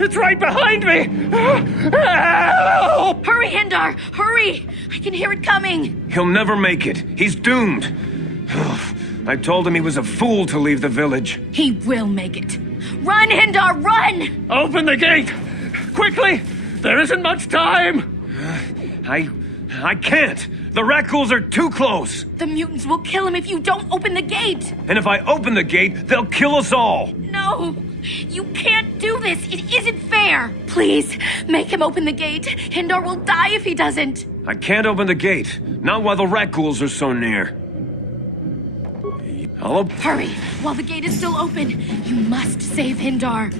It's right behind me! Help! Hurry, Hindar! Hurry! I can hear it coming! He'll never make it. He's doomed. I told him he was a fool to leave the village. He will make it. Run, Hindar, run! Open the gate! Quickly! There isn't much time! I can't. The Rakghouls are too close. The mutants will kill him if you don't open the gate! And if I open the gate, they'll kill us all. No! You can't do this! It isn't fair! Please, make him open the gate. Hindar will die if he doesn't. I can't open the gate. Not while the Rakghouls are so near. Hurry! While the gate is still open, you must save Hindar.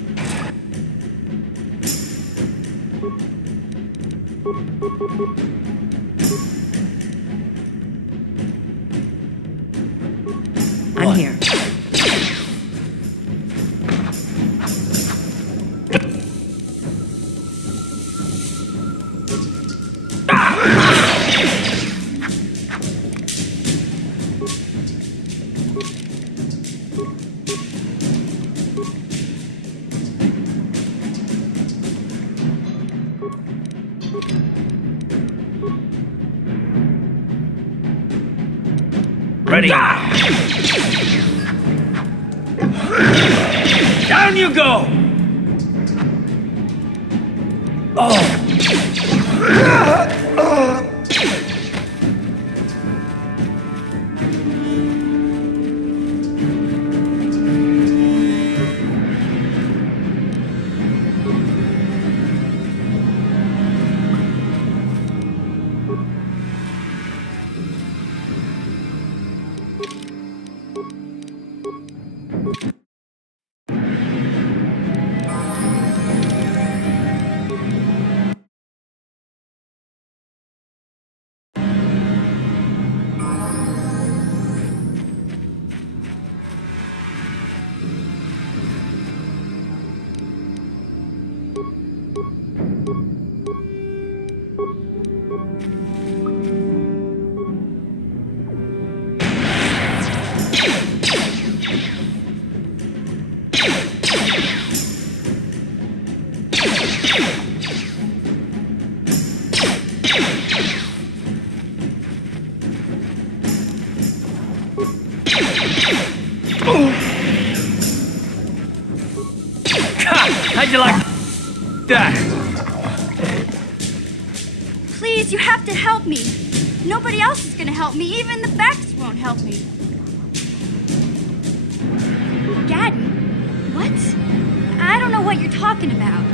I'm here. Ready! Down you go! Oh! How'd you like that? Please, you have to help me. Nobody else is gonna help me. Even the Vex won't help me. Gadden? What? I don't know what you're talking about.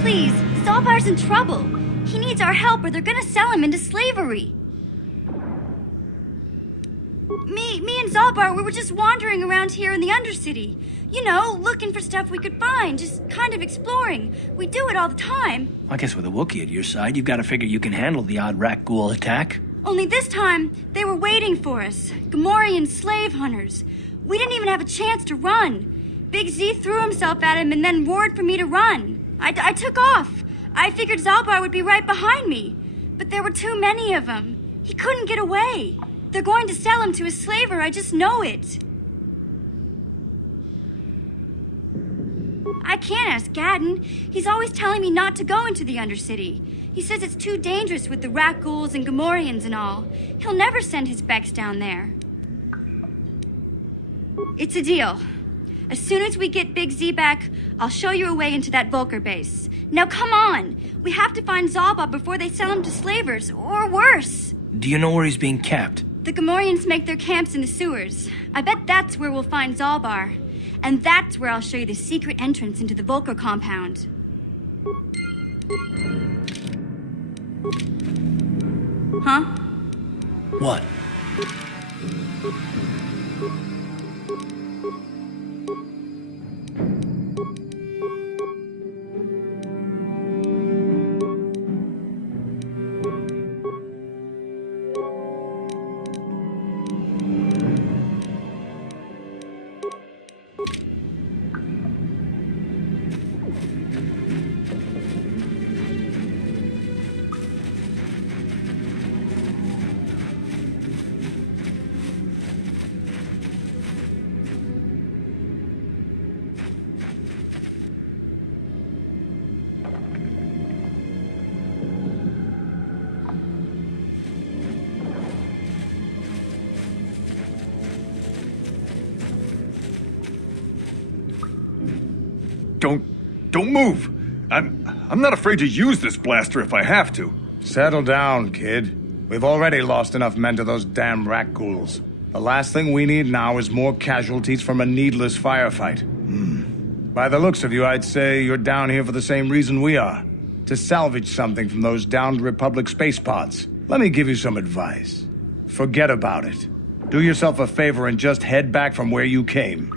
Please, Zalbar's in trouble. He needs our help or they're gonna sell him into slavery. Me and Zalbar, we were just wandering around here in the Undercity. You know, looking for stuff we could find, just kind of exploring. We do it all the time. I guess with a Wookiee at your side, you've got to figure you can handle the odd Rakghoul attack. Only this time, they were waiting for us. Gamorrean slave hunters. We didn't even have a chance to run. Big Z threw himself at him and then roared for me to run. I took off. I figured Zalbar would be right behind me. But there were too many of them. He couldn't get away. They're going to sell him to a slaver, I just know it. I can't ask Gadden. He's always telling me not to go into the Undercity. He says it's too dangerous with the Rakghouls and Gamorreans and all. He'll never send his Vex down there. It's a deal. As soon as we get Big Z back, I'll show you a way into that Vulcar base. Now come on! We have to find Zalbar before they sell him to slavers, or worse. Do you know where he's being kept? The Gamorreans make their camps in the sewers. I bet that's where we'll find Zalbar. And that's where I'll show you the secret entrance into the Vulcar compound. Huh? What? Don't move. I'm not afraid to use this blaster if I have to. Settle down, kid. We've already lost enough men to those damn rat ghouls. The last thing we need now is more casualties from a needless firefight. By the looks of you, I'd say you're down here for the same reason we are. To salvage something from those downed Republic space pods. Let me give you some advice. Forget about it. Do yourself a favor and just head back from where you came.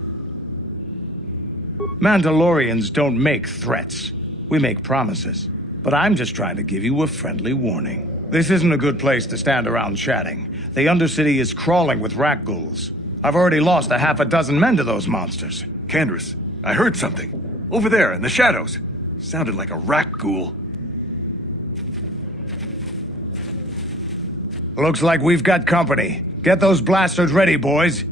Mandalorians don't make threats. We make promises. But I'm just trying to give you a friendly warning. This isn't a good place to stand around chatting. The Undercity is crawling with rat ghouls. I've already lost a half a dozen men to those monsters. Candace, I heard something. Over there, in the shadows. Sounded like a rat ghoul. Looks like we've got company. Get those blasters ready, boys.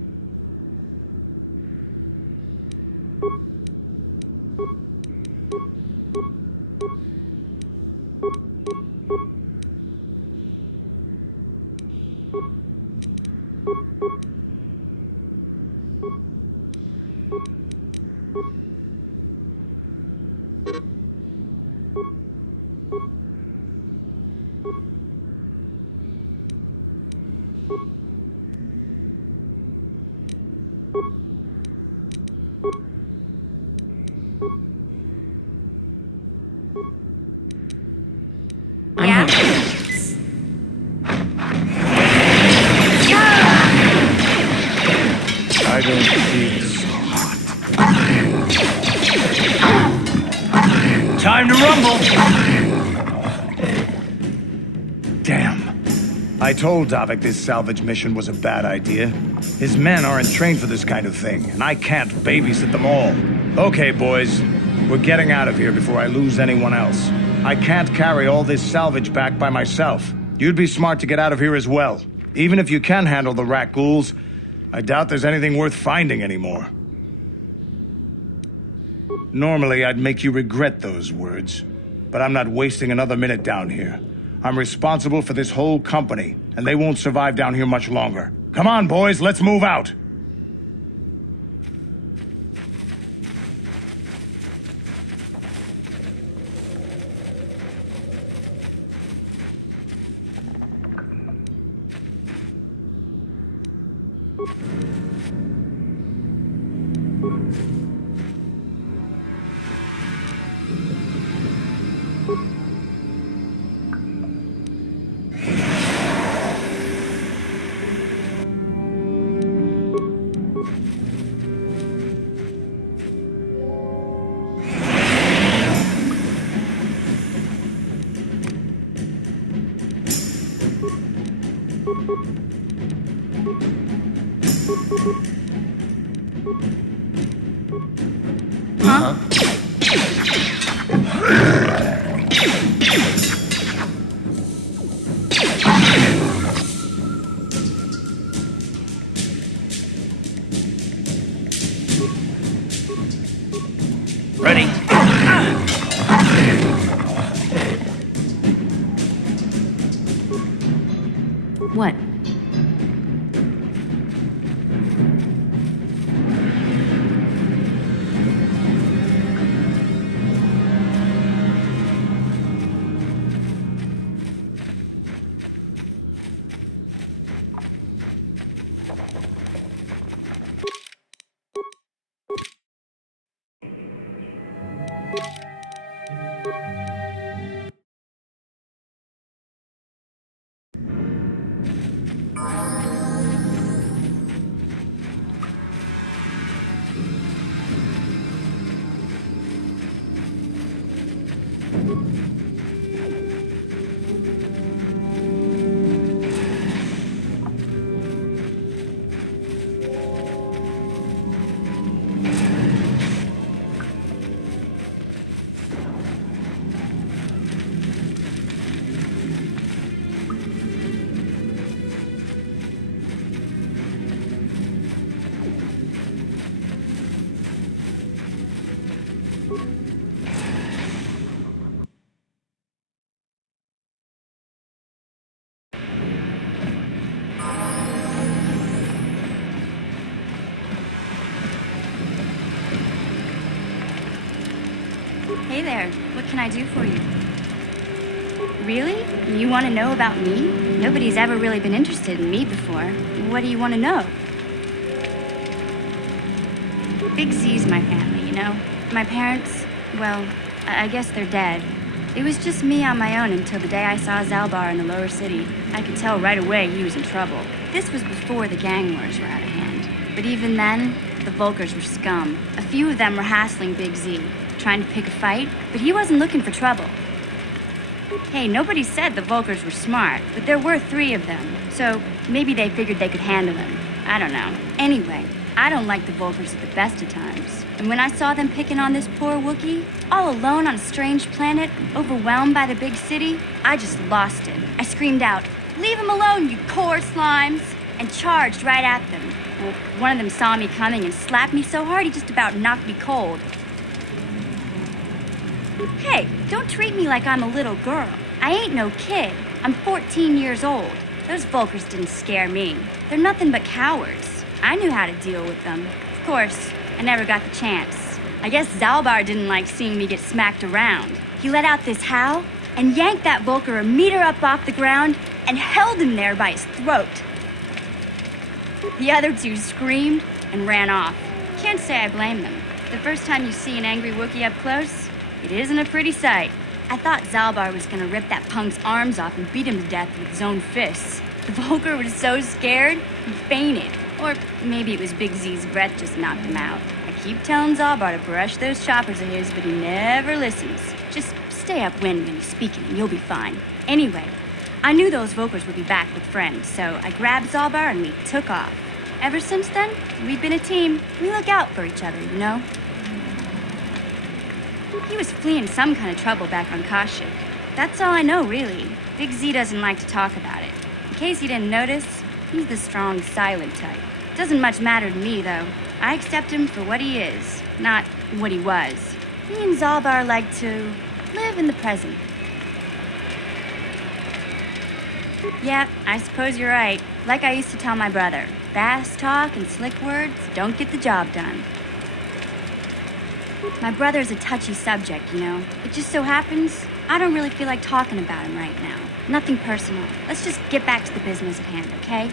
Yeah? I don't feel so hot. Time to rumble. Damn. I told Davik this salvage mission was a bad idea. His men aren't trained for this kind of thing, and I can't babysit them all. Okay, boys. We're getting out of here before I lose anyone else. I can't carry all this salvage back by myself. You'd be smart to get out of here as well. Even if you can handle the rat ghouls, I doubt there's anything worth finding anymore. Normally, I'd make you regret those words, but I'm not wasting another minute down here. I'm responsible for this whole company, and they won't survive down here much longer. Come on, boys, let's move out! Ready? What? Hey there, what can I do for you? Really? You want to know about me? Nobody's ever really been interested in me before. What do you want to know? Big Z's my family, you know? My parents, well, I guess they're dead. It was just me on my own until the day I saw Zalbar in the lower city. I could tell right away he was in trouble. This was before the gang wars were out of hand. But even then, the Volkers were scum. A few of them were hassling Big Z, trying to pick a fight, but he wasn't looking for trouble. Hey, nobody said the Volkers were smart, but there were 3 of them, so maybe they figured they could handle him. I don't know. Anyway, I don't like the Volkers at the best of times. And when I saw them picking on this poor Wookiee, all alone on a strange planet, overwhelmed by the big city, I just lost it. I screamed out, "Leave him alone, you core slimes!" and charged right at them. Well, one of them saw me coming and slapped me so hard he just about knocked me cold. Hey, don't treat me like I'm a little girl. I ain't no kid. I'm 14 years old. Those Volkers didn't scare me. They're nothing but cowards. I knew how to deal with them. Of course, I never got the chance. I guess Zalbar didn't like seeing me get smacked around. He let out this howl and yanked that Volker a meter up off the ground and held him there by his throat. The other 2 screamed and ran off. Can't say I blame them. The first time you see an angry Wookiee up close, it isn't a pretty sight. I thought Zalbar was gonna rip that punk's arms off and beat him to death with his own fists. The Volker was so scared, he fainted. Or maybe it was Big Z's breath just knocked him out. I keep telling Zalbar to brush those choppers of his, but he never listens. Just stay upwind when he's speaking and you'll be fine. Anyway, I knew those Volkers would be back with friends, so I grabbed Zalbar and we took off. Ever since then, we've been a team. We look out for each other, you know? He was fleeing some kind of trouble back on Kashyyyk. That's all I know, really. Big Z doesn't like to talk about it. In case you didn't notice, he's the strong, silent type. Doesn't much matter to me, though. I accept him for what he is, not what he was. Me and Zalbar like to live in the present. Yeah, I suppose you're right. Like I used to tell my brother, fast talk and slick words don't get the job done. My brother's a touchy subject, you know. It just so happens I don't really feel like talking about him right now. Nothing personal. Let's just get back to the business at hand, okay?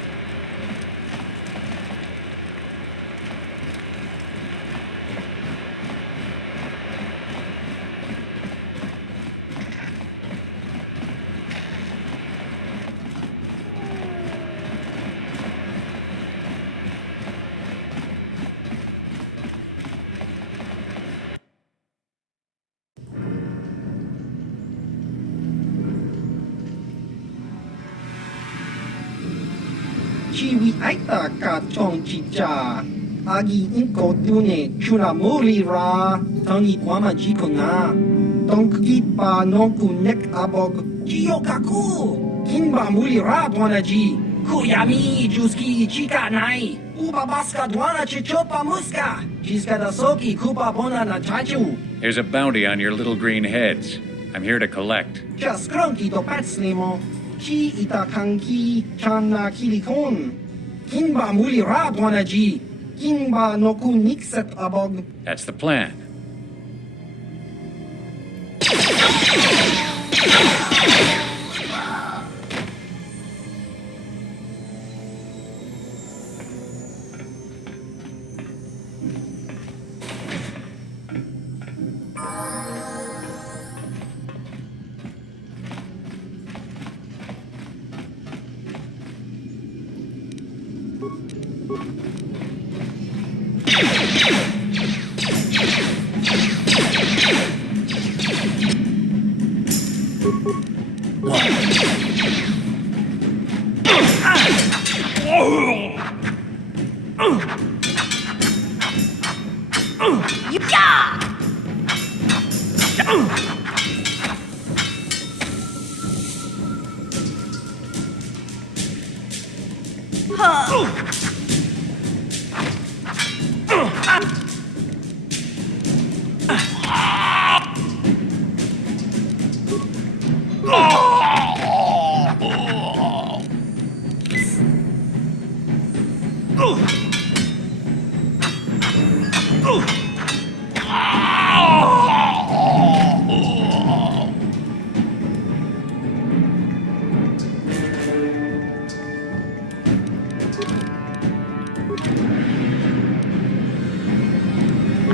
Chiwi aita ka chong chicha. Agi inko tune chunamuri ra. Tangi kwama jiko na. Tonki pa nonku nek abog. Jiyokaku. Kinba muri ra dwanaji. Kuyami juski chika nai. Uba baska dwana chichopa muska. Jiska da soki kupa bona na chachu. There's a bounty on your little green heads. I'm here to collect. Just cronky to patslimo. Chi ita kanki chana kilikon. Kinba muli ra dwanaji. Kinba noku nikset abog. That's the plan.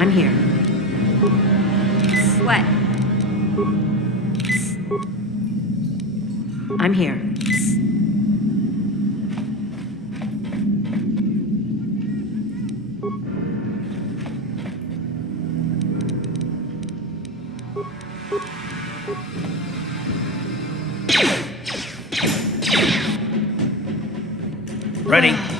I'm here. What? I'm here. Ready?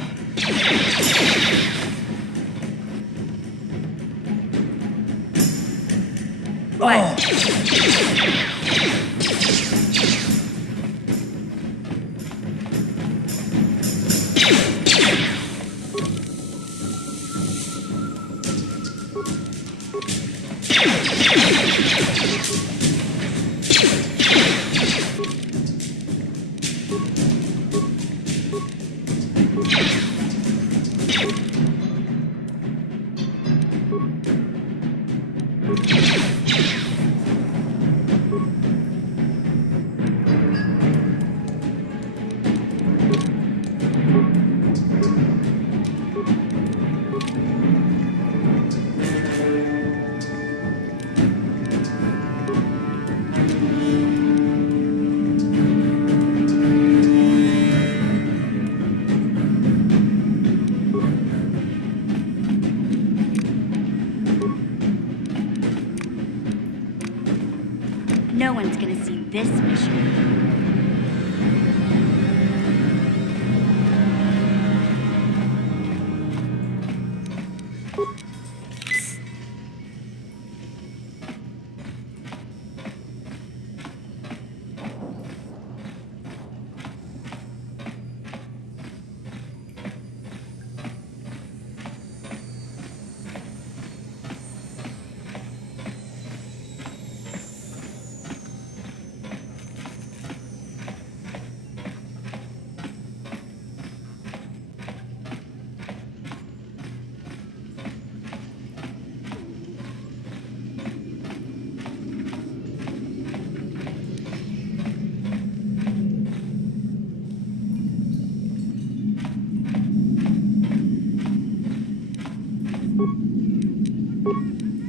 No one's gonna see this mission.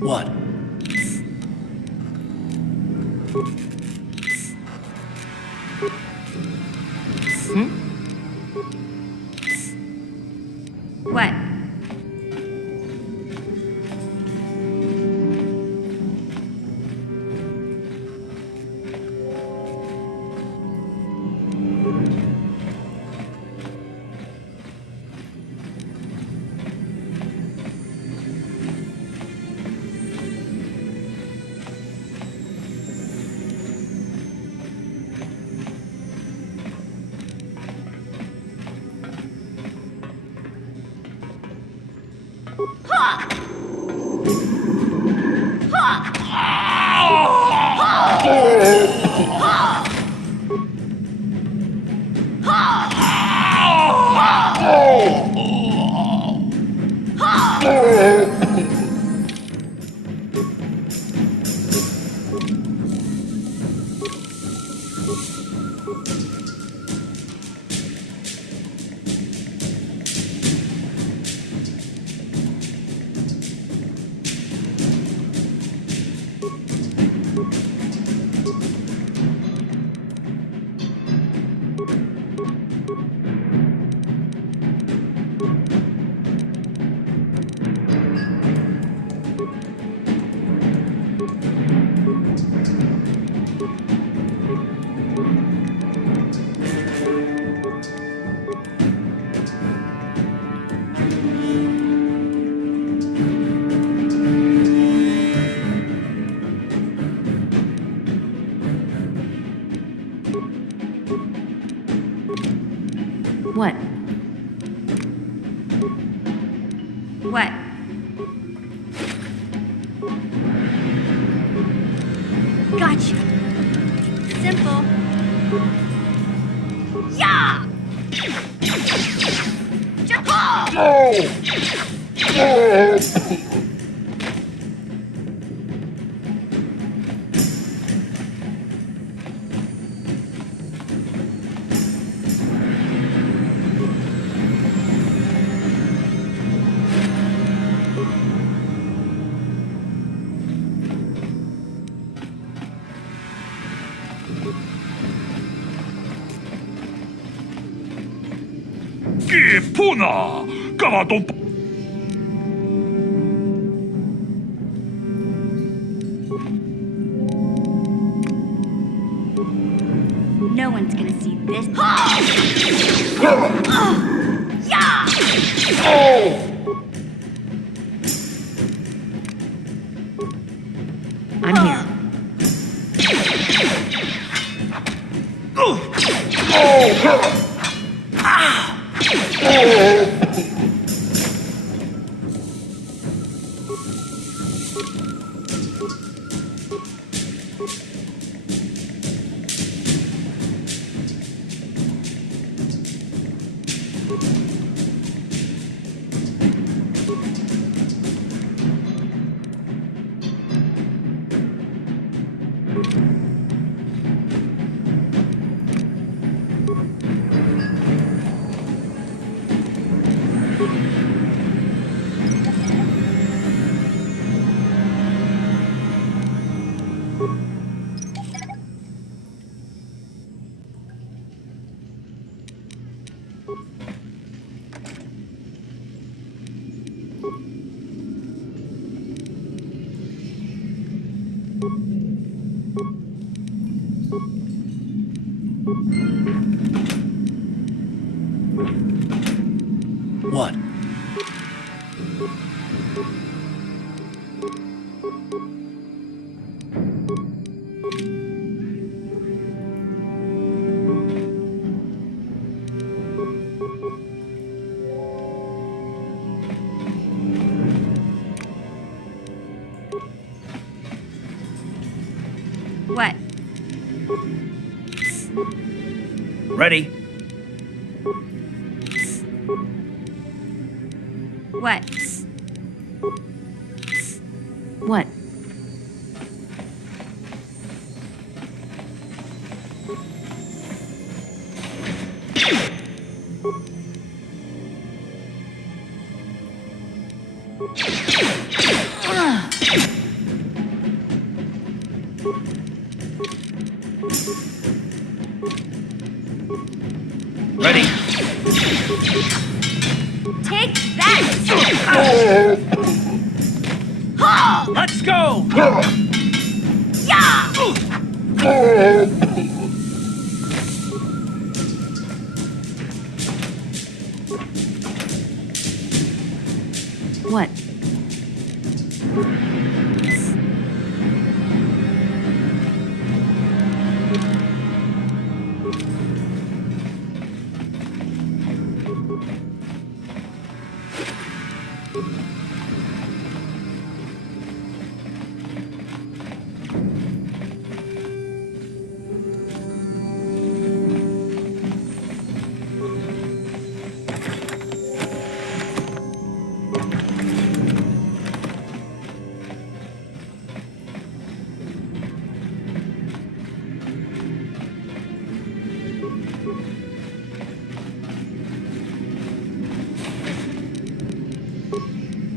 What? What? What? What? Gotcha. Simple. Yeah! No one's gonna see this. I'm here. What? What? Ready? What? What? Ready? Take that! Let's go! What?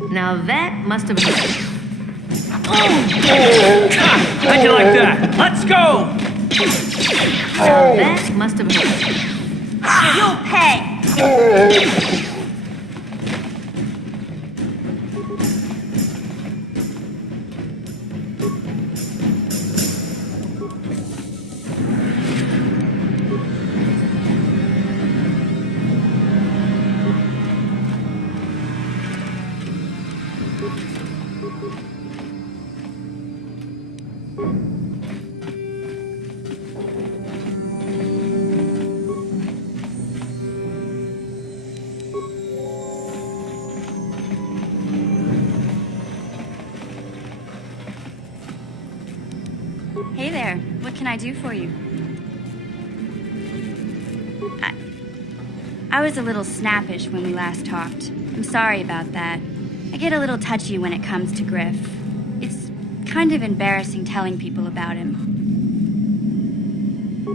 Now that must have hurt. How'd you like that? Let's go! Now that must have hurt. You'll pay! Hey there, what can I do for you? I was a little snappish when we last talked. I'm sorry about that. I get a little touchy when it comes to Griff. It's kind of embarrassing telling people about him.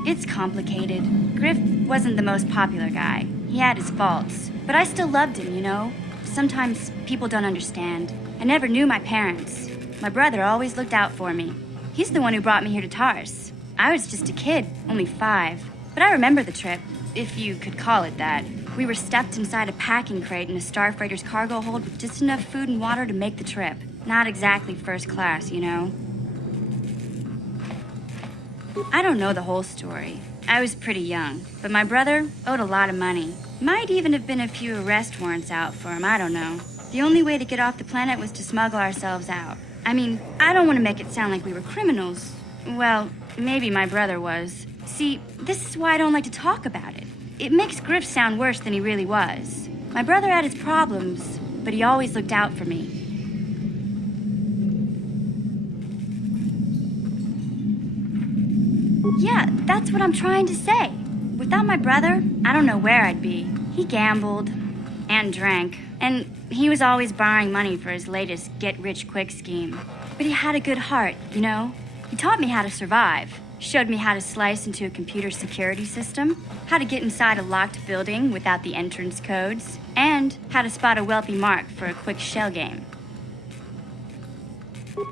It's complicated. Griff wasn't the most popular guy. He had his faults. But I still loved him, you know? Sometimes people don't understand. I never knew my parents. My brother always looked out for me. He's the one who brought me here to Tars. I was just a kid, only 5. But I remember the trip, if you could call it that. We were stuffed inside a packing crate in a starfreighter's cargo hold with just enough food and water to make the trip. Not exactly first class, you know? I don't know the whole story. I was pretty young, but my brother owed a lot of money. Might even have been a few arrest warrants out for him, I don't know. The only way to get off the planet was to smuggle ourselves out. I mean, I don't want to make it sound like we were criminals. Well, maybe my brother was. See, this is why I don't like to talk about it. It makes Griff sound worse than he really was. My brother had his problems, but he always looked out for me. Yeah, that's what I'm trying to say. Without my brother, I don't know where I'd be. He gambled and drank, and he was always borrowing money for his latest get-rich-quick scheme. But he had a good heart, you know? He taught me how to survive, showed me how to slice into a computer security system, how to get inside a locked building without the entrance codes, and how to spot a wealthy mark for a quick shell game.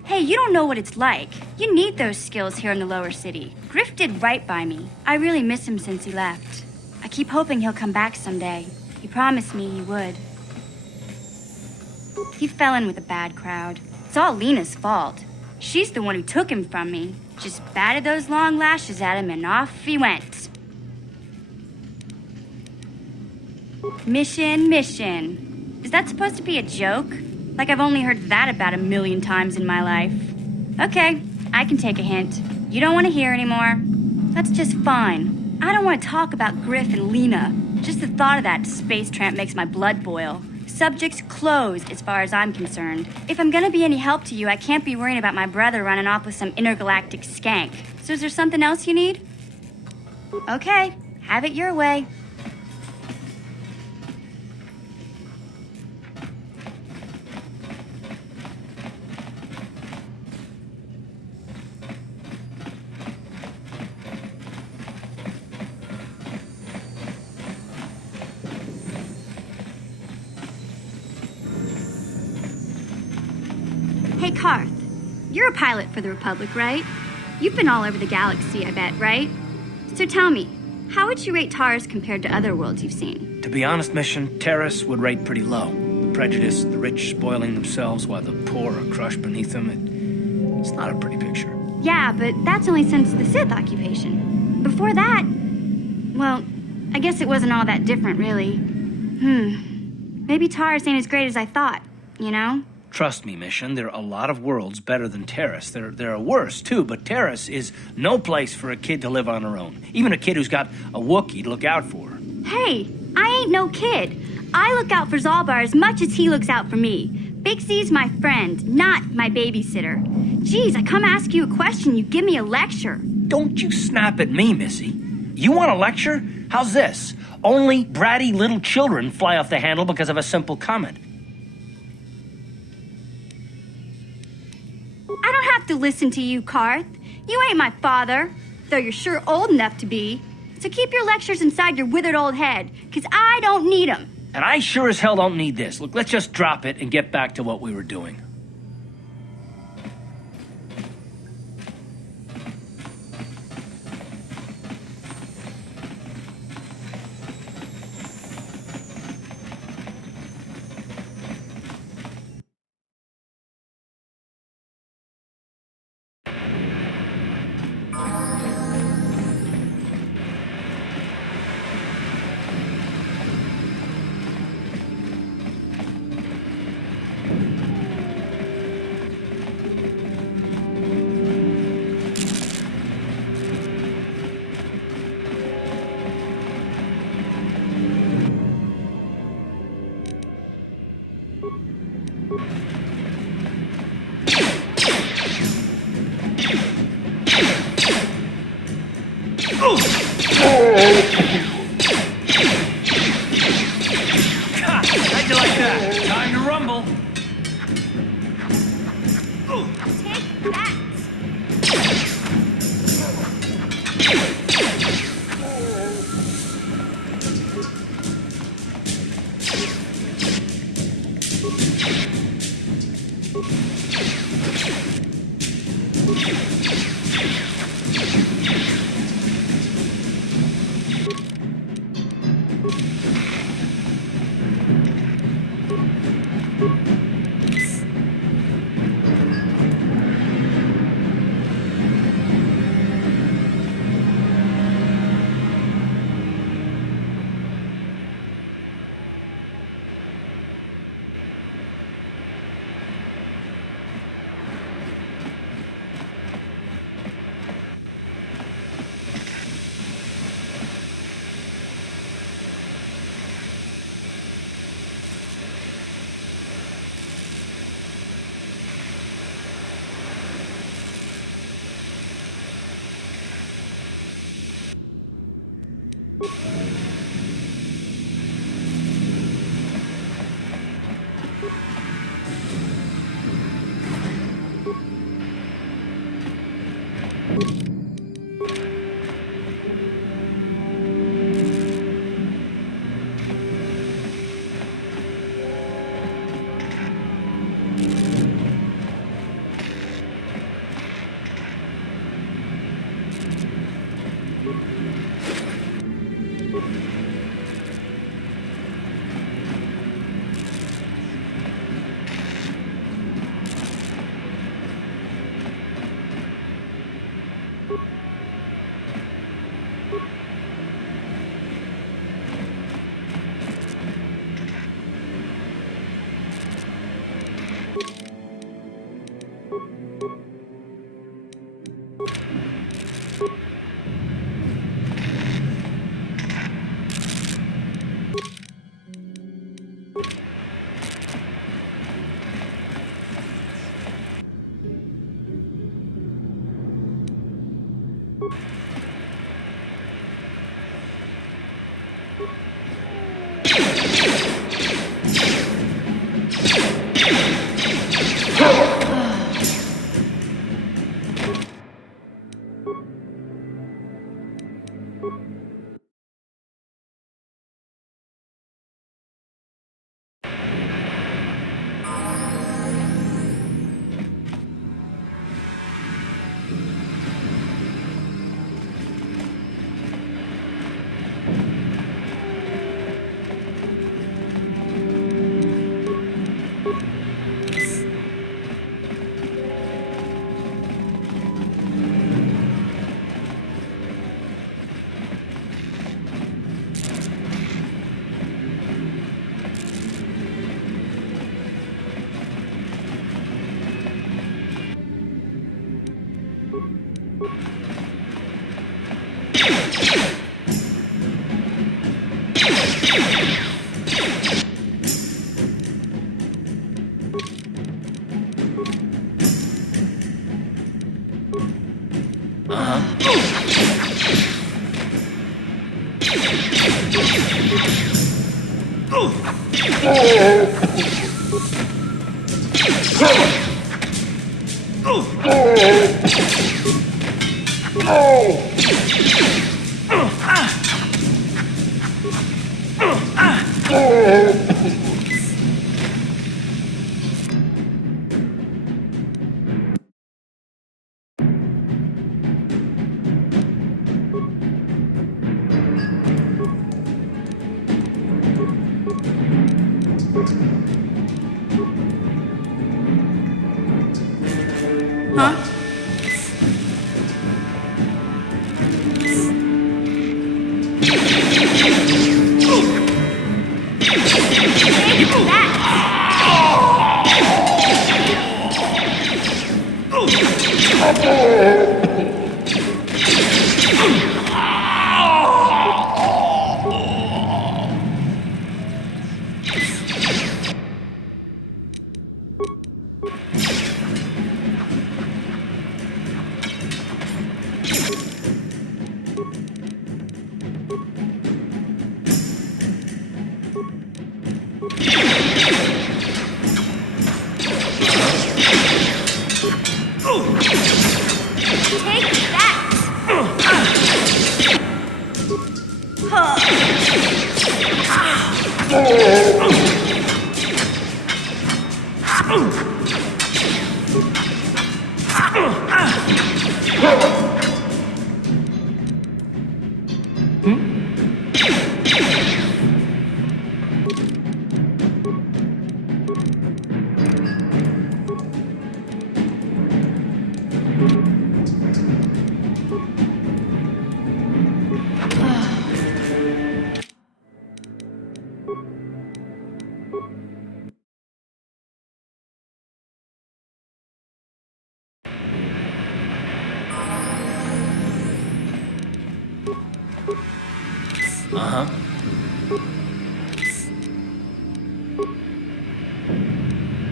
Hey, you don't know what it's like. You need those skills here in the lower city. Griff did right by me. I really miss him since he left. I keep hoping he'll come back someday. He promised me he would. He fell in with a bad crowd. It's all Lena's fault. She's the one who took him from me. Just batted those long lashes at him and off he went. Mission. Is that supposed to be a joke? Like I've only heard that about 1,000,000 times in my life. Okay, I can take a hint. You don't want to hear anymore. That's just fine. I don't want to talk about Griff and Lena. Just the thought of that space tramp makes my blood boil. Subject's closed as far as I'm concerned. If I'm gonna be any help to you, I can't be worrying about my brother running off with some intergalactic skank. So is there something else you need? Okay, have it your way. Hey, Karth, you're a pilot for the Republic, right? You've been all over the galaxy, I bet, right? So tell me, how would you rate Tars compared to other worlds you've seen? To be honest, Mission, Terrace would rate pretty low. The prejudice, the rich spoiling themselves while the poor are crushed beneath them, it's not a pretty picture. Yeah, but that's only since the Sith occupation. Before that, well, I guess it wasn't all that different, really. Maybe Tars ain't as great as I thought, you know? Trust me, Mission, there are a lot of worlds better than Terrace. There are worse, too, but Terrace is no place for a kid to live on her own. Even a kid who's got a Wookiee to look out for. Hey, I ain't no kid. I look out for Zalbar as much as he looks out for me. Big Z's my friend, not my babysitter. Geez, I come ask you a question, you give me a lecture. Don't you snap at me, Missy. You want a lecture? How's this? Only bratty little children fly off the handle because of a simple comment. I don't have to listen to you, Karth. You ain't my father, though you're sure old enough to be. So keep your lectures inside your withered old head, 'cause I don't need 'em. And I sure as hell don't need this. Look, let's just drop it and get back to what we were doing. How'd you like that? Time to rumble. Take that.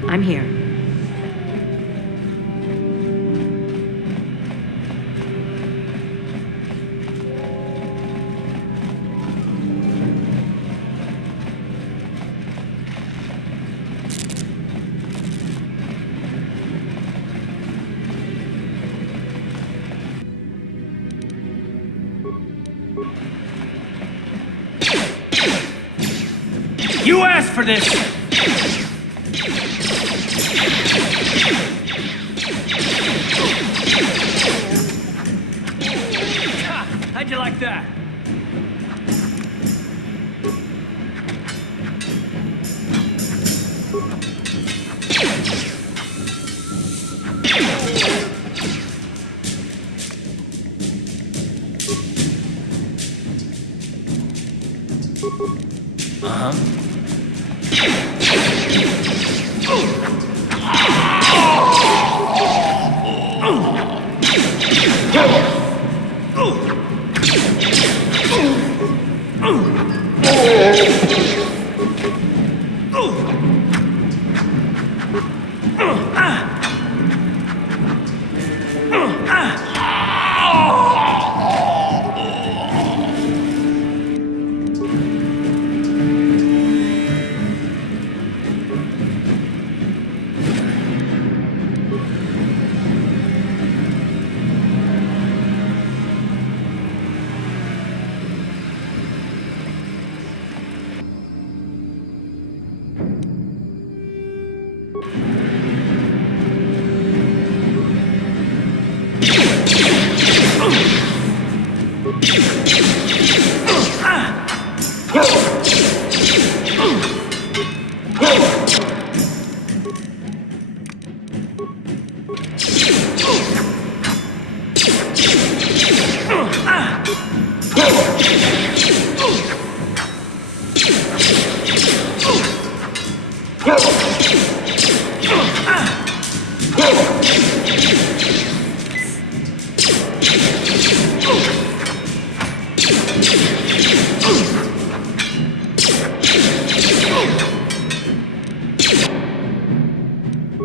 I'm here. You asked for this! How'd you like that?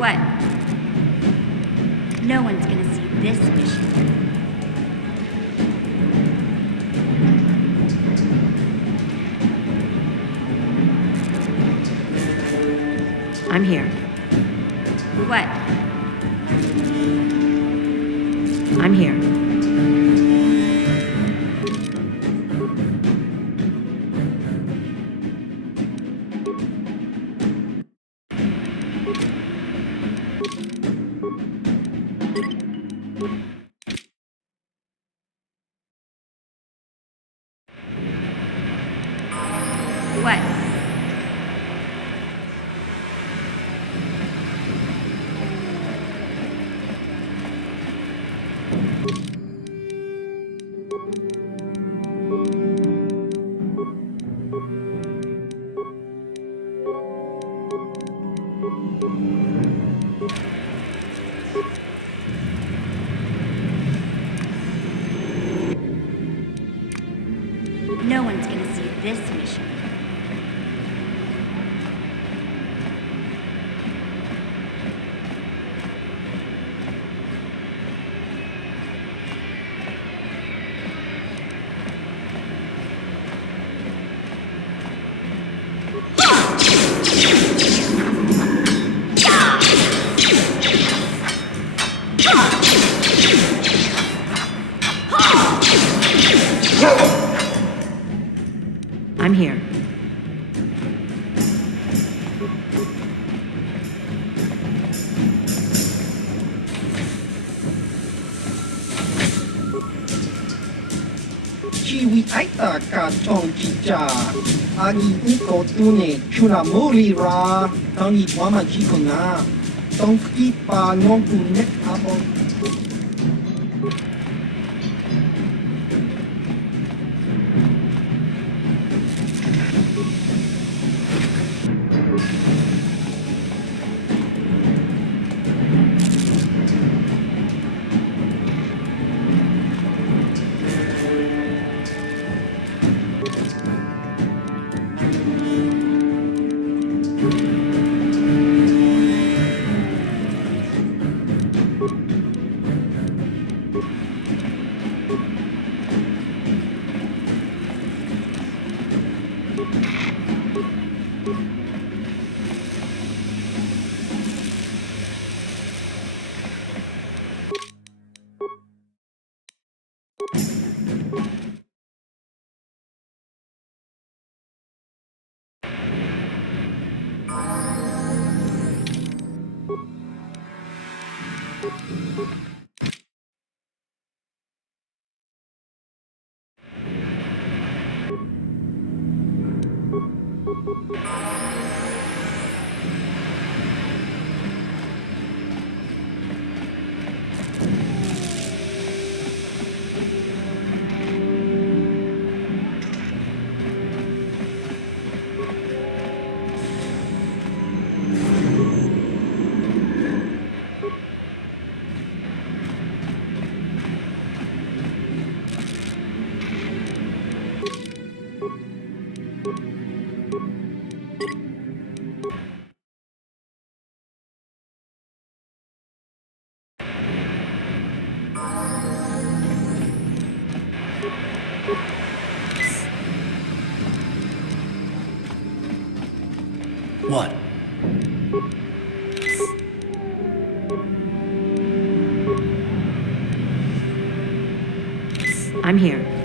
What? No one's gonna see this mission. I'm here. What? I'm here. What? No one's gonna see this mission. I'm here. Chiwi aita ka chong chicha. Agi iko tune chuna muri ra. Tangi wama jiko na. Tonki pa nonku nek abon. What? I'm here.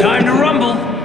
Time to rumble.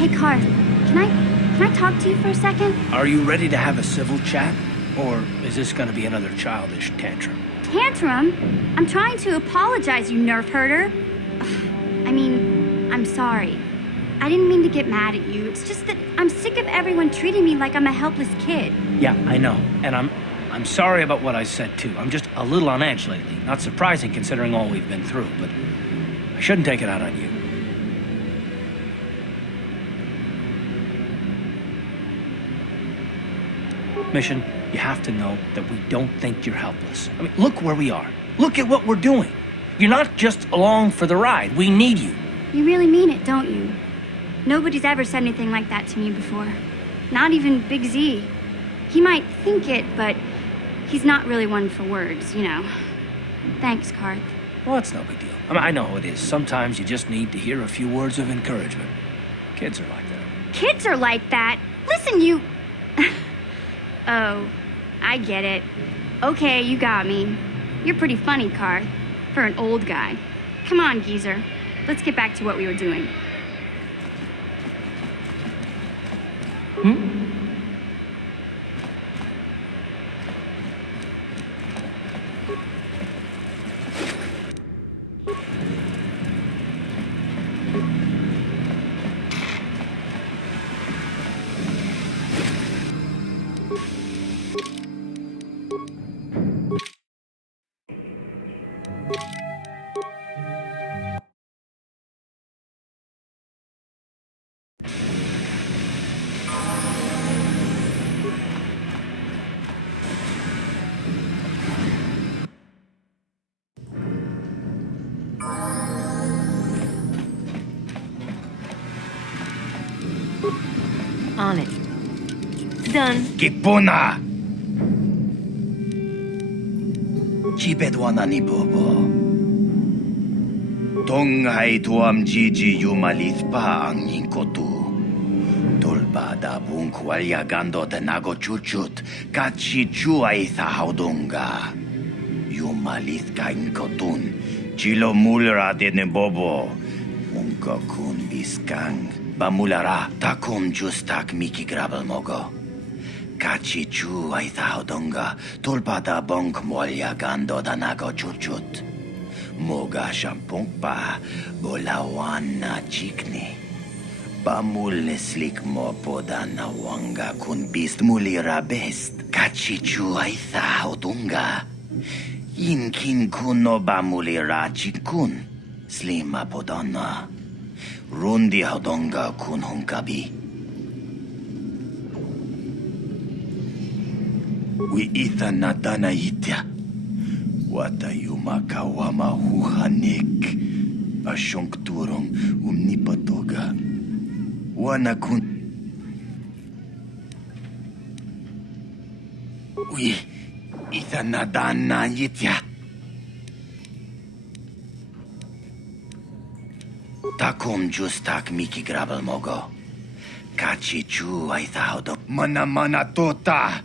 Hey, Carth, can I talk to you for a second? Are you ready to have a civil chat? Or is this gonna be another childish tantrum? Tantrum? I'm trying to apologize, you nerf herder. I mean, I'm sorry. I didn't mean to get mad at you. It's just that I'm sick of everyone treating me like I'm a helpless kid. Yeah, I know. And I'm sorry about what I said, too. I'm just a little on edge lately. Not surprising considering all we've been through, but I shouldn't take it out on you. Mission, you have to know that we don't think you're helpless. I mean, look where we are. Look at what we're doing. You're not just along for the ride. We need you. You really mean it, don't you? Nobody's ever said anything like that to me before. Not even Big Z. He might think it, but he's not really one for words, you know. Thanks, Carth. Well, it's no big deal. I mean, I know how it is. Sometimes you just need to hear a few words of encouragement. Kids are like that. Kids are like that? Listen, you... Oh, I get it. Okay, you got me. You're pretty funny, Carth, for an old guy. Come on, geezer. Let's get back to what we were doing. On it. Done. Kipuna! Chibedwana ni Bobo. Tonghai tuam Gigi yumalith pa ang kotu. Tulbada bunk walyagando de nago chuchut. Kachi chuay haudunga. Yumalith ka inkotun. Chilo mulra de ne Bobo. Unka kun biskang. Bamulara takum justak miki grabel mogo. Kachi chu ay haudunga. Tulbada bunk walyagando da nago chuchut. Moga shampung pa, bolawan na chikni. Pamul slik mo poda na wanga kun bist mulira best. Kachichu ay haudunga. Inkin kuno bamulira chikun. Slima podana. Rundi haudunga kun hunkabi. Wi itha na dana itya. Wata yumakawama huhanik. Asyong turong umnipatoga. Wana kun... Ui, itha nadana yitya. Takom justak miki grabel mogo. Kachi chu ay thaudo. Mana tota.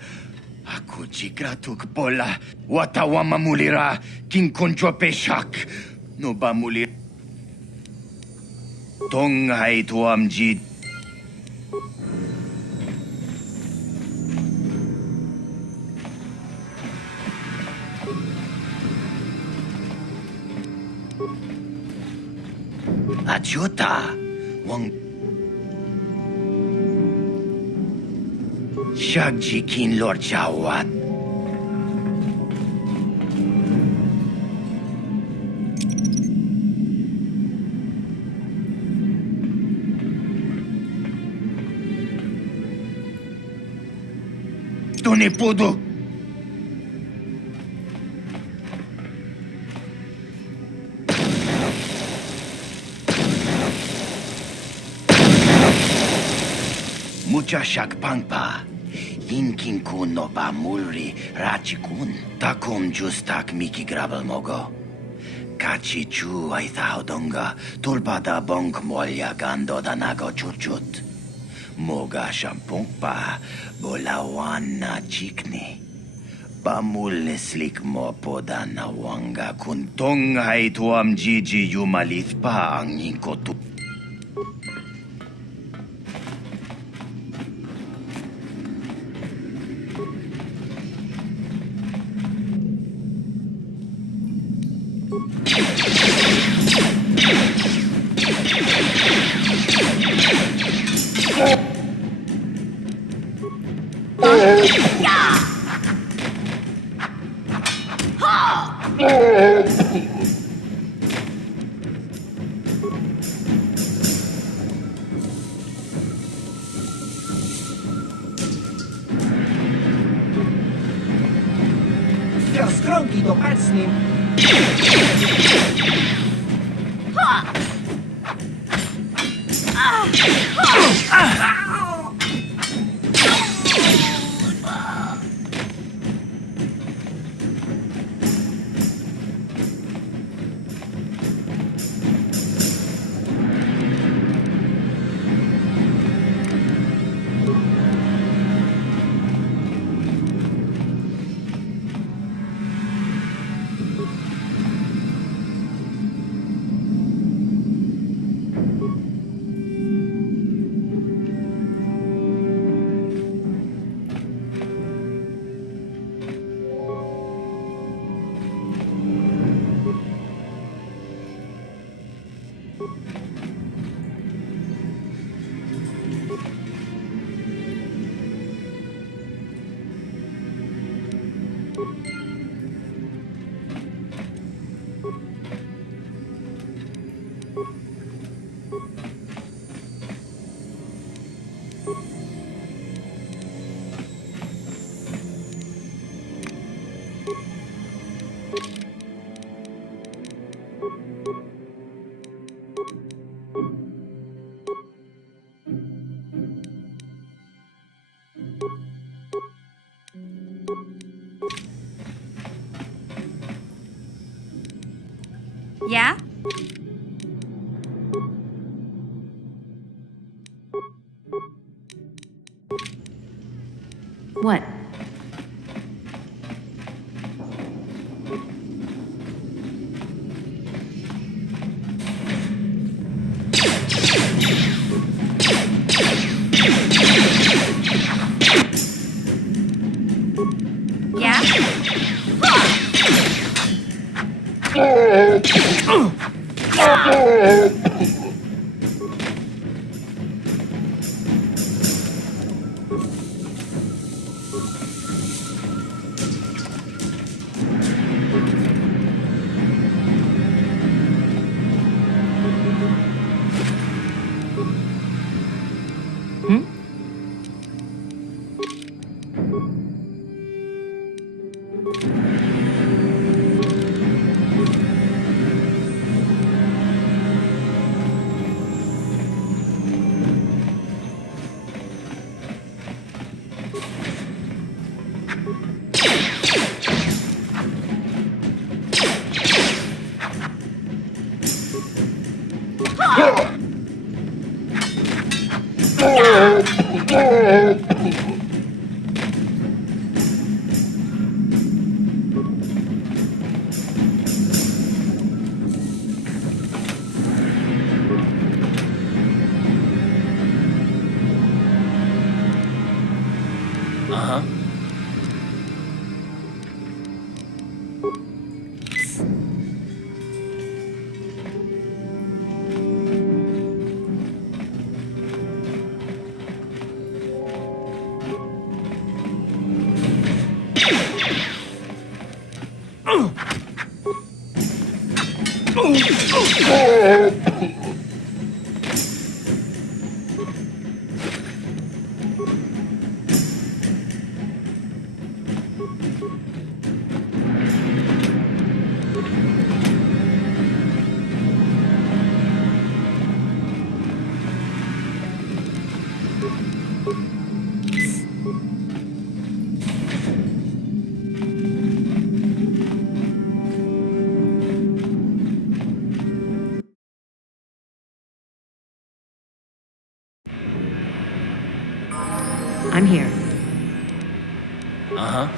Aku jigratuk bola. Watawama mulira. King konjo peshak. No ba mulir. Tonghai tuam jid. Ajuta. Wang. Shagjikin Lord Jawat. Tony Pudo. Mucha shakpangpa. Inkin kun no ba mulri rachikun. Takum justak miki grabel mogo. Kachi chu ay haudunga. Tulbada bonk molya gando da nago chuchut. Moga shampungpa. Bolawan na chikni. Pamul slik mo poda na wanga kun. Tonghai tuam Gigi yumalith pa ang inkotu. Ja skronki do pecnym. Yeah? What? Yeah? Uh-huh. I'm here. Uh-huh.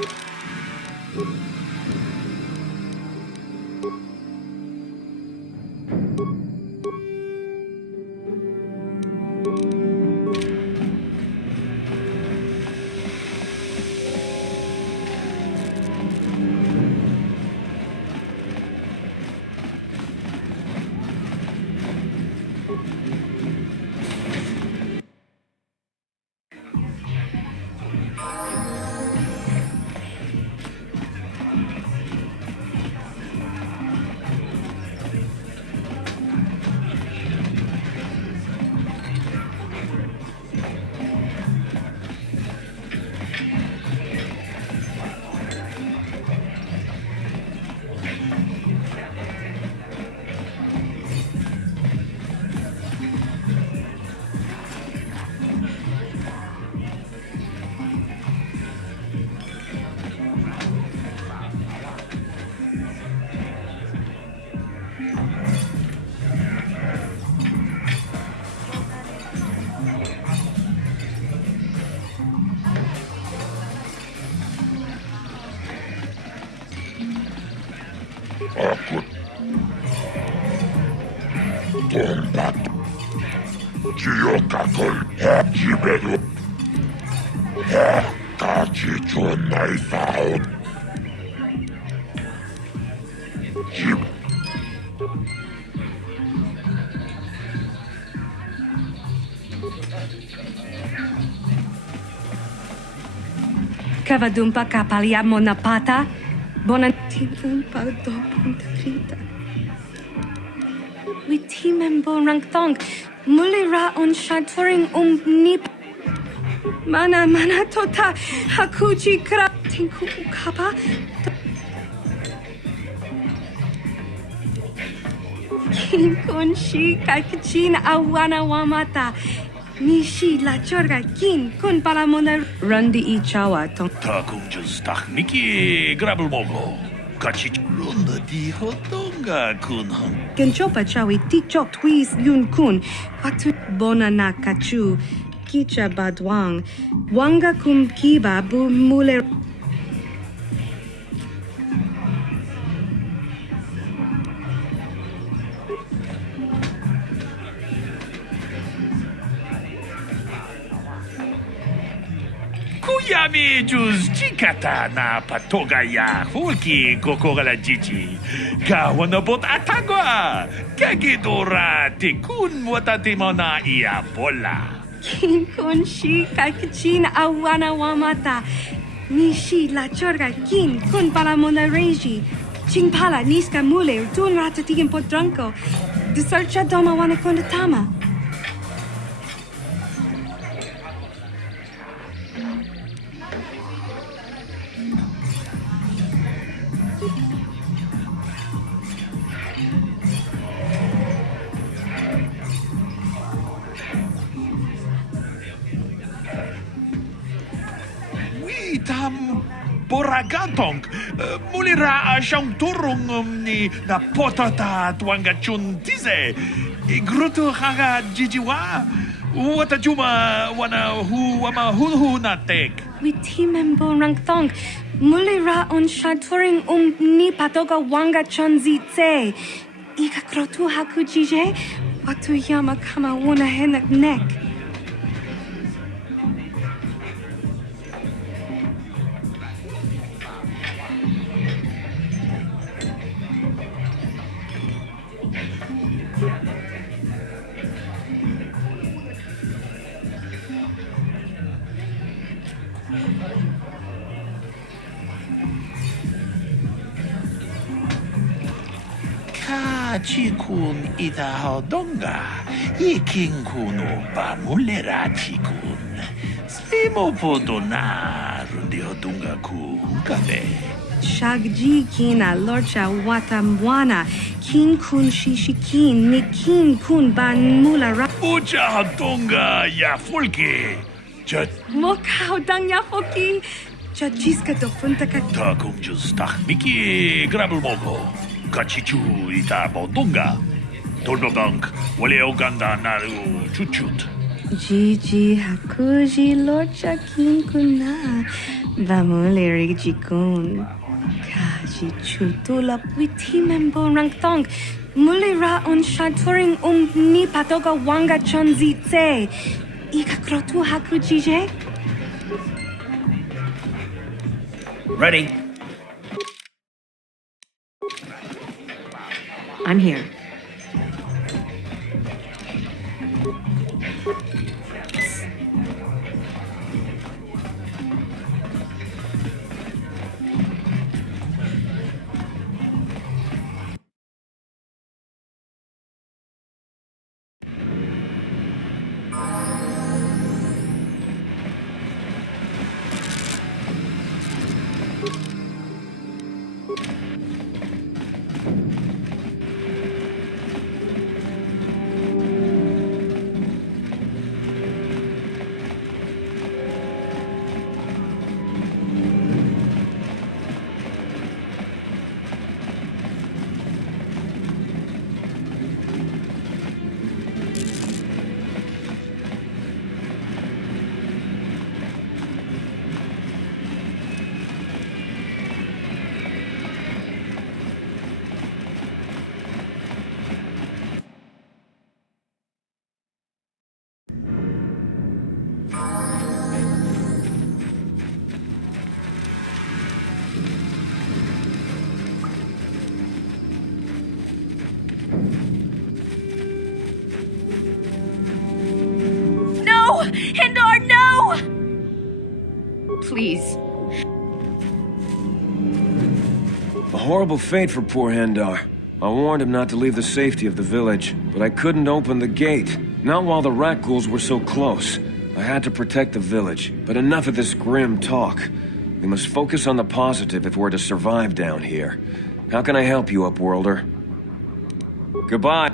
Aku tombat. Jiyokakol jiberu. Kachichon naifaut. Jib. Kavadumpa kapalia monapata. Bonantimpa do punta krita. Witimembo rangtong. Mulira on shaturing nip. Mana tota. Hakuji kra. Tinku ukapa. Kinkon shi kakichin awana wamata. Nishi la chorga kin kun palamona rundi ichawa tong. Takunjus Miki Grabbelmogo. Kachich Runda di Hotonga Kunham. Genchopa chawi tikchok twis yun kun. Watu bona na kachu. Kicha badwang. Wanga kum kiba bu mule. Kuyami Jus Chikata na Patogaya Hulki Kokogala Jiji. Kawanabot Atagwa. Kagidora Tikun Watatimona Iapola. Kinkon shi kakichin awana wamata. Nishi la chorga kin kun palamona reji. Chingpala niska mule tun ratatigen potranko. Desarcha doma wana kondatama. Tam Boragantong. Mulira siyang turong ni na potata tuangachun tize. Igruto haga jijiwa. Watajuma wana hu wama hulhu na tek. Witimembo rangtong. Mulira on shaturing ni patoga wanga chonzi tse. Ika krotu hakujije. Watu yama kama wuna henak nek. Chikun ita hodonga. Iking kuno pa mulera chikun. Slimo podona rundi hodonga ku kabe. Shagji kina lorcha watamwana. Kin kun shishikin ni kin kun ban mula ra. Ucha hodonga ya fulke. Chat Mokao dang yafoki. Chajiska do punta ka. takung jus Miki Grabbelmogo. Kachichu ita bodonga. Tolbobank wale oganda naru chuchut. Gigi hakuji lorcha kin kuna. Bamuleri jikun. Kaji chutula witimembo rangtong. Mulira on shaturing ni patoga wanga chonzi tse. Ika krotu hakujije. Ready? I'm here. Hindar, no! Please. A horrible fate for poor Hendar. I warned him not to leave the safety of the village, but I couldn't open the gate. Not while the rat ghouls were so close. I had to protect the village, but enough of this grim talk. We must focus on the positive if we're to survive down here. How can I help you, Upworlder? Goodbye.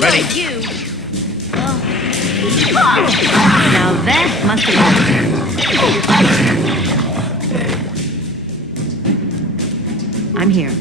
Ready? You. Now that must be. I'm here.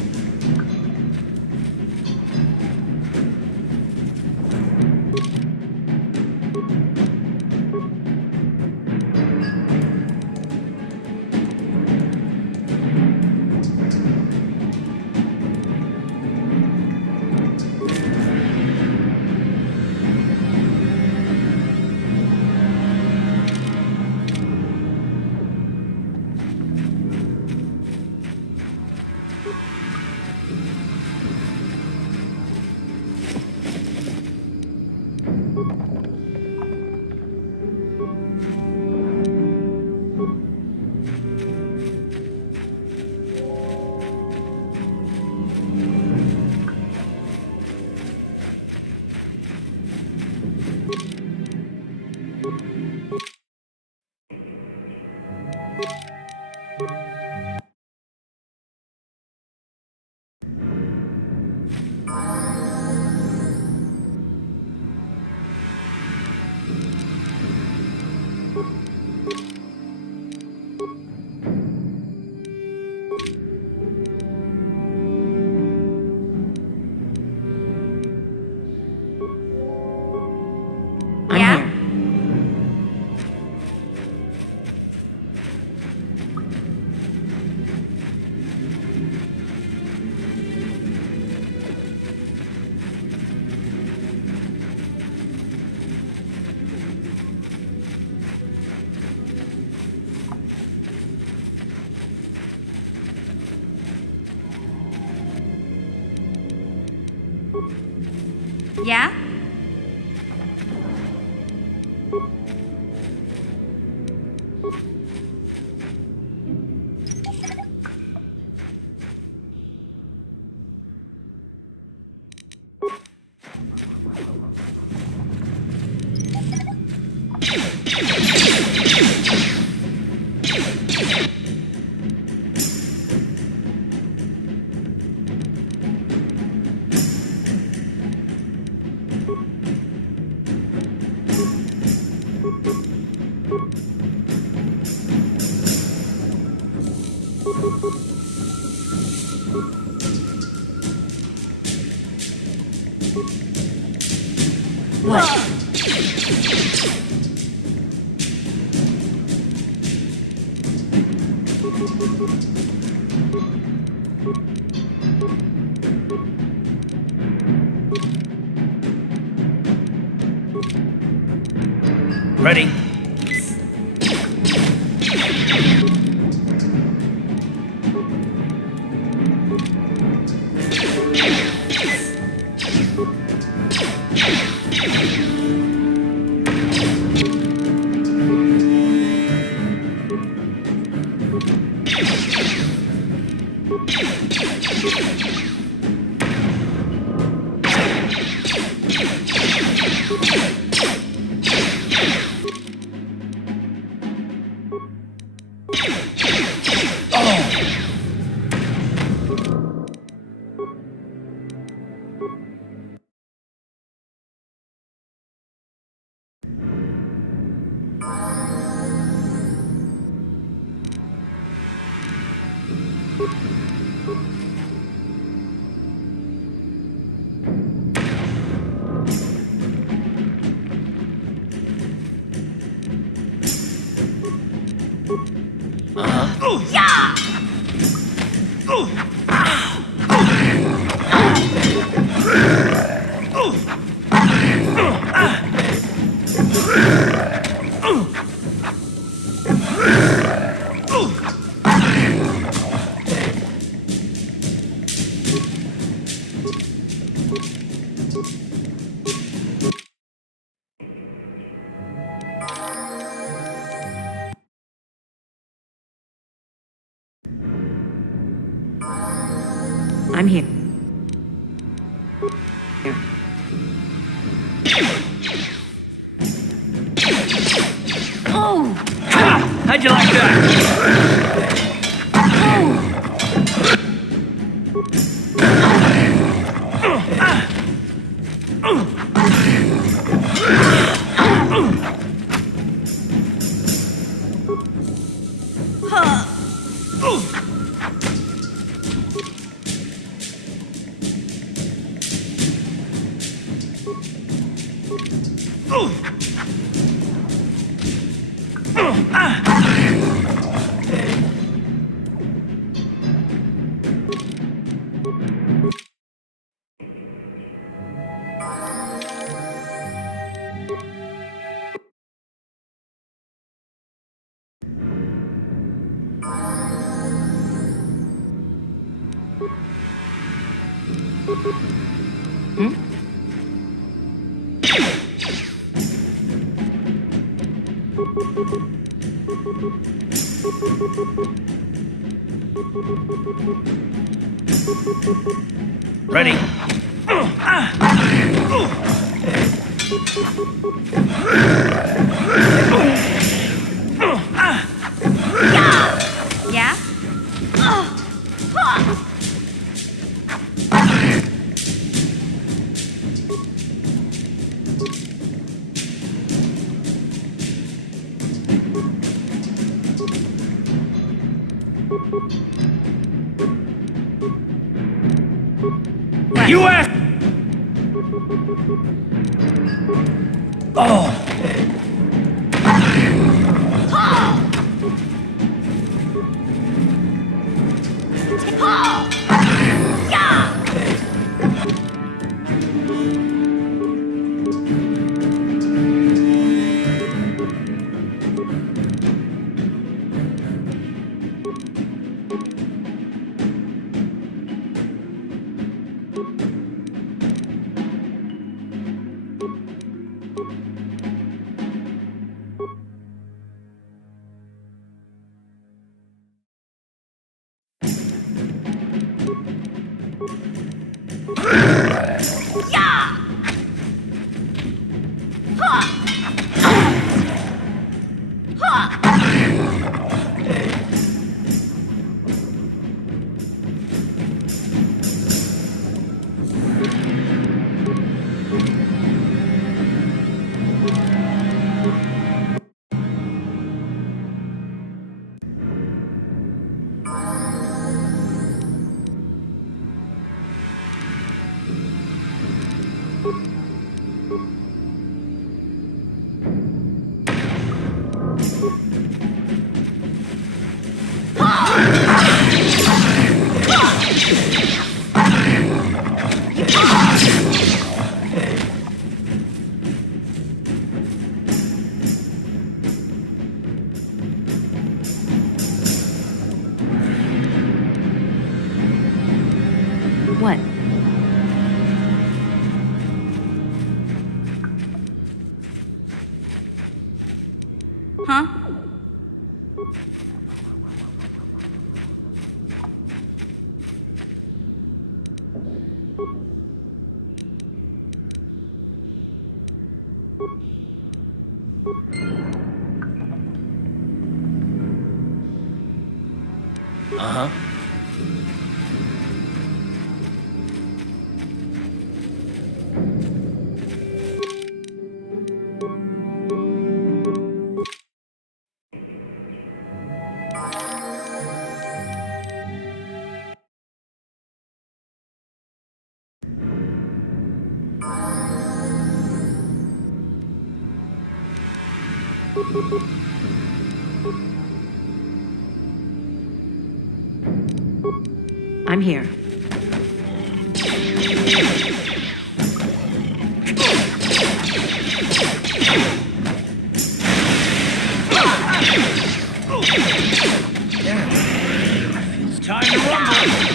Yeah? Ready? I'm here. Oh! How'd you like that? Ready? Yeah? You asked! Oh! Uh-huh. I'm here. It's time to rumble.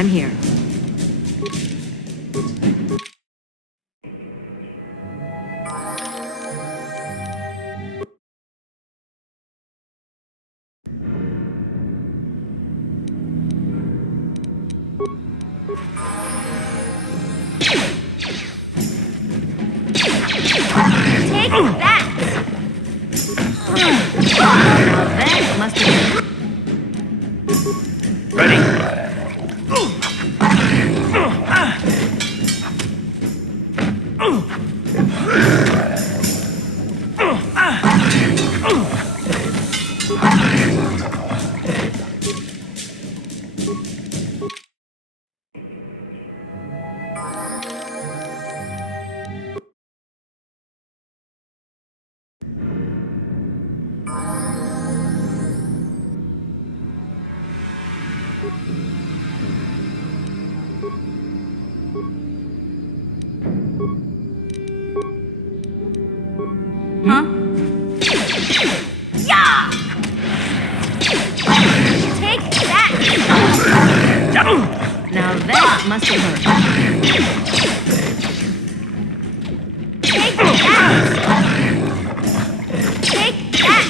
I'm here. Take that! That must have Huh? Yeah! Take that! Now that must have hurt. Take that! Take that!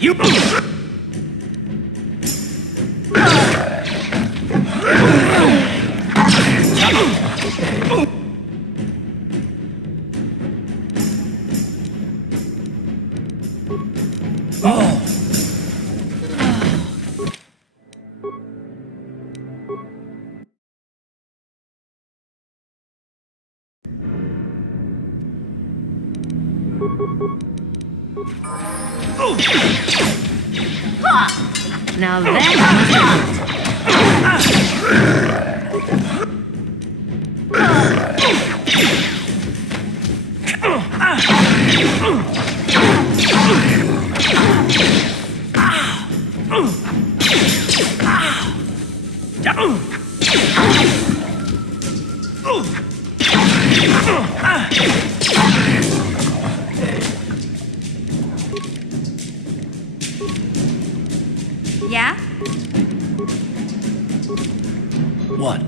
You. Now that Yeah? What?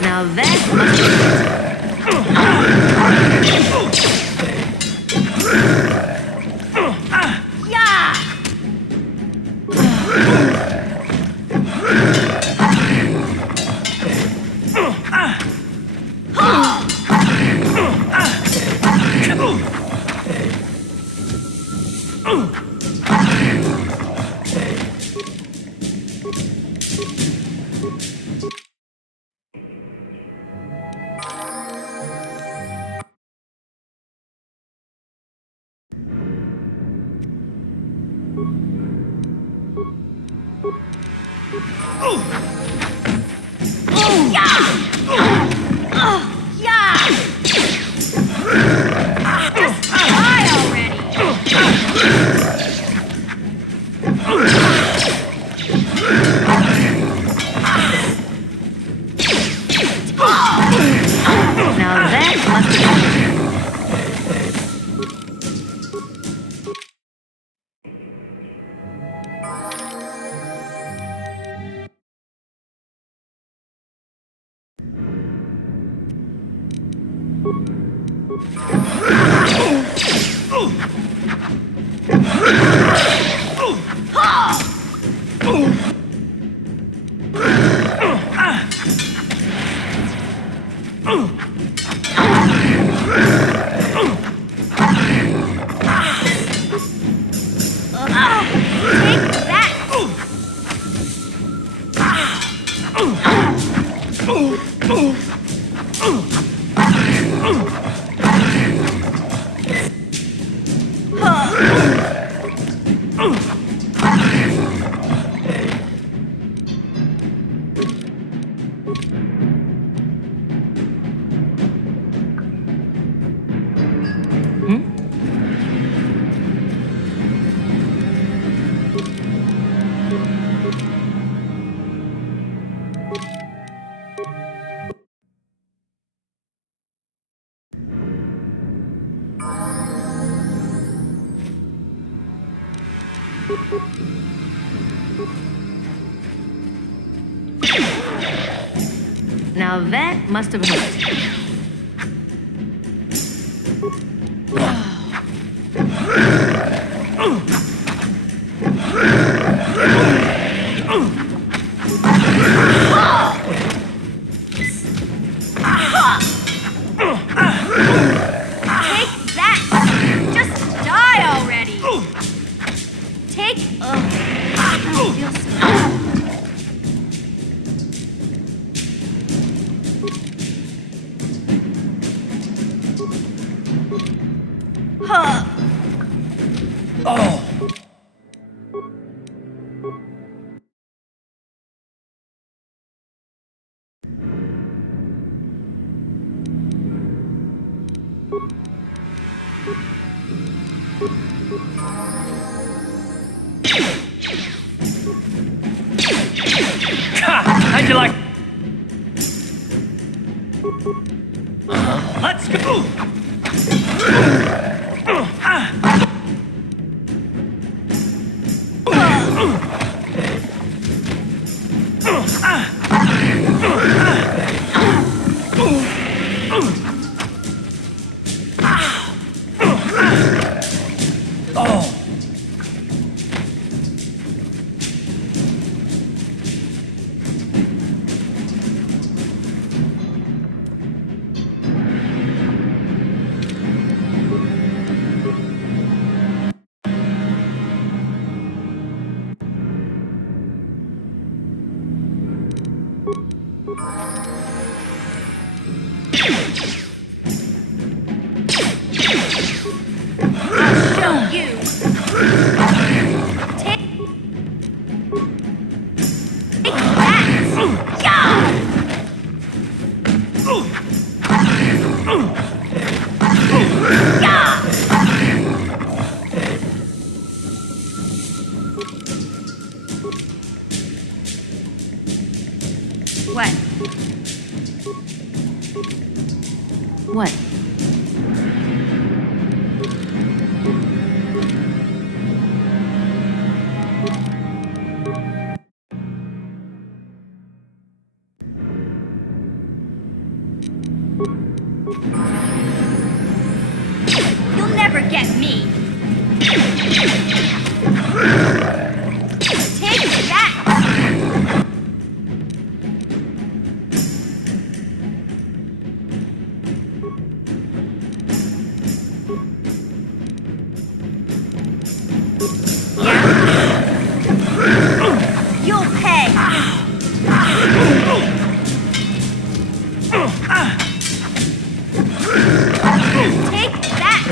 now that must Now that must have hurt. Take that! Just die already! Take... I feel so... How'd you like? Let's go! What? What? You'll never get me. Take that. You'll pay. Take that.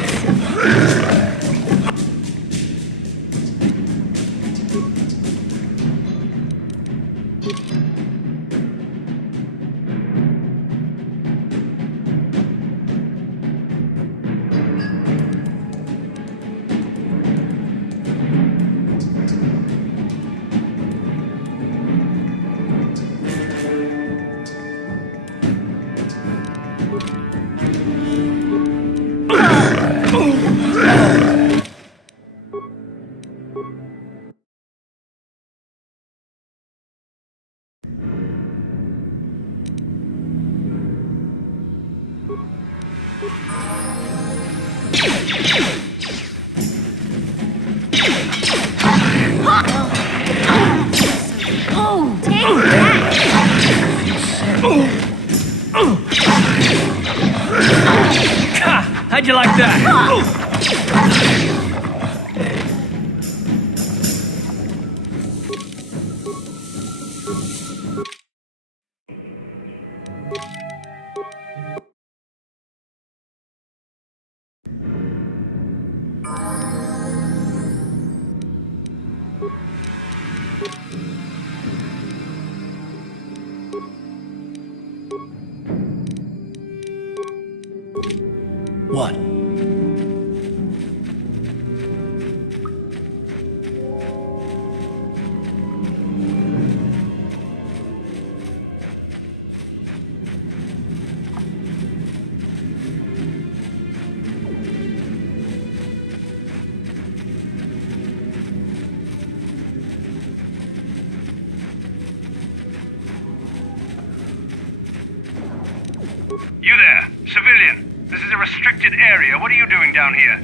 Oh, take that. How'd you like that? What? You there, civilian. This is a restricted area. What are you doing down here?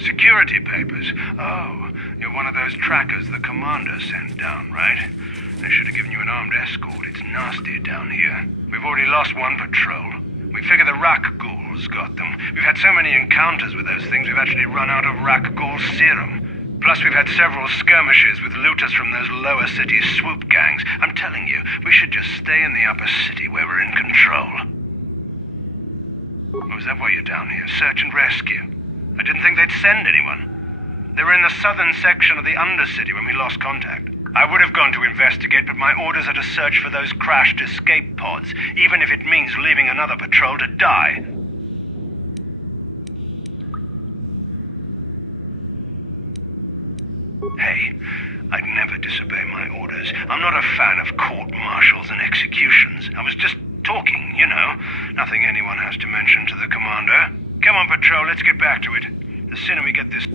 Security papers. Oh, you're one of those trackers the commander sent down, right? They should have given you an armed escort. It's nasty down here. We've already lost one patrol. We figure the Rak ghouls got them. We've had so many encounters with those things, we've actually run out of Rak ghoul serum. Plus, we've had several skirmishes with looters from those lower city swoop gangs. I'm telling you, we should just stay in the upper city where we're in control. Oh, is that why you're down here? Search and rescue? I didn't think they'd send anyone. They were in the southern section of the Undercity when we lost contact. I would have gone to investigate, but my orders are to search for those crashed escape pods, even if it means leaving another patrol to die. Hey, I'd never disobey my orders. I'm not a fan of court-martials and executions. I was just talking, you know. Nothing anyone has to mention to the commander. Come on, Patrol, let's get back to it. The sooner we get this...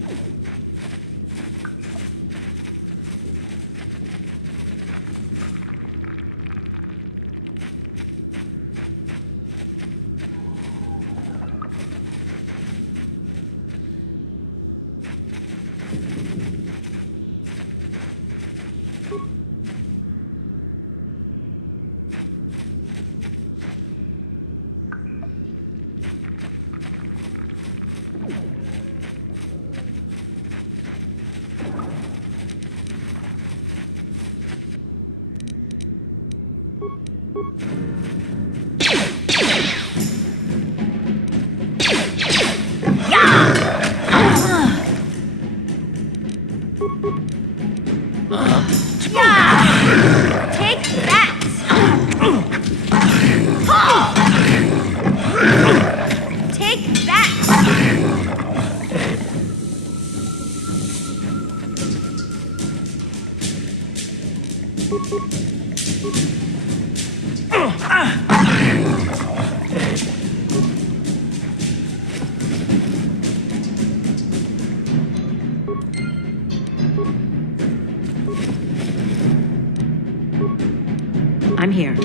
Take that! Take that! I'm here.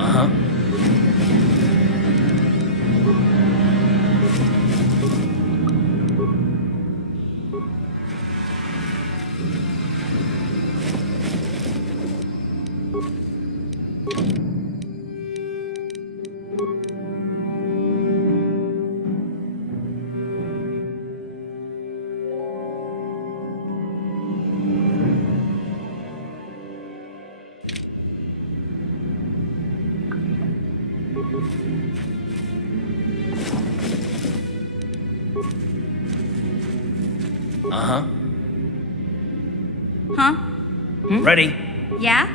Uh-huh. Uh-huh. Huh? Ready? Yeah?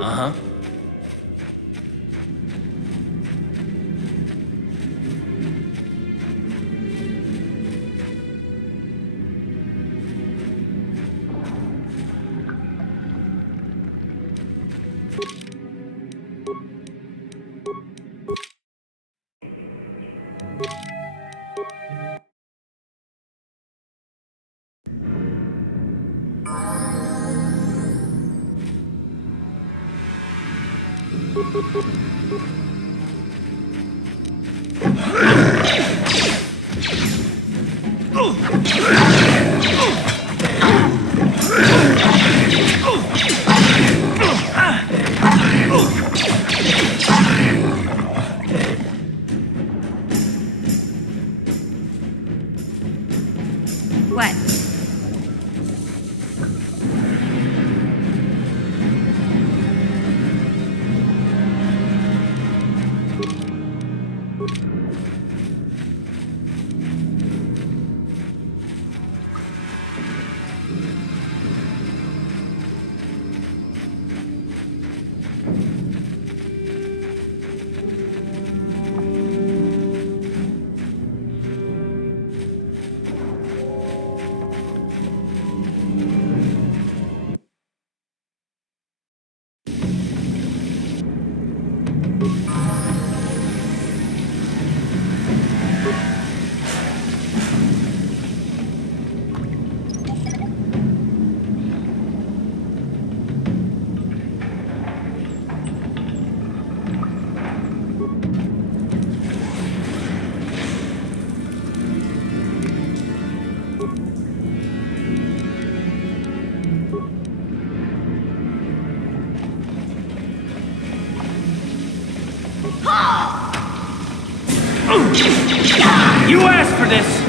Uh-huh. What? You asked for this!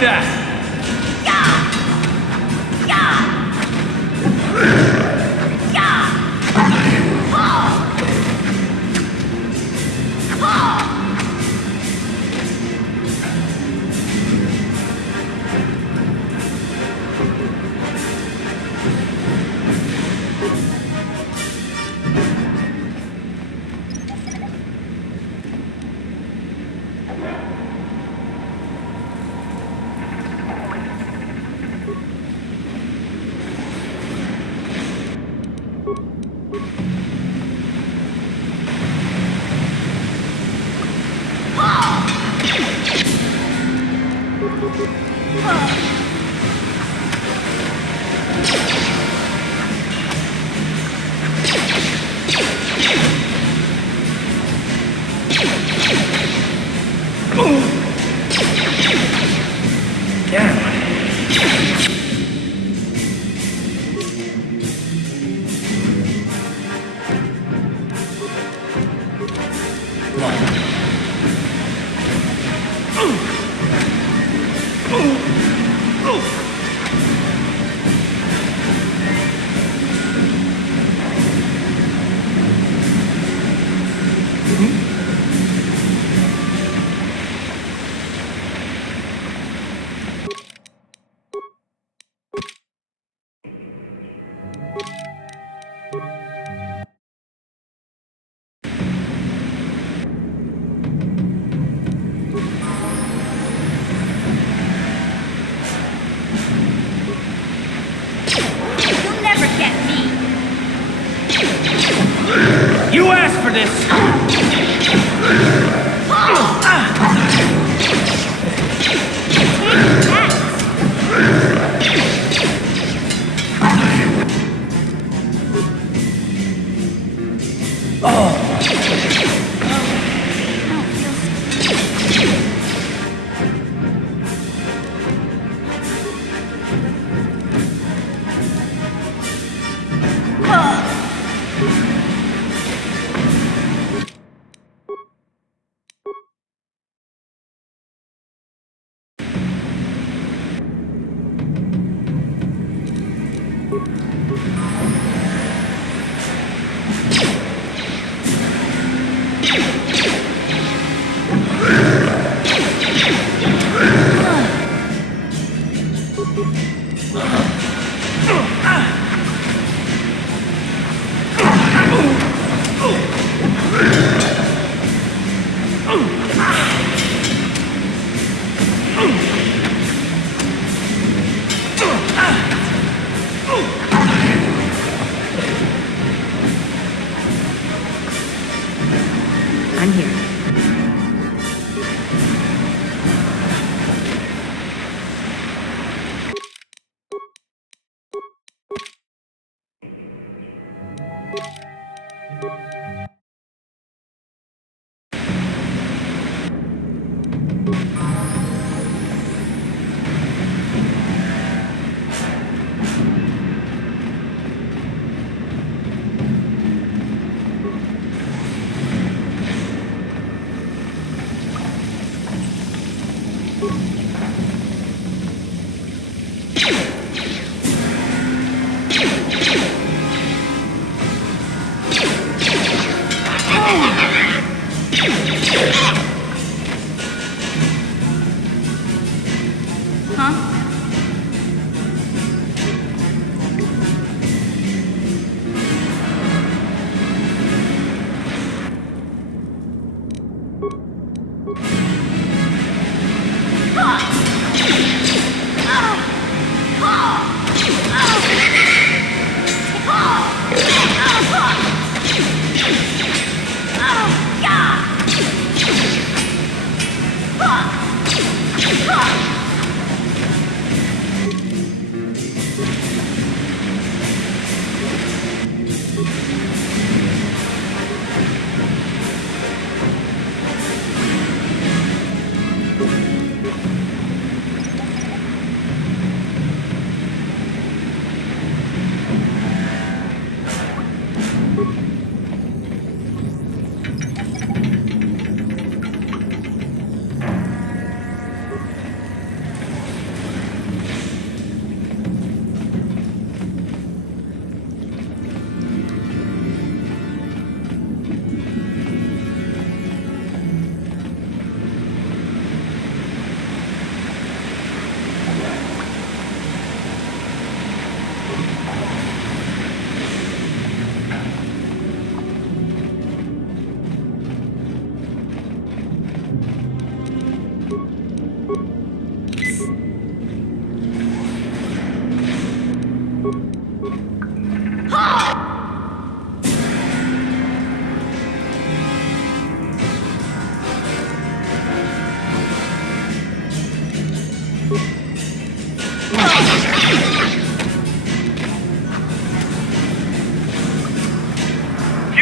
like that? You'll never get me. You asked for this! I'm here.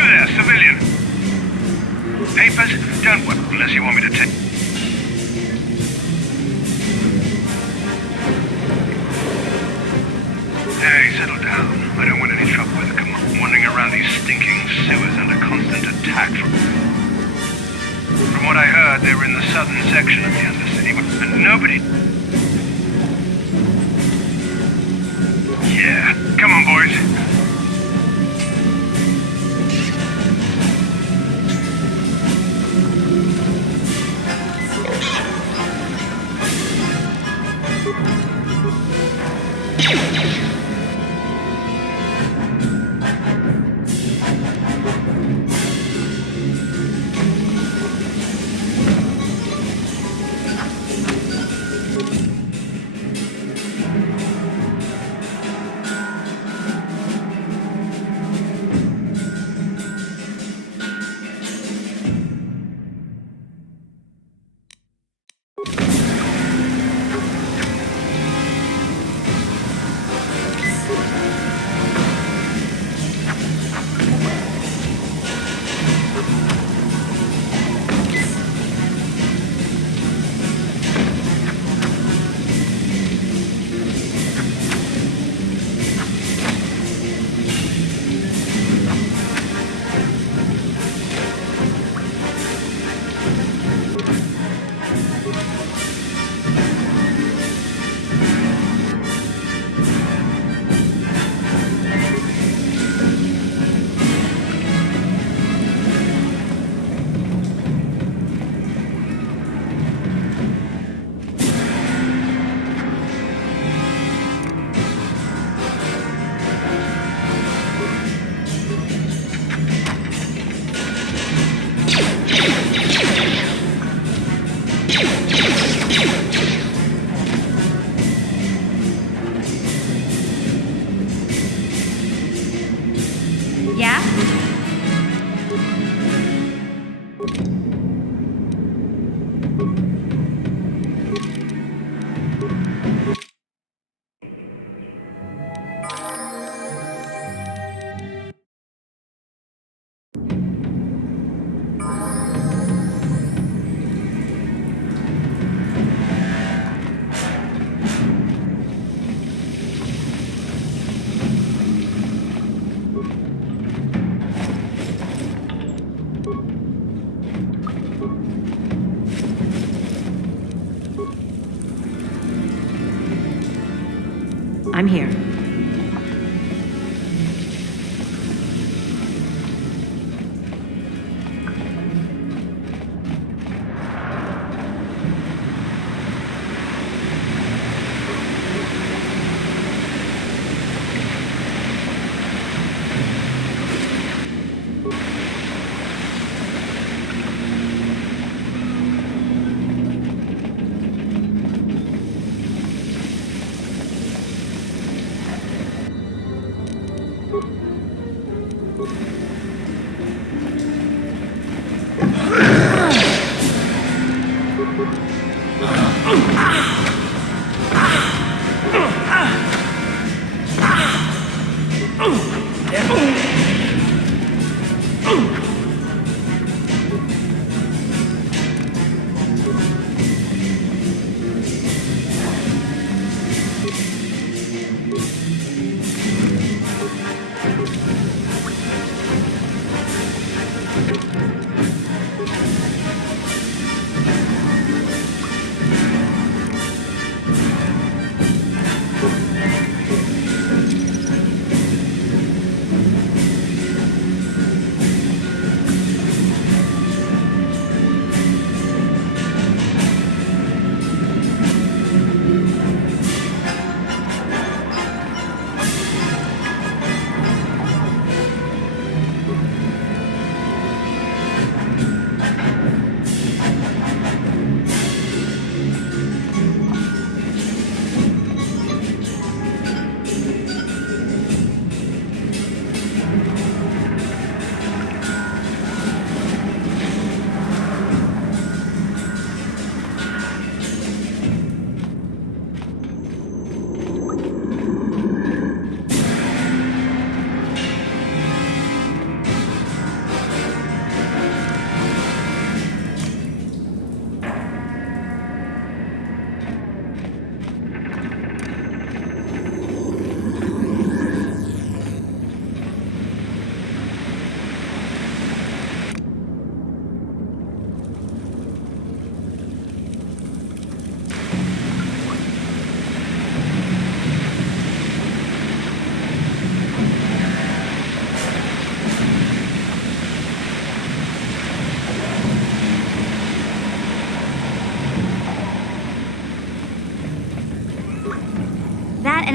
there, civilian. Papers? Don't worry, unless you want me to take... Hey, settle down. I don't want any trouble with the command. Wandering around these stinking sewers under constant attack from... From what I heard, they were in the southern section of the Undercity, and nobody... Yeah, come on, boys. Yeah? I'm here.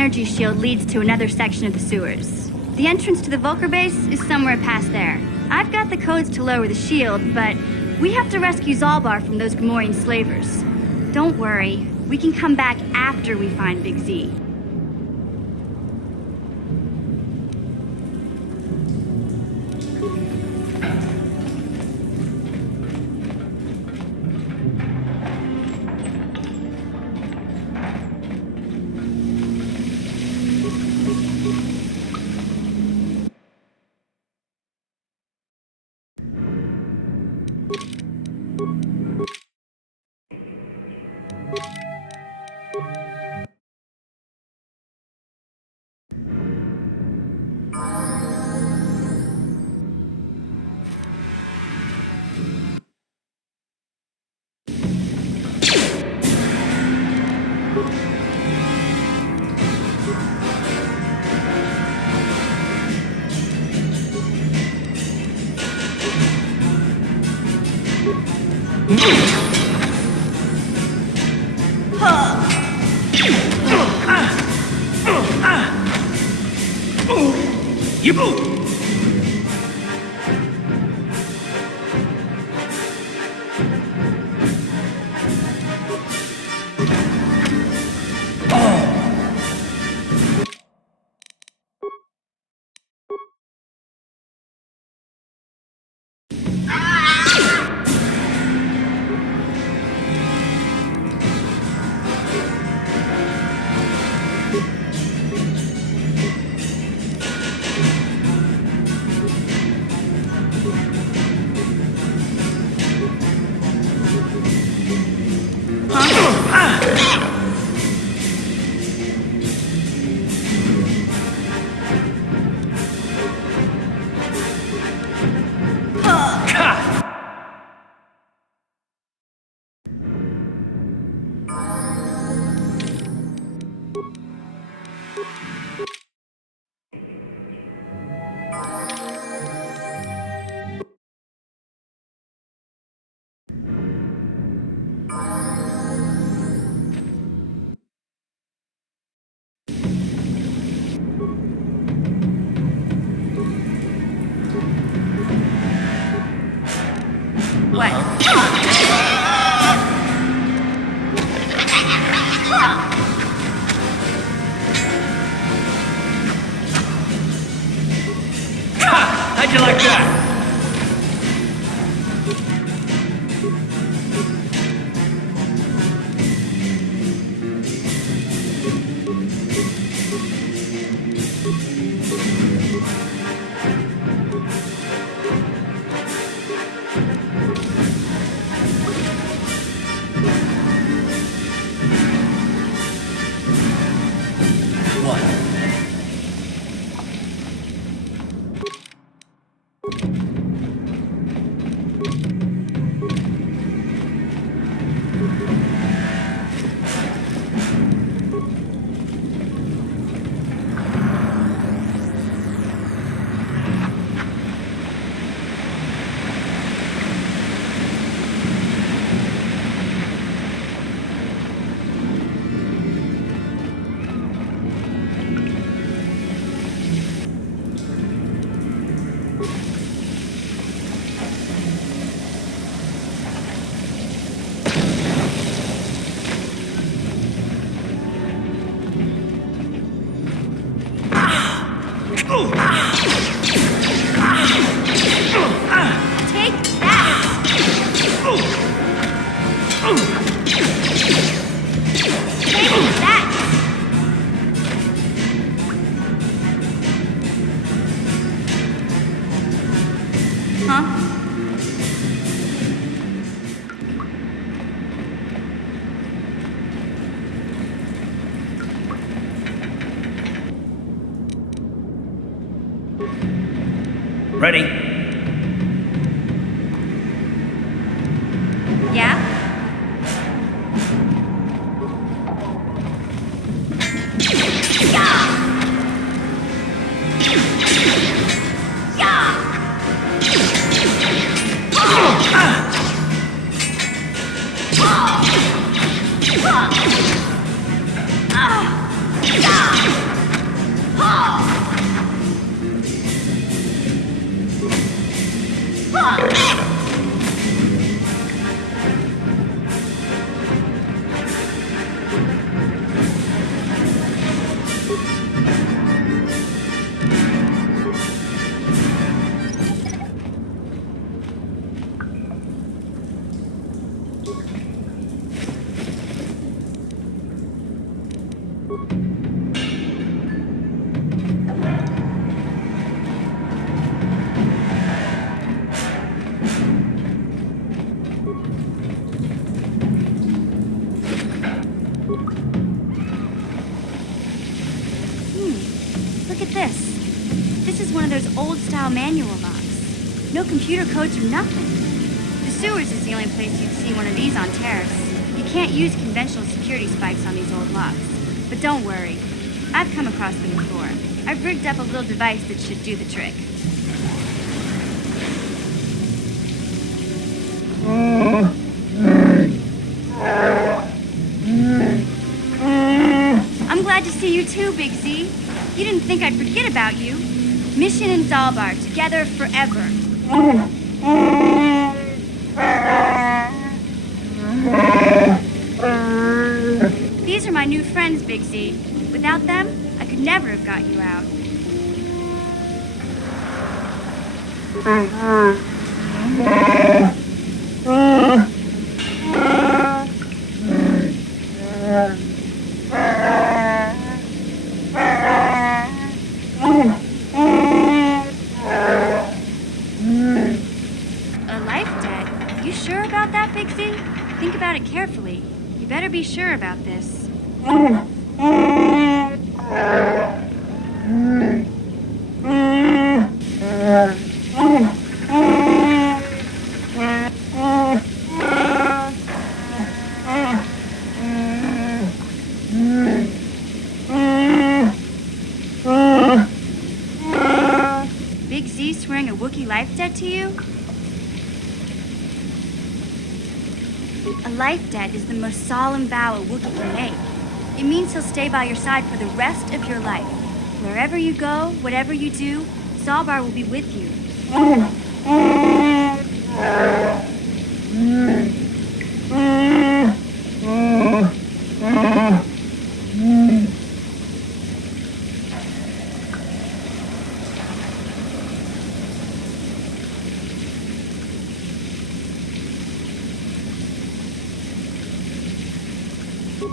energy shield leads to another section of the sewers. The entrance to the Vulcar base is somewhere past there. I've got the codes to lower the shield, but we have to rescue Zalbar from those Gamorrean slavers. Don't worry, we can come back after we find Big Z. You move! How'd you like that? Ready? Yeah? this? This is one of those old-style manual locks. No computer codes or nothing. The sewers is the only place you'd see one of these on Terrace. You can't use conventional security spikes on these old locks. But don't worry. I've come across them before. I've rigged up a little device that should do the trick. I'm glad to see you too, Big Z. You didn't think I'd forget about you. Mission and Zalbar, together forever. These are my new friends, Big Z. Without them, I could never have got you out. A life debt? You sure about that, Big Z? Think about it carefully. You better be sure about this. Big Z swearing a Wookiee life debt to you? A life debt is the most solemn vow a Wookiee can make. It means he'll stay by your side for the rest of your life. Wherever you go, whatever you do, Zalbar will be with you.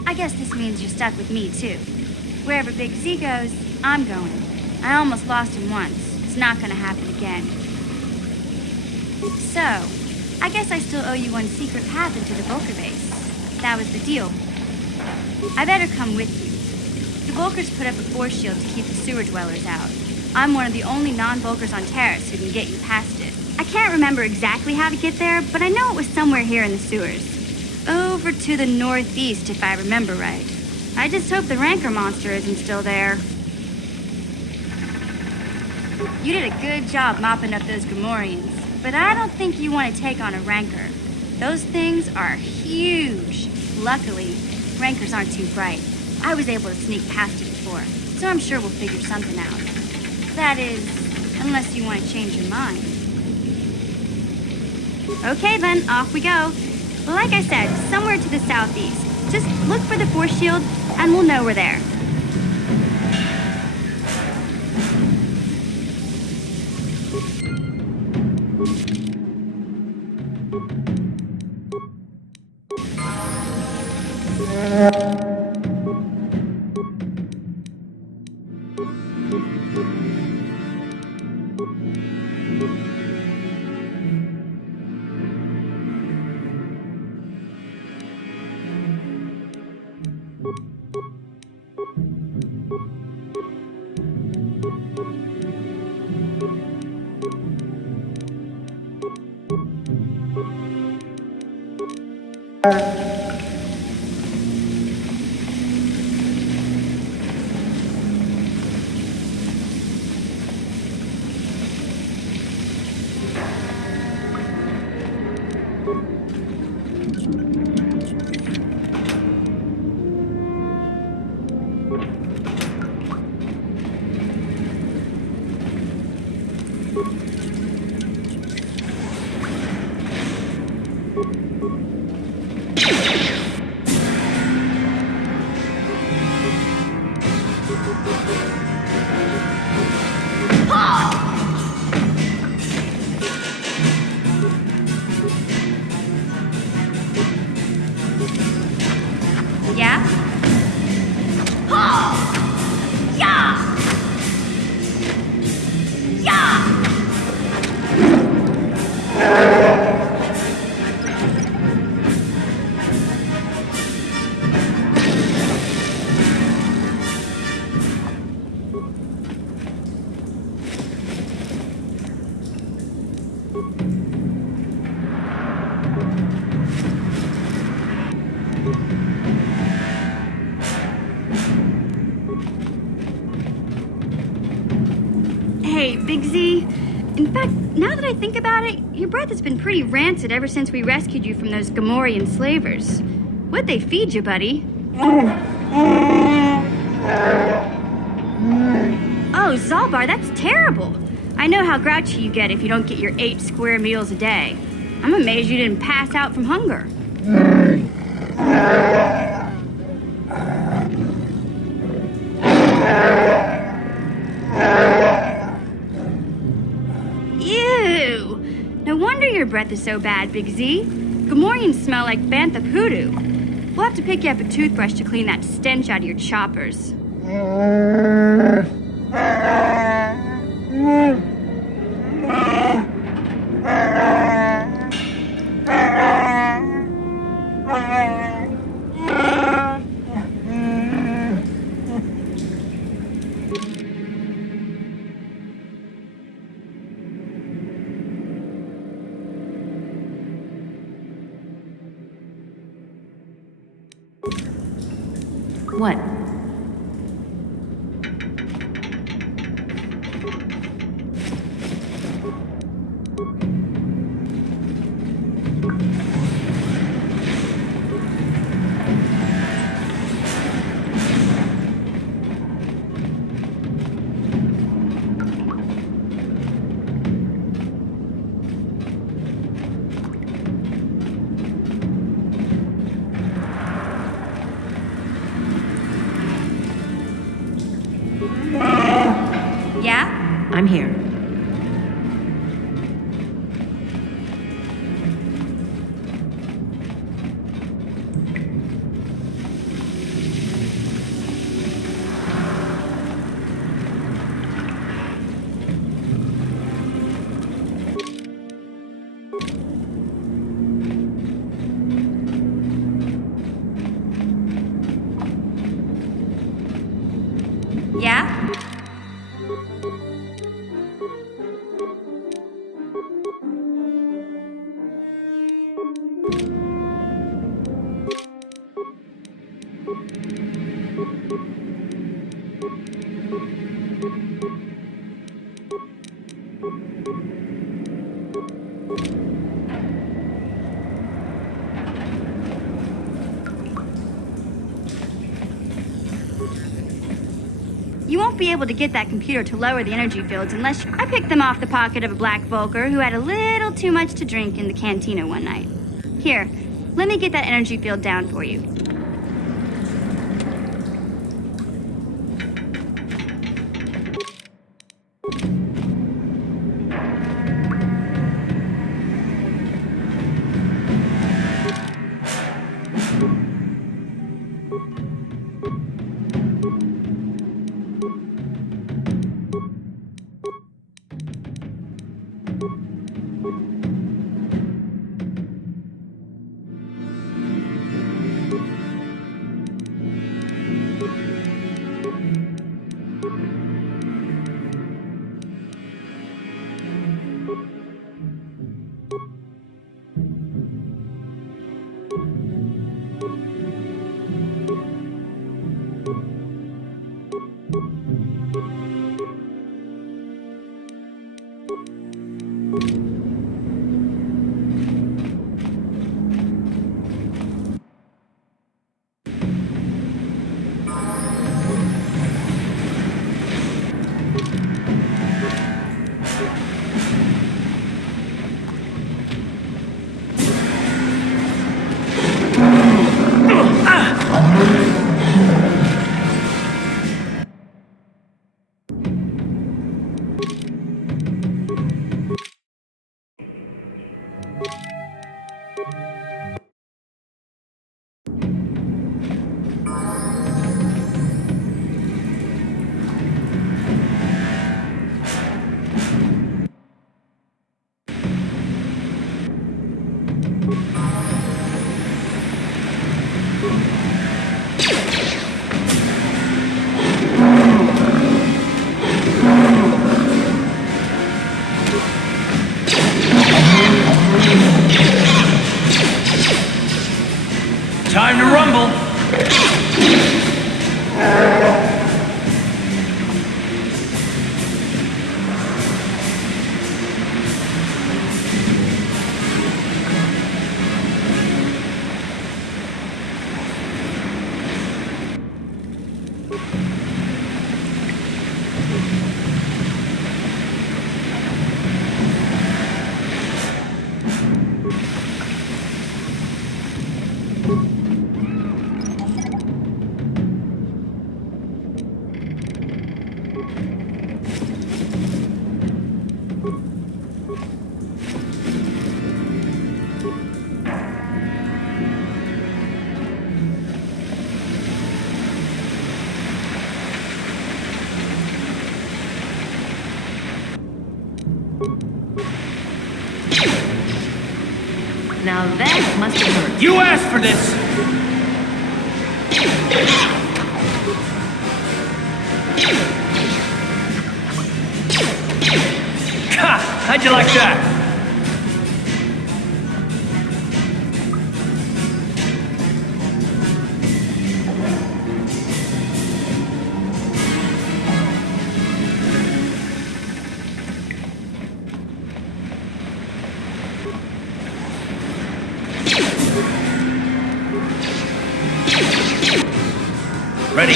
I guess this means you're stuck with me, too. Wherever Big Z goes, I'm going. I almost lost him once. It's not gonna happen again. So, I guess I still owe you one secret path into the Volker base. That was the deal. I better come with you. The Volkers put up a force shield to keep the sewer dwellers out. I'm one of the only non-Volkers on Terrace who can get you past it. I can't remember exactly how to get there, but I know it was somewhere here in the sewers. Over to the northeast, if I remember right. I just hope the Rancor monster isn't still there. You did a good job mopping up those Gamorreans, but I don't think you want to take on a Rancor. Those things are huge. Luckily, Rancors aren't too bright. I was able to sneak past it before, so I'm sure we'll figure something out. That is, unless you want to change your mind. Okay then, off we go. Like I said, somewhere to the southeast. Just look for the force shield, and we'll know we're there. Yeah? Yeah! Yeah! Hey, Big Z. In fact, now that I think about it, your breath has been pretty rancid ever since we rescued you from those Gamorrean slavers. What'd they feed you, buddy? Oh, Zalbar, that's terrible. I know how grouchy you get if you don't get your 8 square meals a day. I'm amazed you didn't pass out from hunger. Ew! No wonder your breath is so bad, Big Z. Gamorreans smell like bantha poodoo. We'll have to pick you up a toothbrush to clean that stench out of your choppers. What? Yeah? I'm here. Yeah? You won't be able to get that computer to lower the energy fields unless I picked them off the pocket of a black Volker who had a little too much to drink in the cantina one night. Here, let me get that energy field down for you. Now that must have hurt. You asked for this! Ha! How'd you like that? Ready?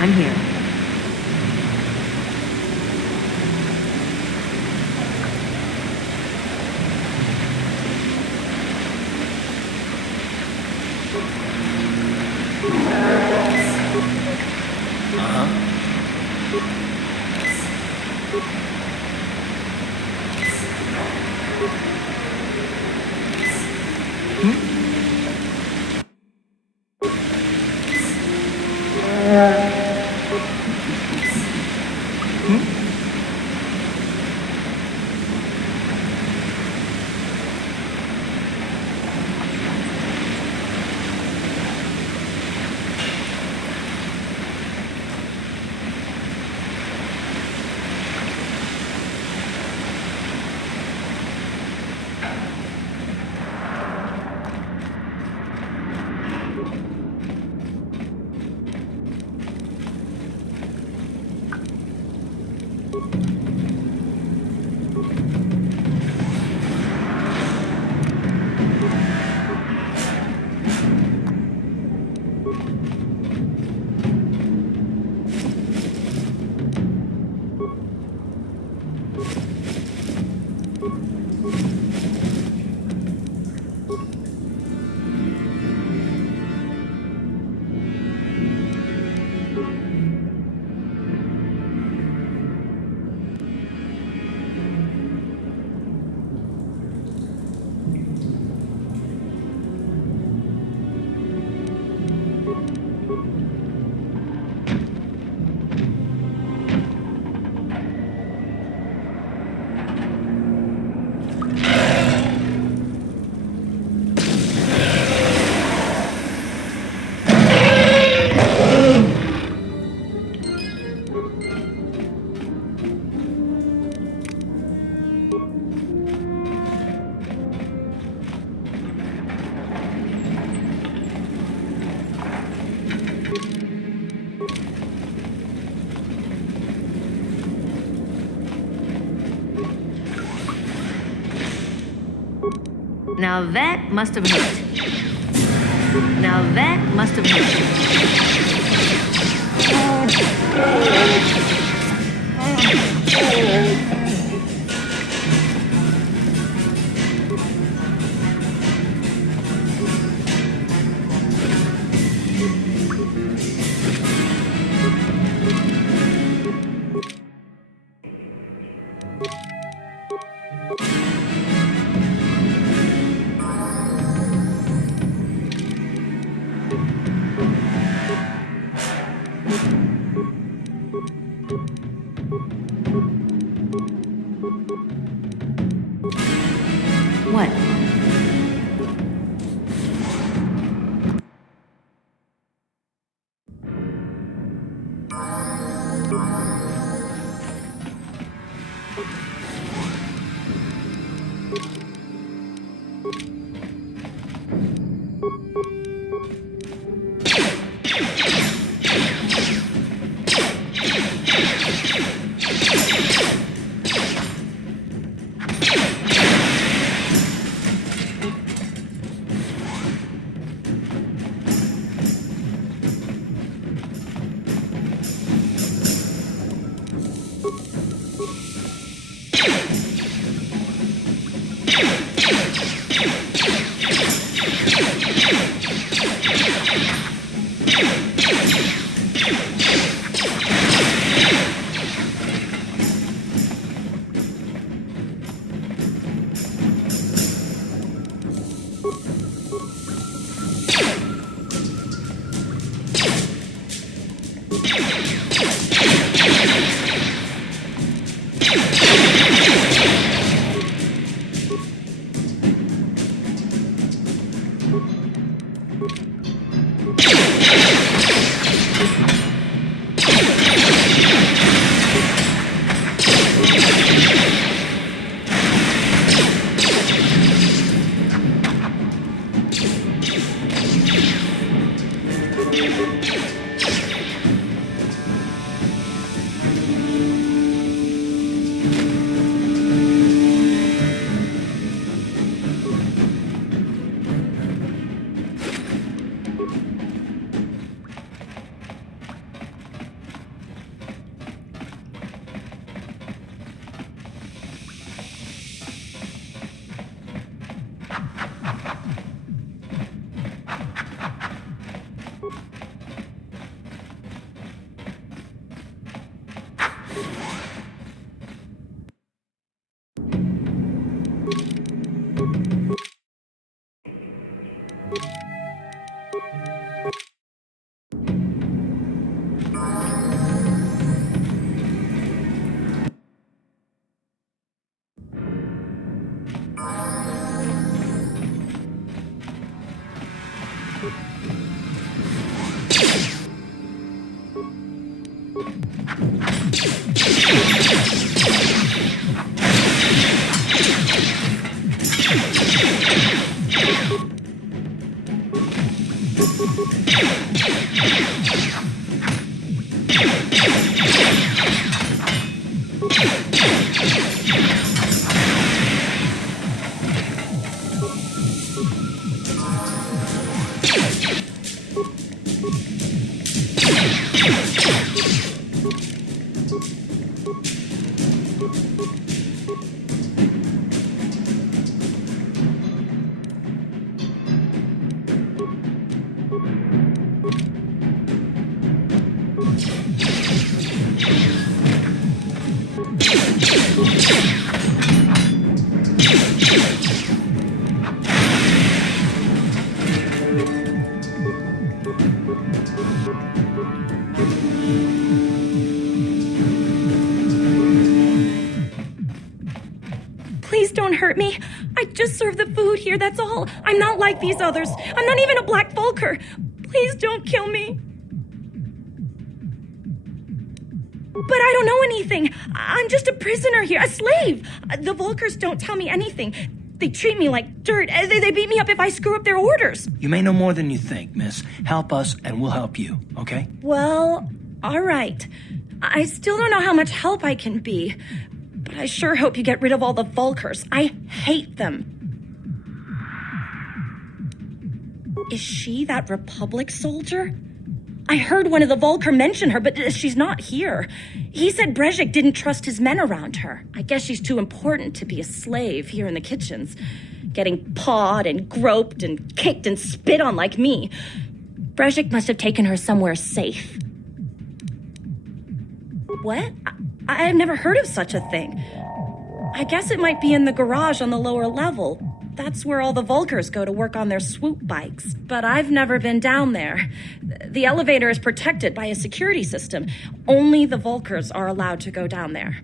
I'm here. Now that must have hurt. Now that must have hurt. Please don't hurt me. I just serve the food here, that's all. I'm not like these others. I'm not even a Black Vulker. Please don't kill me. But I don't know anything. I'm just a prisoner here, a slave. The Vulkers don't tell me anything. They treat me like dirt. They beat me up if I screw up their orders. You may know more than you think, miss. Help us and we'll help you, okay? Well, all right. I still don't know how much help I can be, but I sure hope you get rid of all the Vulkers. I hate them. Is she that Republic soldier? I heard one of the Vulkar mention her, but she's not here. He said Brezhik didn't trust his men around her. I guess she's too important to be a slave here in the kitchens, getting pawed and groped and kicked and spit on like me. Brezhik must have taken her somewhere safe. What? I've never heard of such a thing. I guess it might be in the garage on the lower level. That's where all the Vulkars go to work on their swoop bikes. But I've never been down there. The elevator is protected by a security system. Only the Vulkars are allowed to go down there.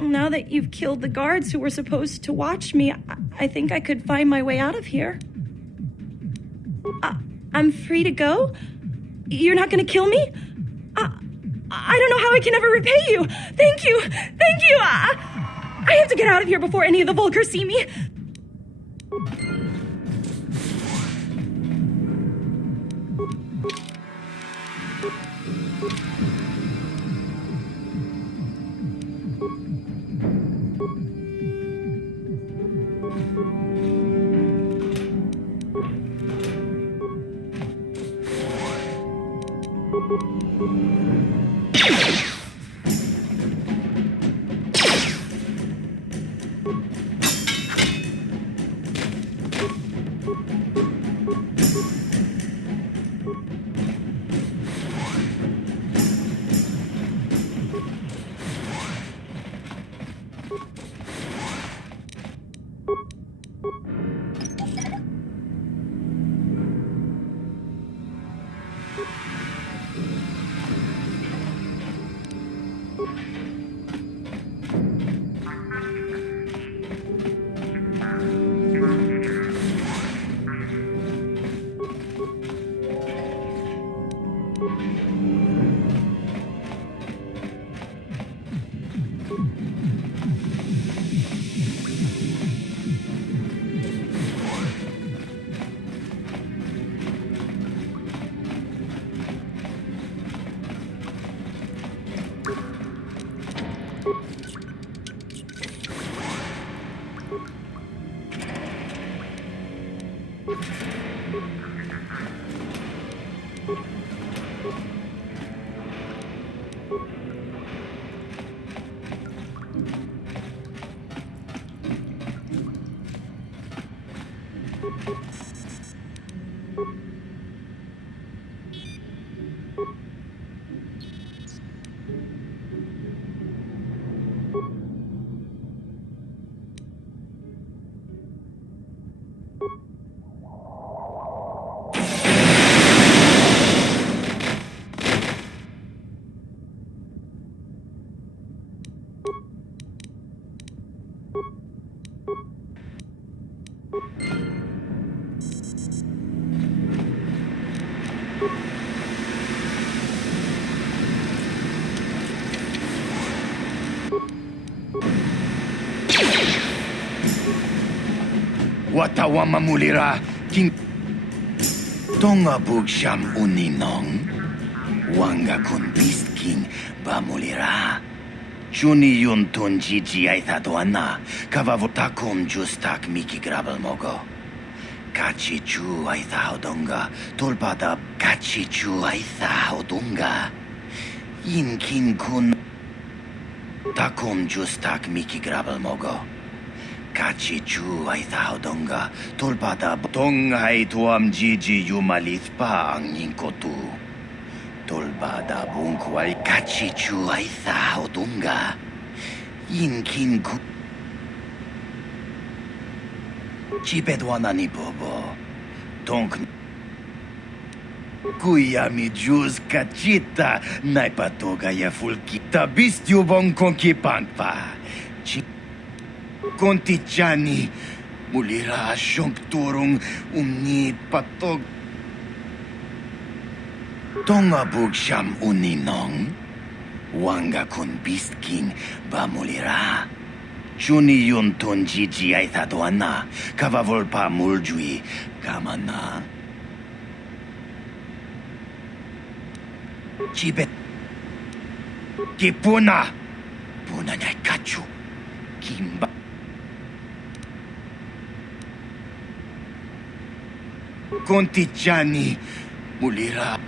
Now that you've killed the guards who were supposed to watch me, I think I could find my way out of here. I'm free to go? You're not going to kill me? I don't know how I can ever repay you. Thank you. Thank you. I have to get out of here before any of the Vulkars see me. Watawama mulira king Tonga bugsham uninong Wanga kun beast king ba mulira Chuni yun tunjiji aithadoana Kavavotakom justak miki grabel mogo Kachi chu aithaodonga Tolpada kachi chu aithaodonga Inkin kun Takom justak miki grabel mogo Kachi chu ay thaodonga tolpada tonga ay tuam jiji yumalit pa ang kotu. Tolpada bungkwal kachi chu ay thaodonga. Inkin ku Chipedwana ni bobo. Tonk Kuya mi jus kachita naipatoga ya fulkita bistyo bong konkipanpa. Kontichani mulira asyong turong umni patog. Tonga bugsyam uninong wanga kun beast king ba mulira. Chuni yun ton jiji ay thadoana kavavol pa muljui kamana. Chibet Kipuna Puna nyay kachu Kimba Kontichani mulira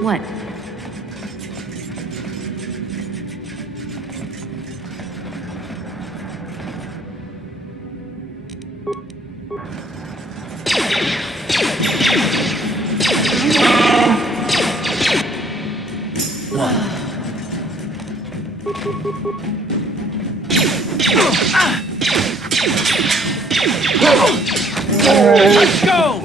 What? Let's go!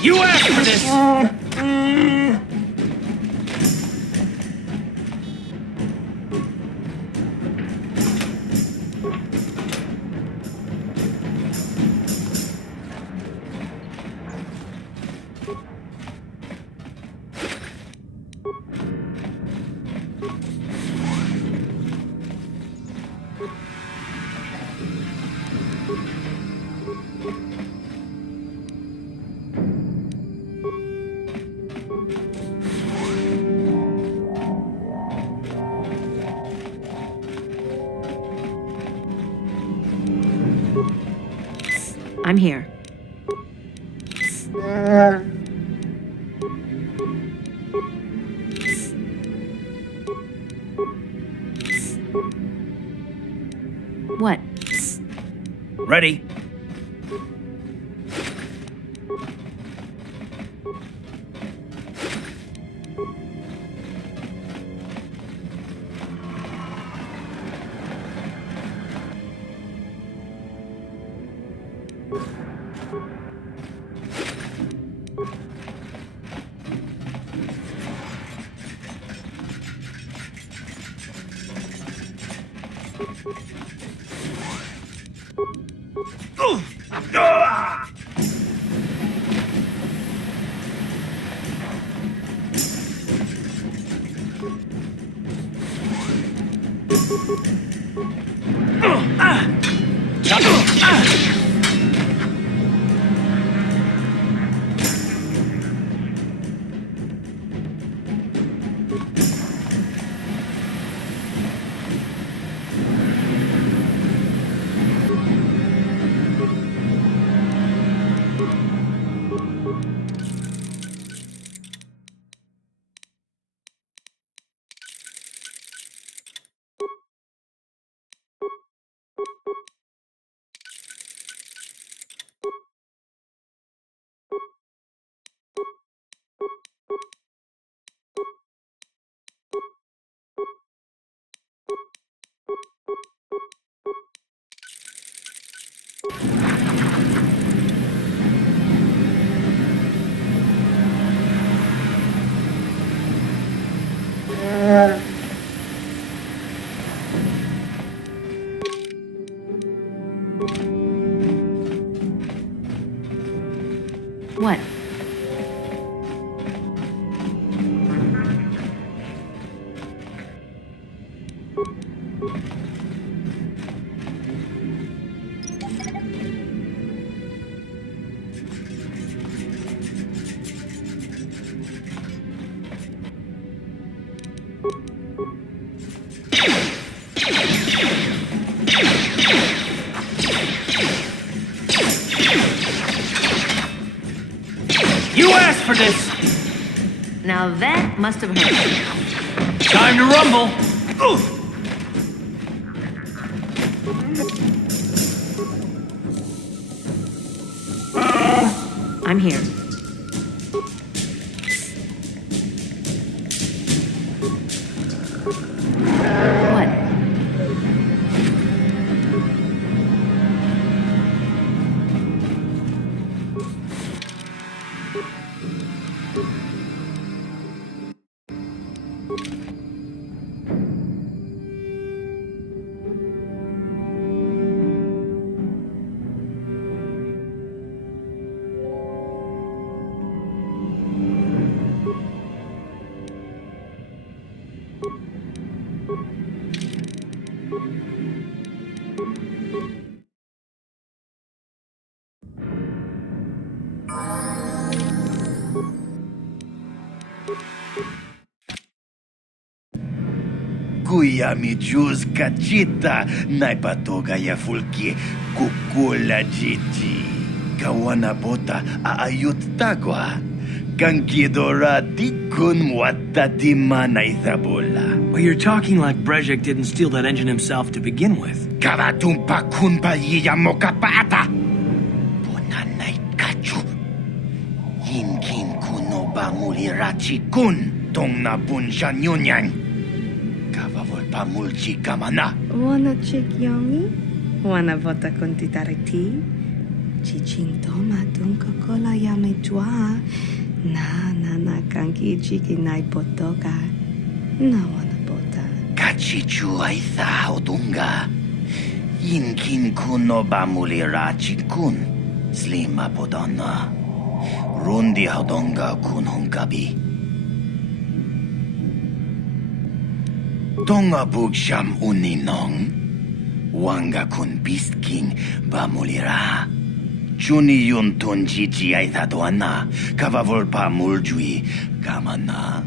You asked for this! I'm here. What? Ready? What? You asked for this! Now that must have hurt. Time to rumble! I'm here. What? Kuya mi juz kachita, naipatoga ya fulki, kukula jiji. Kawana bota aayut tagwa. Kankidora dikun watatima na ithabola. Well, you're talking like Brezhik didn't steal that engine himself to begin with. Karatumpa kunpa yiya mokapata. Punanay kachu. Hinkin kuno ba mulirachi kun. Tong na bunsha nyunyang. Kavavol pa mulchi kamana. Wanna chick yummy? Wanna vota con titariti? Chiching toma dunka kola yame jua. Na kanki chiki nai potoka. Na wanna bota. Kachichu ay odunga. Yinkin kuno ba mulirachi kun. Slima podonna. Rundi hodonga kun hunkabi. Tonga bugsham uninong. Wanga kun bistking ba mulira. Chuni yun tun jiji ay thaduana. Kavavol pa muljui kamana.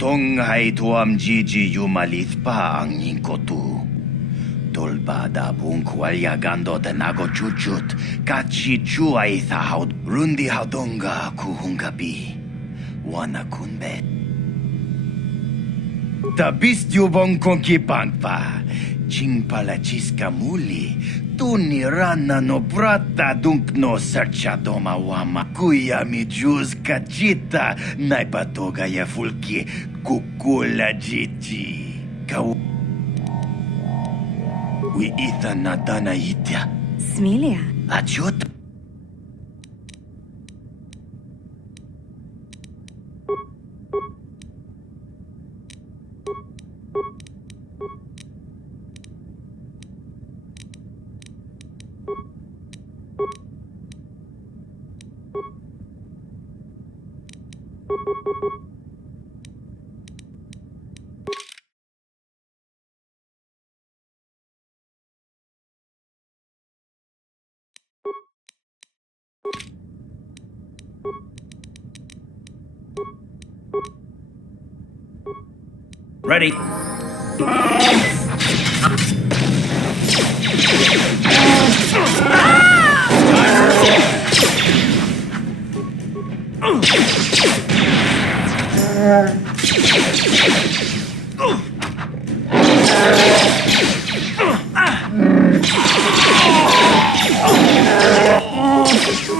Tonghay tuam jiji yumalith pa ang yingkotu. Tolbada bunkwalya gando tenago chuchut. Kachi chu ay thahod. Rundi haudonga kuhungabi. Wana kunbet. Tabist yubong konki pangpa. Ching palachiska muli. Tuni rana no brata dunk no sercha doma wama. Kuya mi juz kachita. Naipatoga ya fulki. Kukula jiji. Kaw... Wi ita na dana itya. Smilia. Achut. Ready.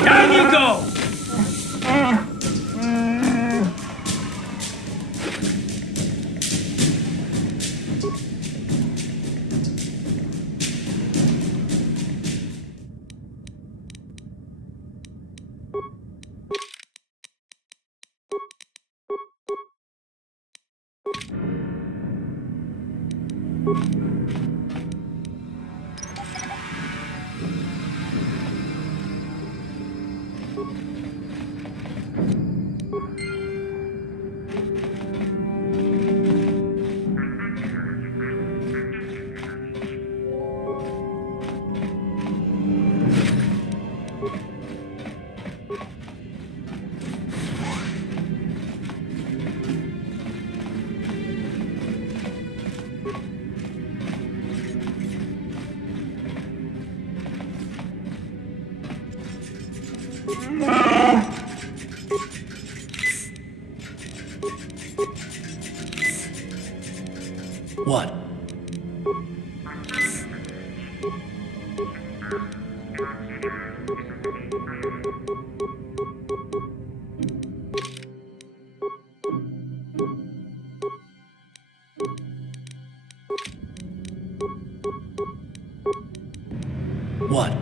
Down you go! What? What?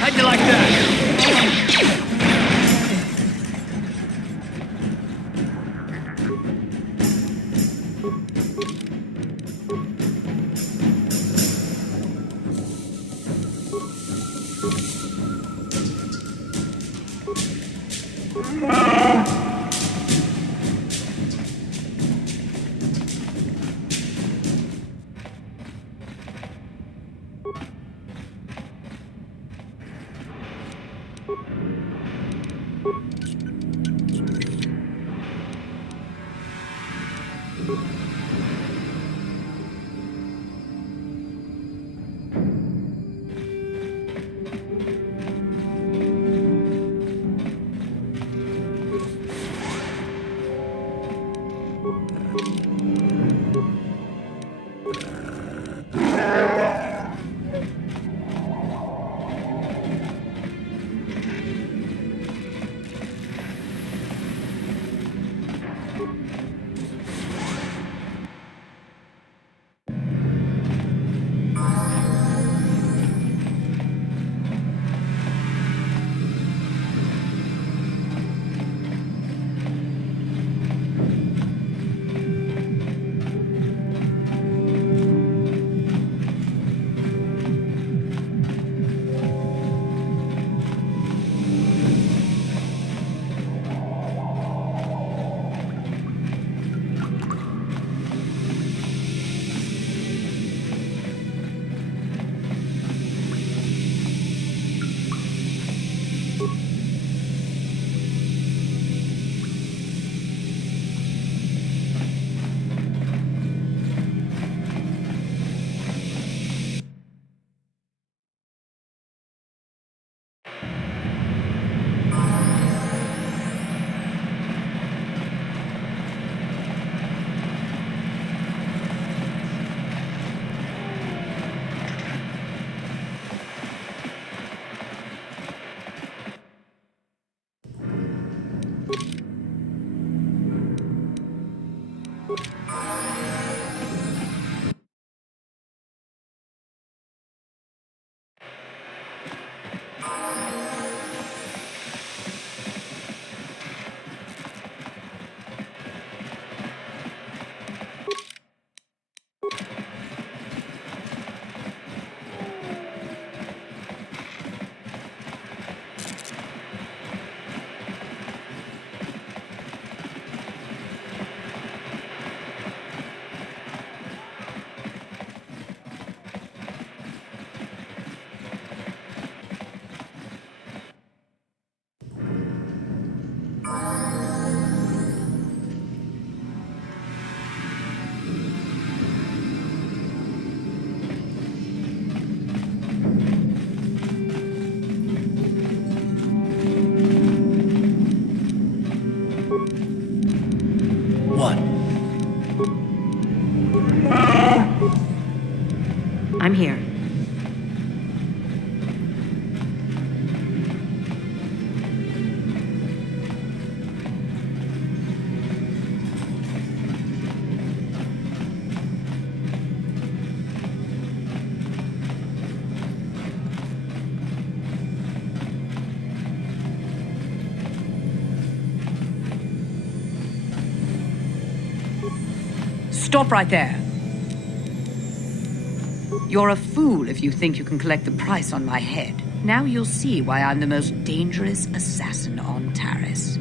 How'd you like that? What? I'm here. Stop right there. You're a fool if you think you can collect the price on my head. Now you'll see why I'm the most dangerous assassin on Taris.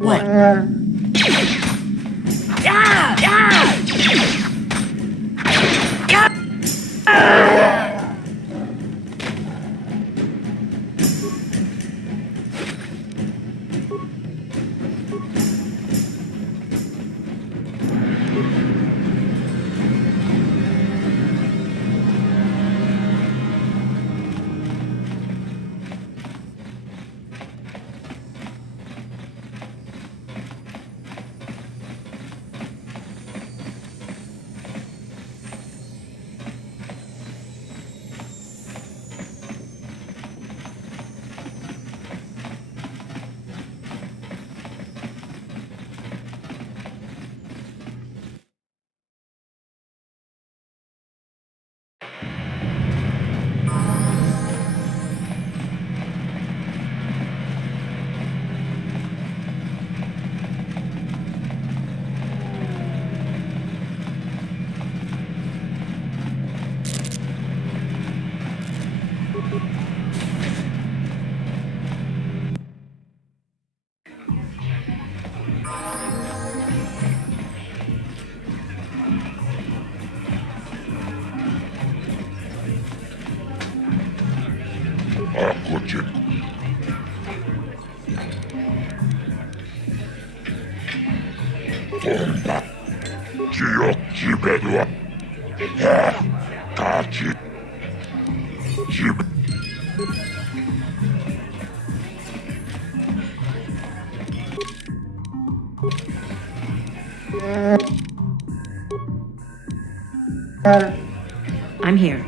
What? Akucik. Tomba. Ciok cibedua. Ha. Taci. Cib. I'm here.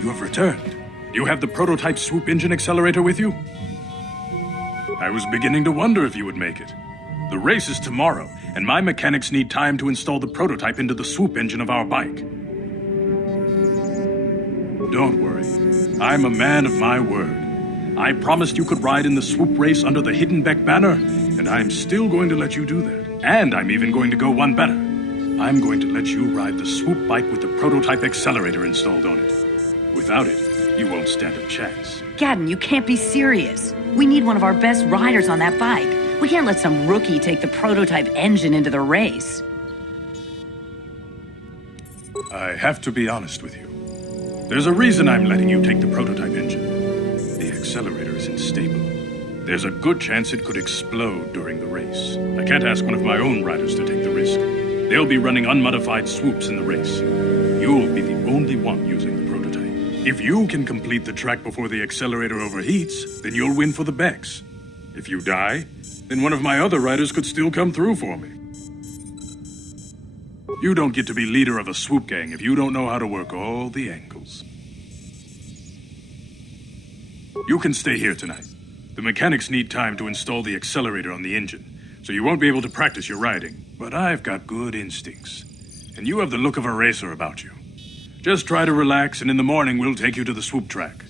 You have returned. You have the prototype swoop engine accelerator with you? I was beginning to wonder if you would make it. The race is tomorrow, and my mechanics need time to install the prototype into the swoop engine of our bike. Don't worry. I'm a man of my word. I promised you could ride in the swoop race under the Hiddenbeck banner, and I'm still going to let you do that. And I'm even going to go one better. I'm going to let you ride the swoop bike with the prototype accelerator installed on it. Without it, you won't stand a chance. Gadden, you can't be serious. We need one of our best riders on that bike. We can't let some rookie take the prototype engine into the race. I have to be honest with you. There's a reason I'm letting you take the prototype engine. The accelerator is unstable. There's a good chance it could explode during the race. I can't ask one of my own riders to take the risk. They'll be running unmodified swoops in the race. You'll be the only one using the prototype. If you can complete the track before the accelerator overheats, then you'll win for the Becks. If you die, then one of my other riders could still come through for me. You don't get to be leader of a swoop gang if you don't know how to work all the angles. You can stay here tonight. The mechanics need time to install the accelerator on the engine, so you won't be able to practice your riding. But I've got good instincts, and you have the look of a racer about you. Just try to relax, and in the morning we'll take you to the swoop track.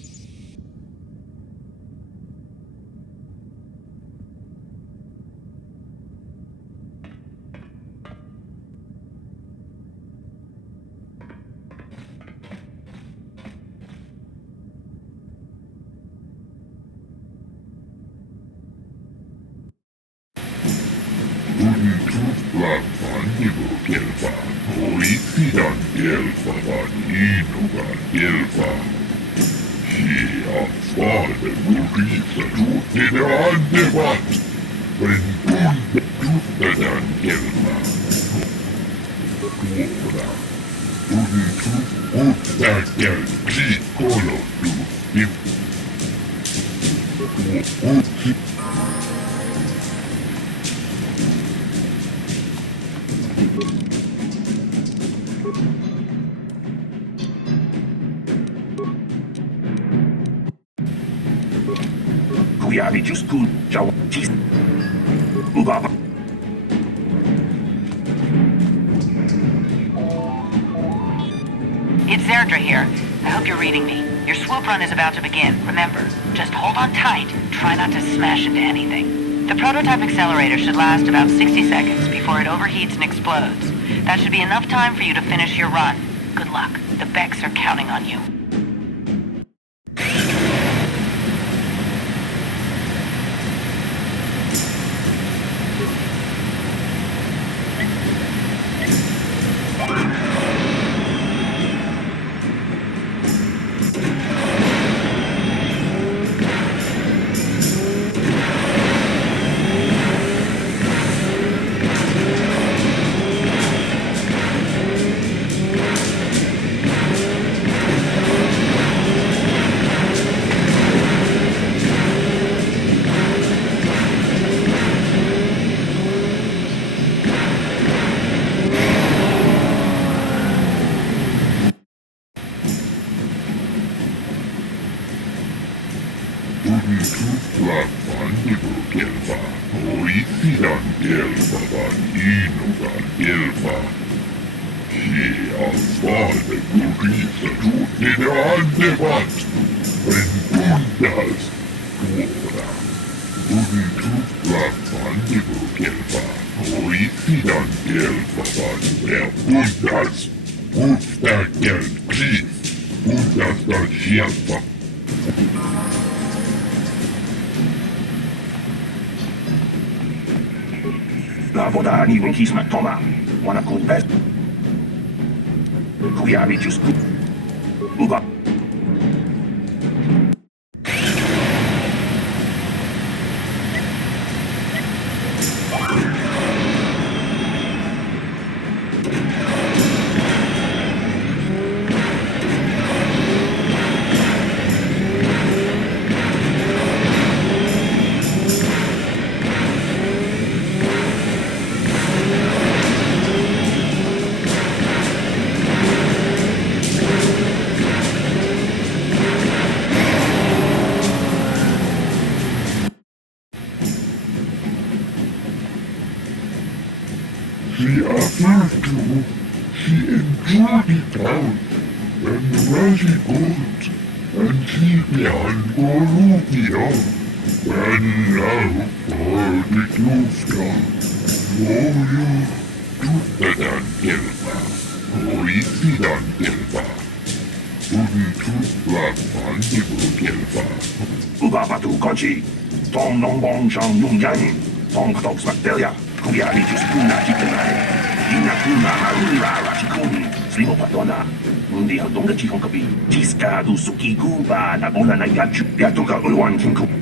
It's Zerdra here. I hope you're reading me. Your swoop run is about to begin. Remember, just hold on tight. Try not to smash into anything. The prototype accelerator should last about 60 seconds before it overheats and explodes. That should be enough time for you to finish your run. Good luck. The Becks are counting on you.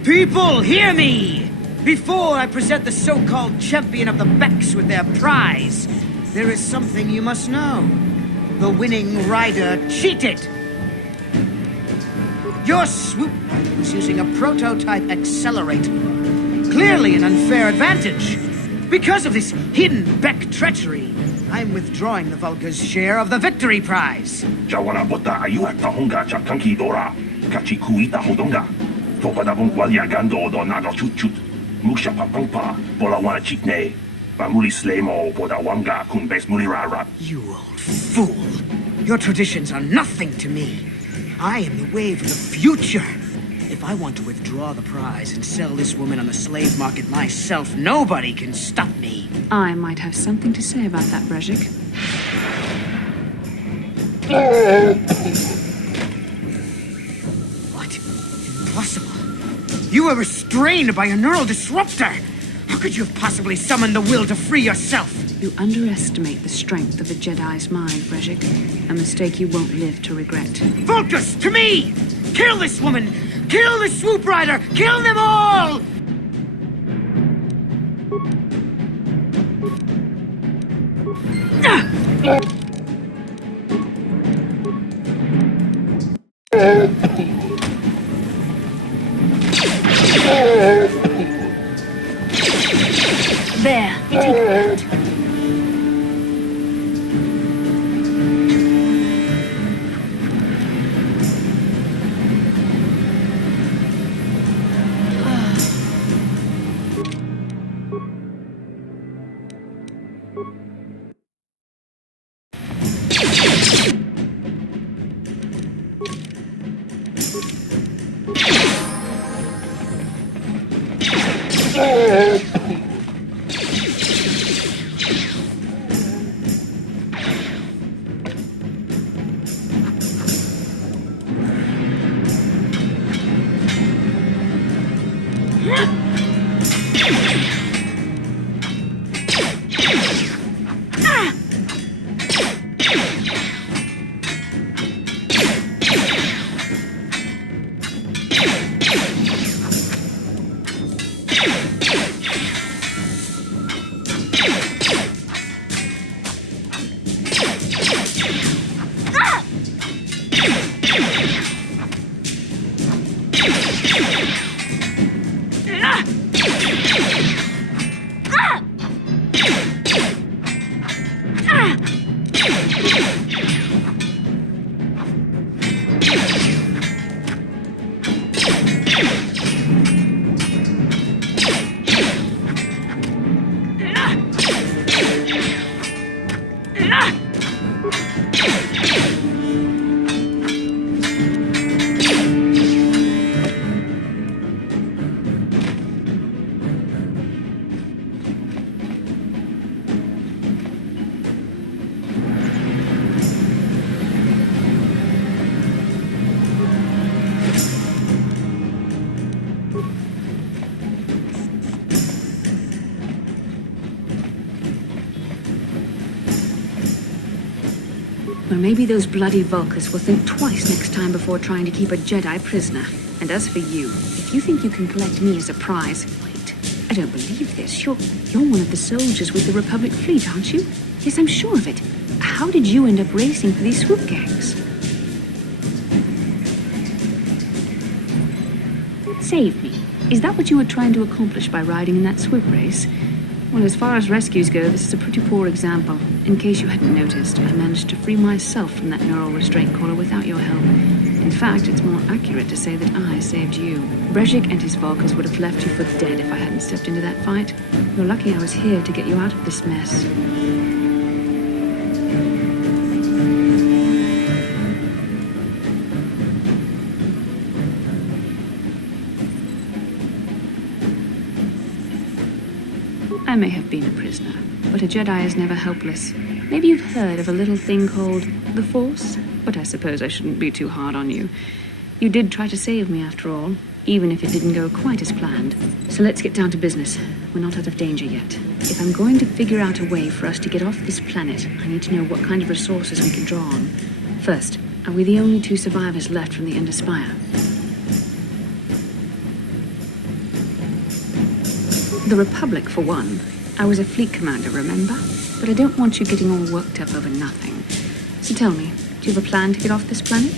People, hear me! Before I present the so-called champion of the Becks with their prize, there is something you must know. The winning rider cheated! Your swoop was using a prototype accelerator. Clearly an unfair advantage. Because of this hidden Beck treachery, I'm withdrawing the Vulca's share of the victory prize. You old fool. Your traditions are nothing to me. I am the wave of the future. If I want to withdraw the prize and sell this woman on the slave market myself, nobody can stop me. I might have something to say about that, Brezhik. What? Impossible. You were restrained by a neural disruptor. How could you have possibly summoned the will to free yourself? You underestimate the strength of a Jedi's mind, Brezhik. A mistake you won't live to regret. Focus to me! Kill this woman! Kill the swoop rider! Kill them all! There, take that. Well, maybe those bloody Vulkars will think twice next time before trying to keep a Jedi prisoner. And as for you, if you think you can collect me as a prize... Wait, I don't believe this. You're one of the soldiers with the Republic fleet, aren't you? Yes, I'm sure of it. How did you end up racing for these swoop gangs? Save me. Is that what you were trying to accomplish by riding in that swoop race? Well, as far as rescues go, this is a pretty poor example. In case you hadn't noticed, I managed to free myself from that neural restraint collar without your help. In fact, it's more accurate to say that I saved you. Brezhik and his Vulkars would have left you for dead if I hadn't stepped into that fight. You're lucky I was here to get you out of this mess. I may have been a prisoner, but a Jedi is never helpless. Maybe you've heard of a little thing called the Force, but I suppose I shouldn't be too hard on you. You did try to save me after all, even if it didn't go quite as planned. So let's get down to business. We're not out of danger yet. If I'm going to figure out a way for us to get off this planet, I need to know what kind of resources we can draw on. First, are we the only two survivors left from the Ender Spire? The Republic, for one. I was a fleet commander, remember? But I don't want you getting all worked up over nothing. So tell me, do you have a plan to get off this planet?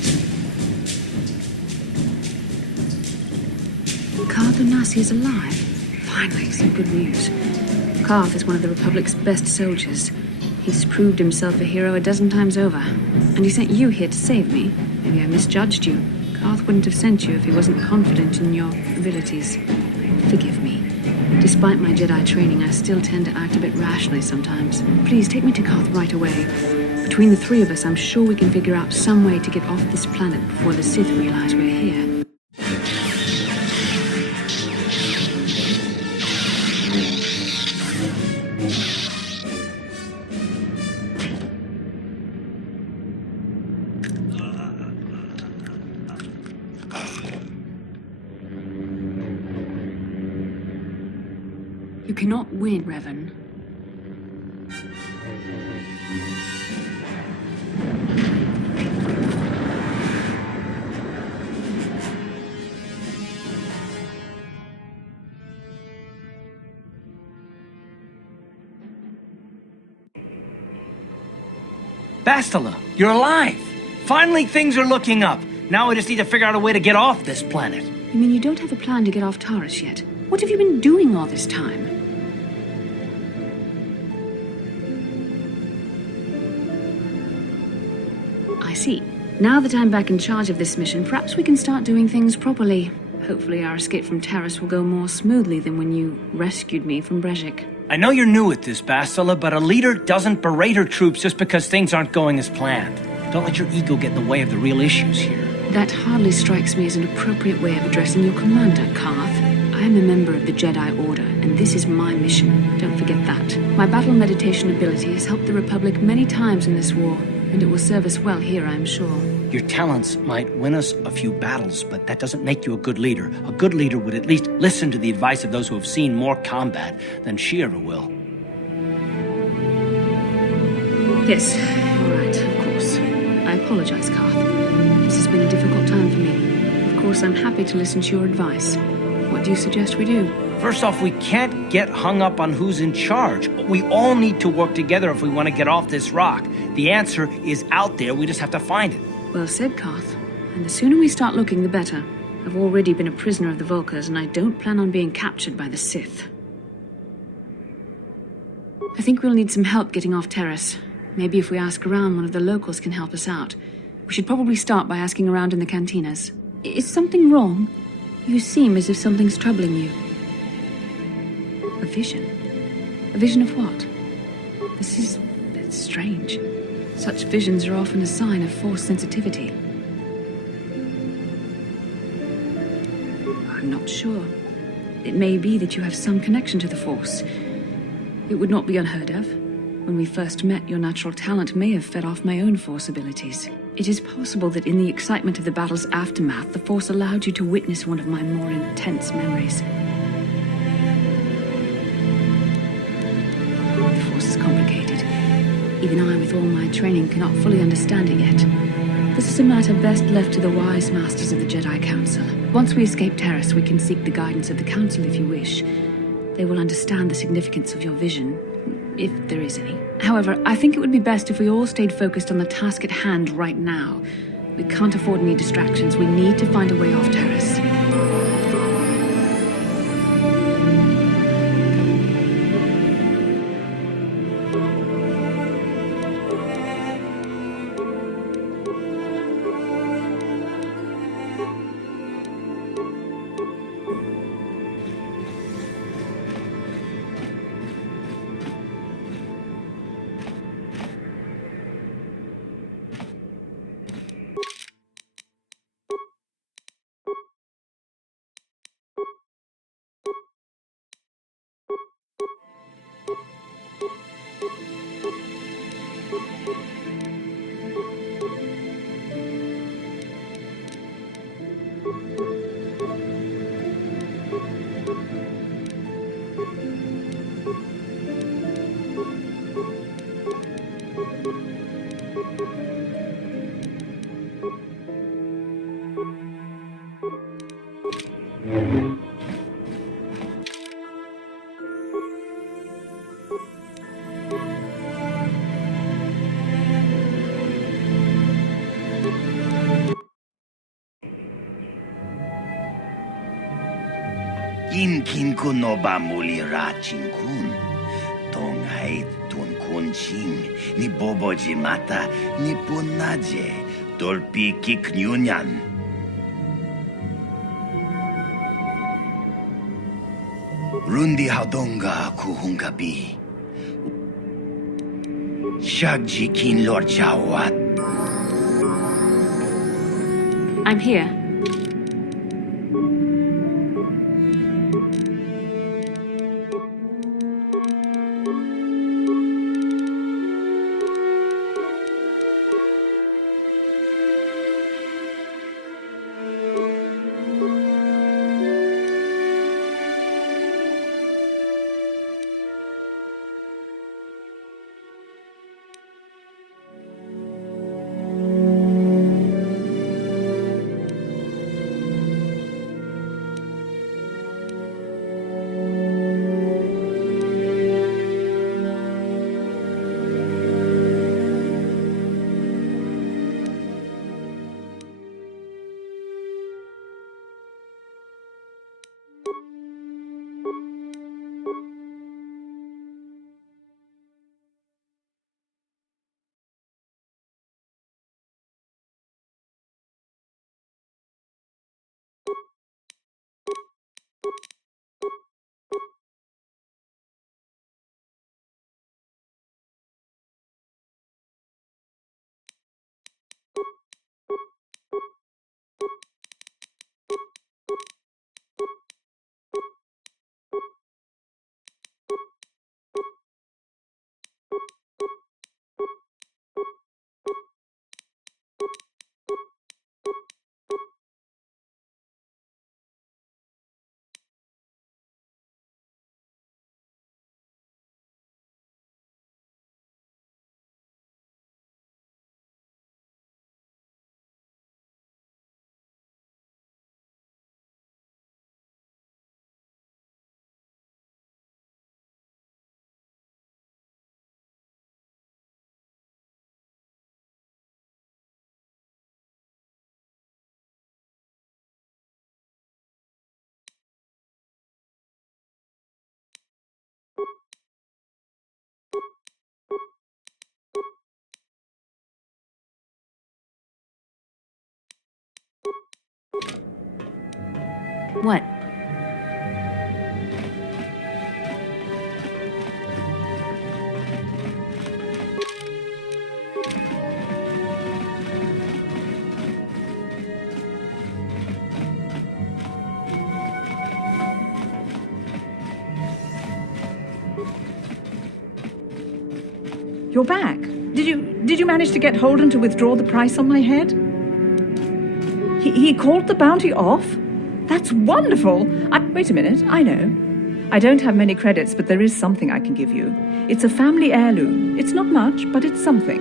Karth Onasi is alive. Finally, some good news. Karth is one of the Republic's best soldiers. He's proved himself a hero a dozen times over. And he sent you here to save me. Maybe I misjudged you. Karth wouldn't have sent you if he wasn't confident in your abilities. Forgive me. Despite my Jedi training, I still tend to act a bit rashly sometimes. Please, take me to Karth right away. Between the three of us, I'm sure we can figure out some way to get off this planet before the Sith realize we're here. You cannot win, Revan. Bastila, you're alive! Finally, things are looking up. Now we just need to figure out a way to get off this planet. You mean you don't have a plan to get off Taurus yet? What have you been doing all this time? I see. Now that I'm back in charge of this mission, perhaps we can start doing things properly. Hopefully our escape from Taurus will go more smoothly than when you rescued me from Brejik. I know you're new at this, Bastila, but a leader doesn't berate her troops just because things aren't going as planned. Don't let your ego get in the way of the real issues here. That hardly strikes me as an appropriate way of addressing your commander, Karth. I am a member of the Jedi Order, and this is my mission. Don't forget that. My battle meditation ability has helped the Republic many times in this war, and it will serve us well here, I'm sure. Your talents might win us a few battles, but that doesn't make you a good leader. A good leader would at least listen to the advice of those who have seen more combat than she ever will. Yes, all right, of course. I apologize, Karth. This has been a difficult time for me. Of course, I'm happy to listen to your advice. What do you suggest we do? First off, we can't get hung up on who's in charge. We all need to work together if we want to get off this rock. The answer is out there, we just have to find it. Well said, Karth. And the sooner we start looking, the better. I've already been a prisoner of the Vulkars, and I don't plan on being captured by the Sith. I think we'll need some help getting off Taurus. Maybe if we ask around, one of the locals can help us out. We should probably start by asking around in the cantinas. Is something wrong? You seem as if something's troubling you. A vision? A vision of what? It's strange. Such visions are often a sign of Force sensitivity. I'm not sure. It may be that you have some connection to the Force. It would not be unheard of. When we first met, your natural talent may have fed off my own Force abilities. It is possible that in the excitement of the battle's aftermath, the Force allowed you to witness one of my more intense memories. The Force is complicated. Even I, with all my training, cannot fully understand it yet. This is a matter best left to the wise masters of the Jedi Council. Once we escape Taurus, we can seek the guidance of the Council if you wish. They will understand the significance of your vision, if there is any. However, I think it would be best if we all stayed focused on the task at hand right now. We can't afford any distractions. We need to find a way off Taurus. Kin kunoba mulira chinkun. Tongait tun kunching. Ni boboji mata ni punaje. Dolpi kiknyunyan. Rundi haudonga kuhungabi. Shagjikin Lord Chawat. I'm here. What? You're back. Did you manage to get Holden to withdraw the price on my head? He called the bounty off? That's wonderful! Wait a minute, I know. I don't have many credits, but there is something I can give you. It's a family heirloom. It's not much, but it's something.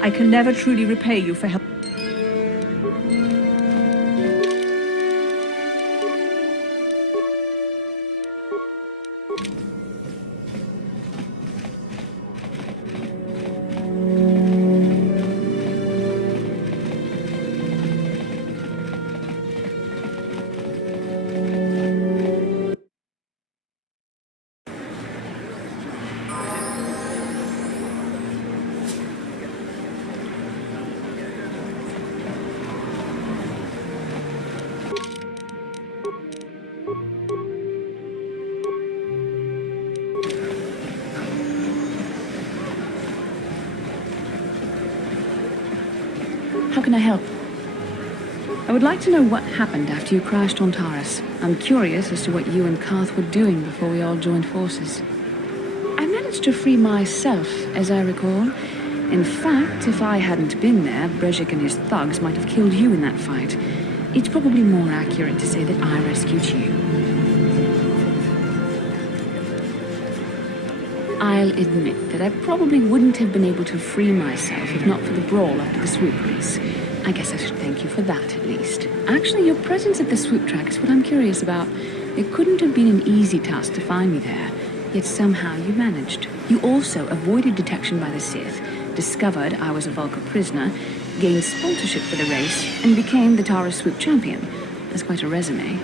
I can never truly repay you for help. How can I help? I would like to know what happened after you crashed on Taurus. I'm curious as to what you and Karth were doing before we all joined forces. I managed to free myself, as I recall. In fact, if I hadn't been there, Brezhik and his thugs might have killed you in that fight. It's probably more accurate to say that I rescued you. I'll admit that I probably wouldn't have been able to free myself if not for the brawl after the swoop race. I guess I should thank you for that, at least. Actually, your presence at the swoop track is what I'm curious about. It couldn't have been an easy task to find me there, yet somehow you managed. You also avoided detection by the Sith, discovered I was a Vulca prisoner, gained sponsorship for the race, and became the Taurus swoop champion. That's quite a resume.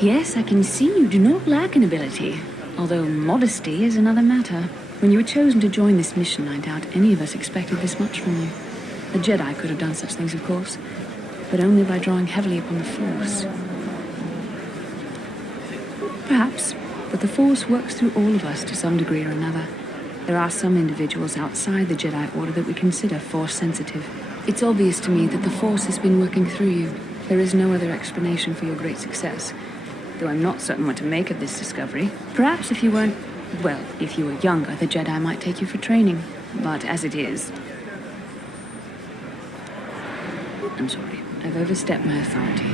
Yes, I can see you do not lack an ability, although modesty is another matter. When you were chosen to join this mission, I doubt any of us expected this much from you. A Jedi could have done such things, of course, but only by drawing heavily upon the Force. Perhaps, but the Force works through all of us to some degree or another. There are some individuals outside the Jedi Order that we consider Force-sensitive. It's obvious to me that the Force has been working through you. There is no other explanation for your great success, though I'm not certain what to make of this discovery. Perhaps if you weren't... well, if you were younger, the Jedi might take you for training. But as it is... I'm sorry. I've overstepped my authority.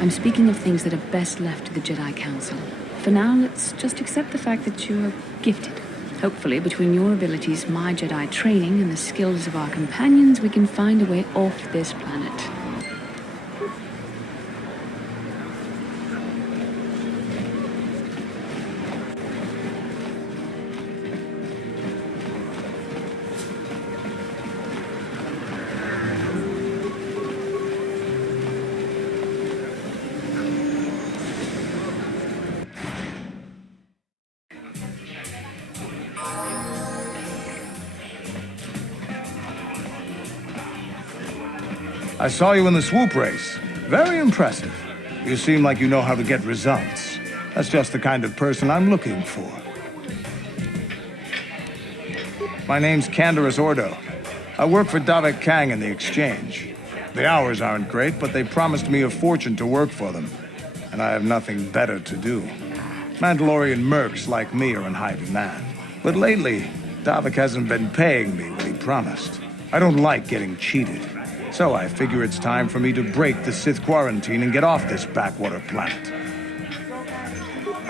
I'm speaking of things that are best left to the Jedi Council. For now, let's just accept the fact that you're gifted. Hopefully, between your abilities, my Jedi training, and the skills of our companions, we can find a way off this planet. I saw you in the swoop race. Very impressive. You seem like you know how to get results. That's just the kind of person I'm looking for. My name's Canderous Ordo. I work for Davik Kang in the Exchange. The hours aren't great, but they promised me a fortune to work for them. And I have nothing better to do. Mandalorian mercs like me are in high demand. But lately, Davik hasn't been paying me what he promised. I don't like getting cheated. So I figure it's time for me to break the Sith quarantine and get off this backwater planet.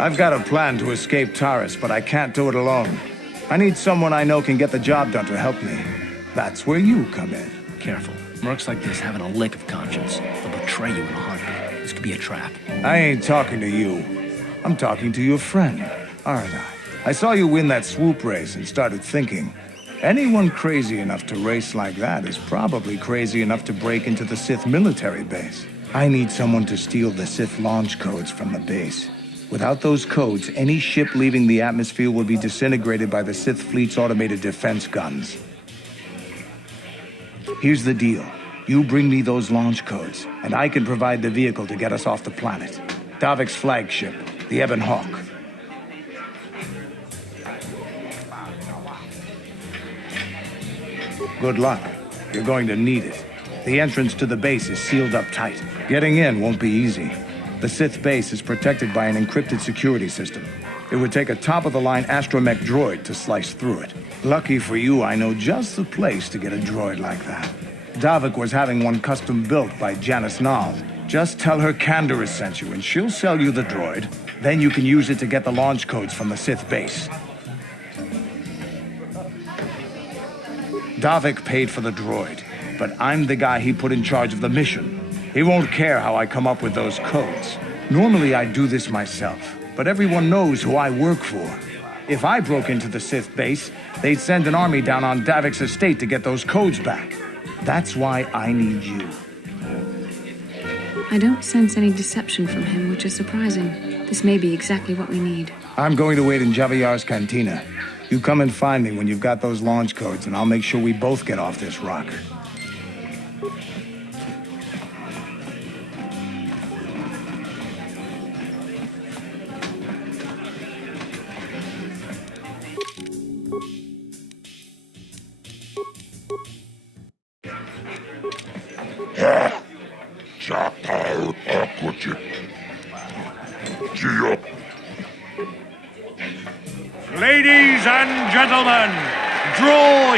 I've got a plan to escape Taris, but I can't do it alone. I need someone I know can get the job done to help me. That's where you come in. Careful. Mercs like this haven't a lick of conscience. They'll betray you in a heartbeat. This could be a trap. I ain't talking to you. I'm talking to your friend, aren't I? I saw you win that swoop race and started thinking, anyone crazy enough to race like that is probably crazy enough to break into the Sith military base. I need someone to steal the Sith launch codes from the base. Without those codes, any ship leaving the atmosphere will be disintegrated by the Sith fleet's automated defense guns. Here's the deal. You bring me those launch codes, and I can provide the vehicle to get us off the planet. Davik's flagship, the Ebon Hawk. Good luck. You're going to need it. The entrance to the base is sealed up tight. Getting in won't be easy. The Sith base is protected by an encrypted security system. It would take a top-of-the-line astromech droid to slice through it. Lucky for you, I know just the place to get a droid like that. Davik was having one custom built by Janice Nall. Just tell her Canderous sent you, and she'll sell you the droid. Then you can use it to get the launch codes from the Sith base. Davik paid for the droid, but I'm the guy he put in charge of the mission. He won't care how I come up with those codes. Normally I'd do this myself, but everyone knows who I work for. If I broke into the Sith base, they'd send an army down on Davik's estate to get those codes back. That's why I need you. I don't sense any deception from him, which is surprising. This may be exactly what we need. I'm going to wait in Javier's cantina. You come and find me when you've got those launch codes, and I'll make sure we both get off this rock. Chapal Akuchi. Gio. Ladies and gentlemen, draw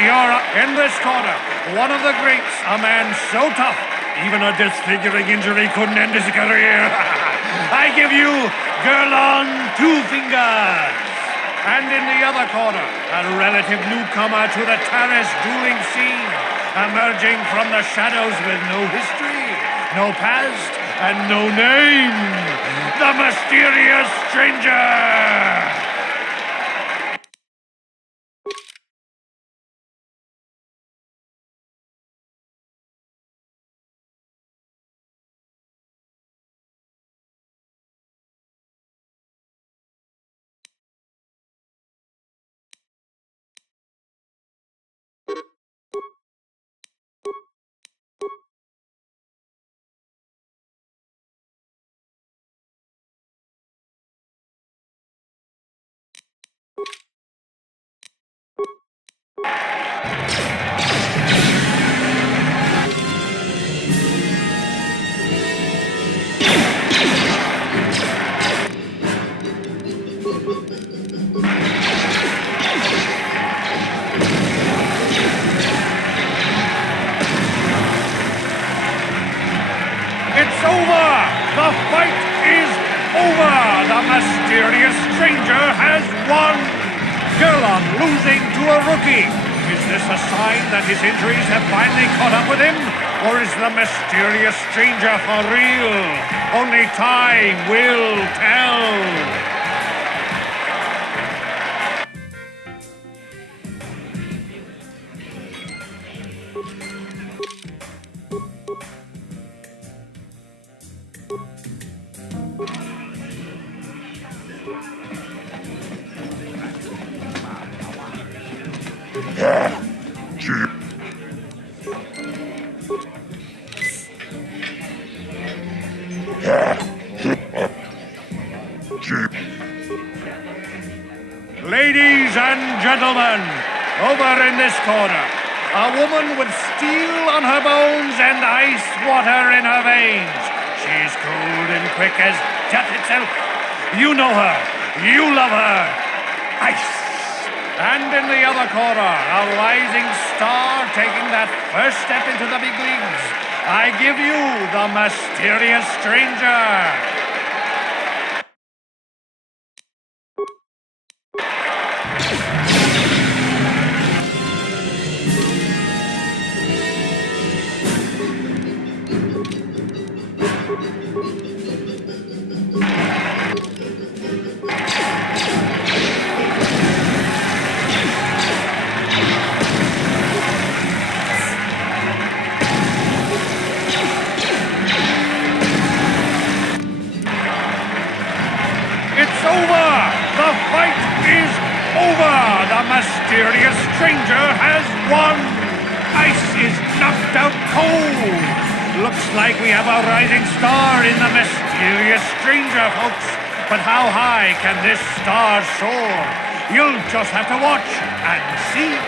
in this corner. One of the greats, a man so tough, even a disfiguring injury couldn't end his career. I give you Gerlon Two Fingers. And in the other corner, a relative newcomer to the Taris dueling scene, emerging from the shadows with no history, no past, and no name, the mysterious stranger. It's over! The fight is over! The mysterious stranger has won! Gerlon losing to a rookie. Is this a sign that his injuries have finally caught up with him? Or is the mysterious stranger for real? Only time will tell. Ladies and gentlemen, over in this corner, a woman with steel on her bones and ice water in her veins. She's cold and quick as death itself. You know her. You love her. Ice. And in the other corner, a rising star taking that first step into the big leagues. I give you the mysterious stranger. It's over! The fight is over! The mysterious stranger has won! Ice is knocked out cold! Looks like we have a rising star in the mysterious stranger, folks. But how high can this star soar? You'll just have to watch and see.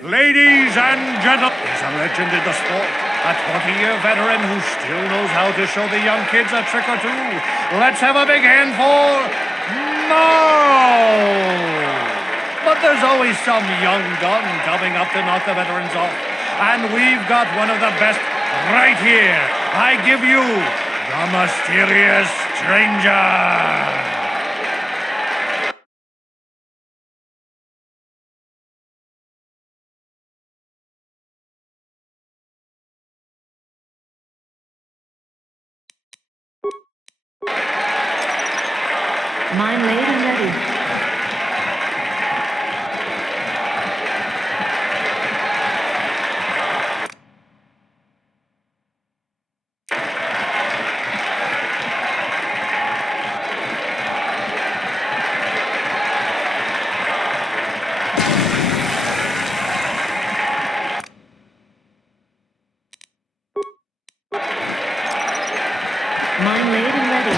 Ladies and gentlemen, he's a legend in the sport. A 20-year veteran who still knows how to show the young kids a trick or two. Let's have a big hand for Mo! But there's always some young gun coming up to knock the veterans off. And we've got one of the best right here. I give you the mysterious stranger. Mine laid and ready. Mine laid and ready.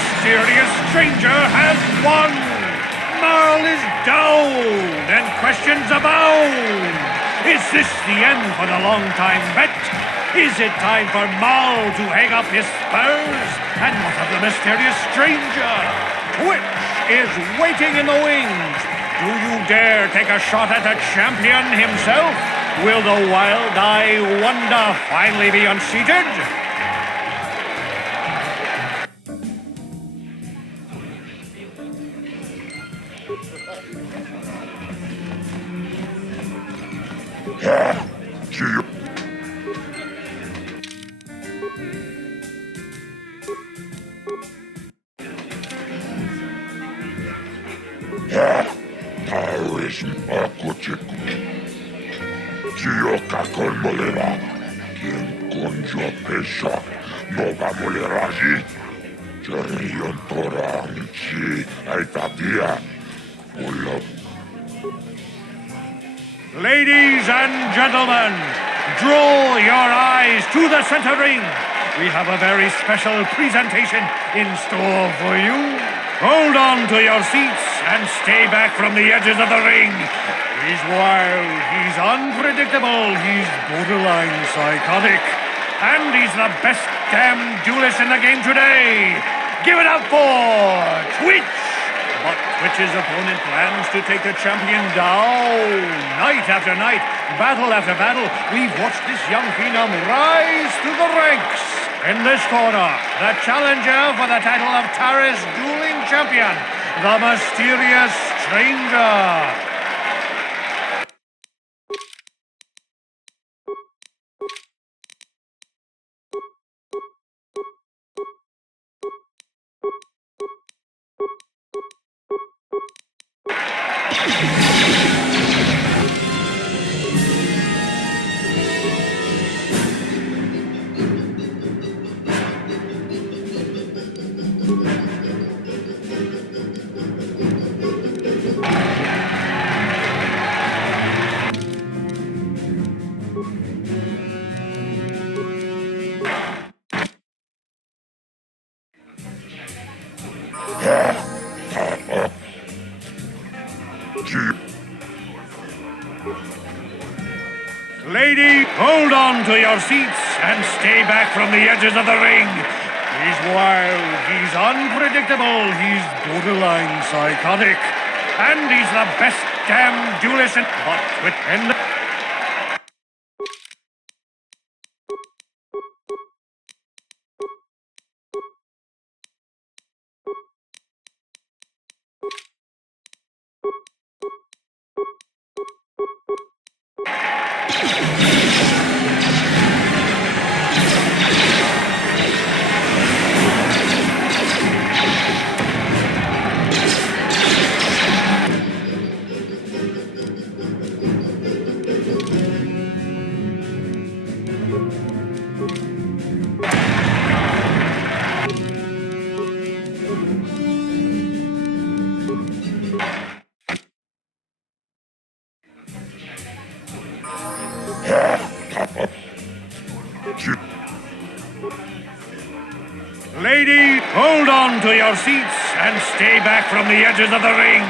mysterious stranger has won! Marl is down, and questions abound! Is this the end for the long-time vet? Is it time for Marl to hang up his spurs? And what of the mysterious stranger? Which is waiting in the wings? Do you dare take a shot at the champion himself? Will the wild-eye wonder finally be unseated? Taoism Akocheku. Chioka con molera. Quien conjo pesha. No va moleraji. Cherion torang chi aitapia. Ulo. Ladies and gentlemen, draw your eyes to the center ring. We have a very special presentation in store for you. Hold on to your seats and stay back from the edges of the ring. He's wild, he's unpredictable, he's borderline psychotic. And he's the best damn duelist in the game today. Give it up for Twitch! But Twitch's opponent plans to take the champion down. Night after night, battle after battle, we've watched this young phenom rise through the ranks. In this corner, the challenger for the title of Taris Dueling Champion, the mysterious stranger. Lady, hold on to your seats and stay back from the edges of the ring. He's wild, he's unpredictable, he's borderline psychotic. And he's the best damn duelist in... But within the... Lady, hold on to your seats and stay back from the edges of the ring.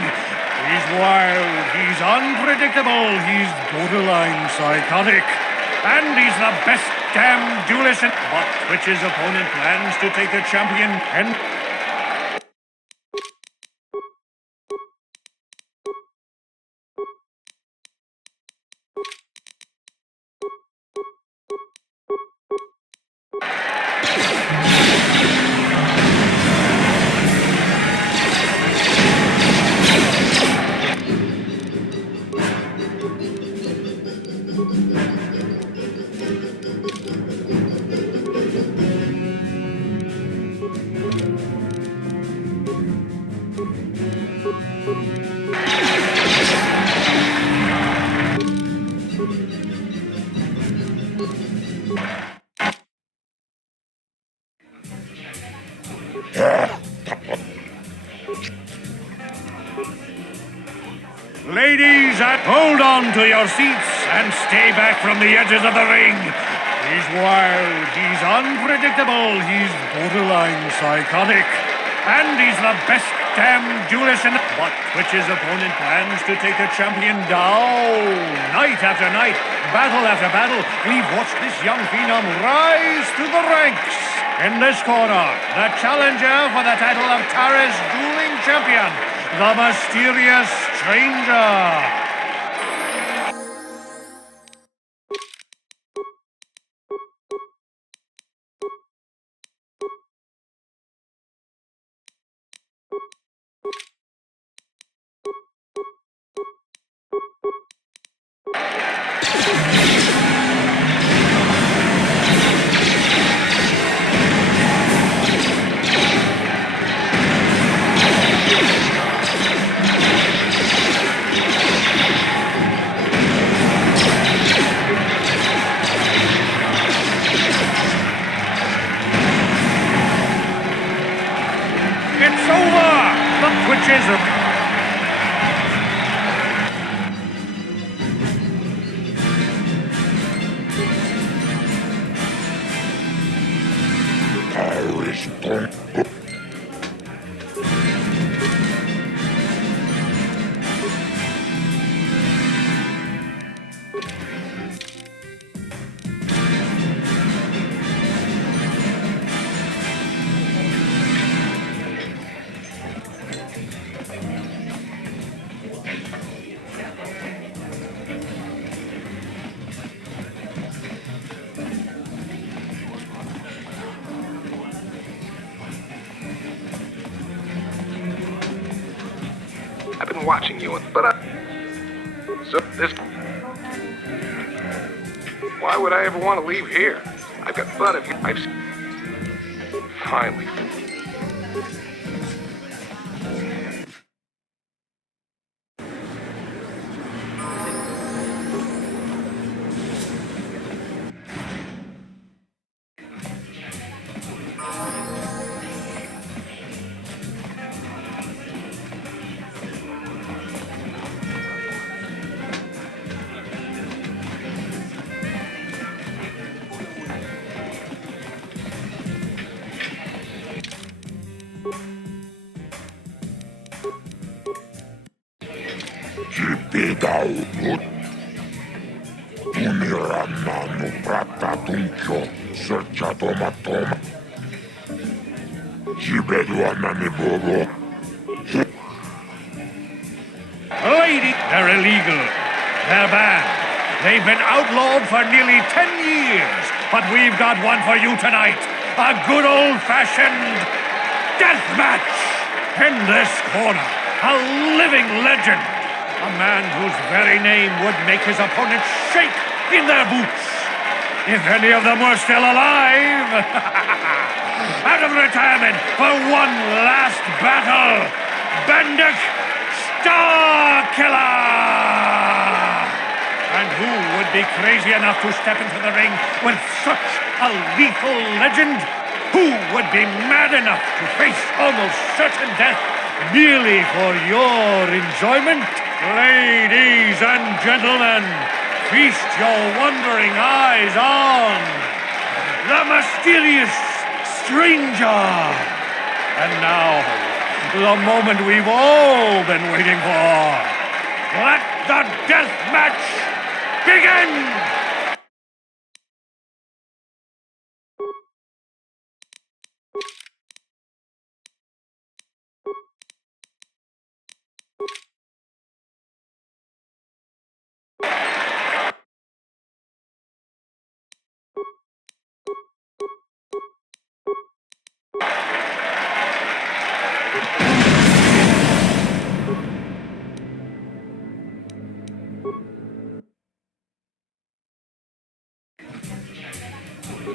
He's wild, he's unpredictable, he's borderline psychotic. And he's the best damn duelist in... But Twitch's opponent plans to take the champion and... Ladies, hold on to your seats and stay back from the edges of the ring. He's wild, he's unpredictable, he's borderline psychotic. And he's the best damn duelist in the... But Twitch's opponent plans to take the champion down. Night after night, battle after battle, we've watched this young phenom rise through the ranks. In this corner, the challenger for the title of Tara's dueling champion, the mysterious stranger. It's over! The Twitches are... I've been watching you, but so this... Why would I ever want to leave here? I've got fun of you. Finally. Cipidaudut. Tumirananu pratatuncho serchatomatoma. Cibeduanani bobo. Lady, they're illegal. They're banned. They've been outlawed for nearly 10 years. But we've got one for you tonight. A good old-fashioned death match. In this corner, a living legend. A man whose very name would make his opponents shake in their boots. If any of them were still alive. Out of retirement for one last battle. Banduk Starkiller! And who would be crazy enough to step into the ring with such a lethal legend? Who would be mad enough to face almost certain death merely for your enjoyment? Ladies and gentlemen, feast your wondering eyes on the mysterious stranger. And now, the moment we've all been waiting for. Let the death match begin!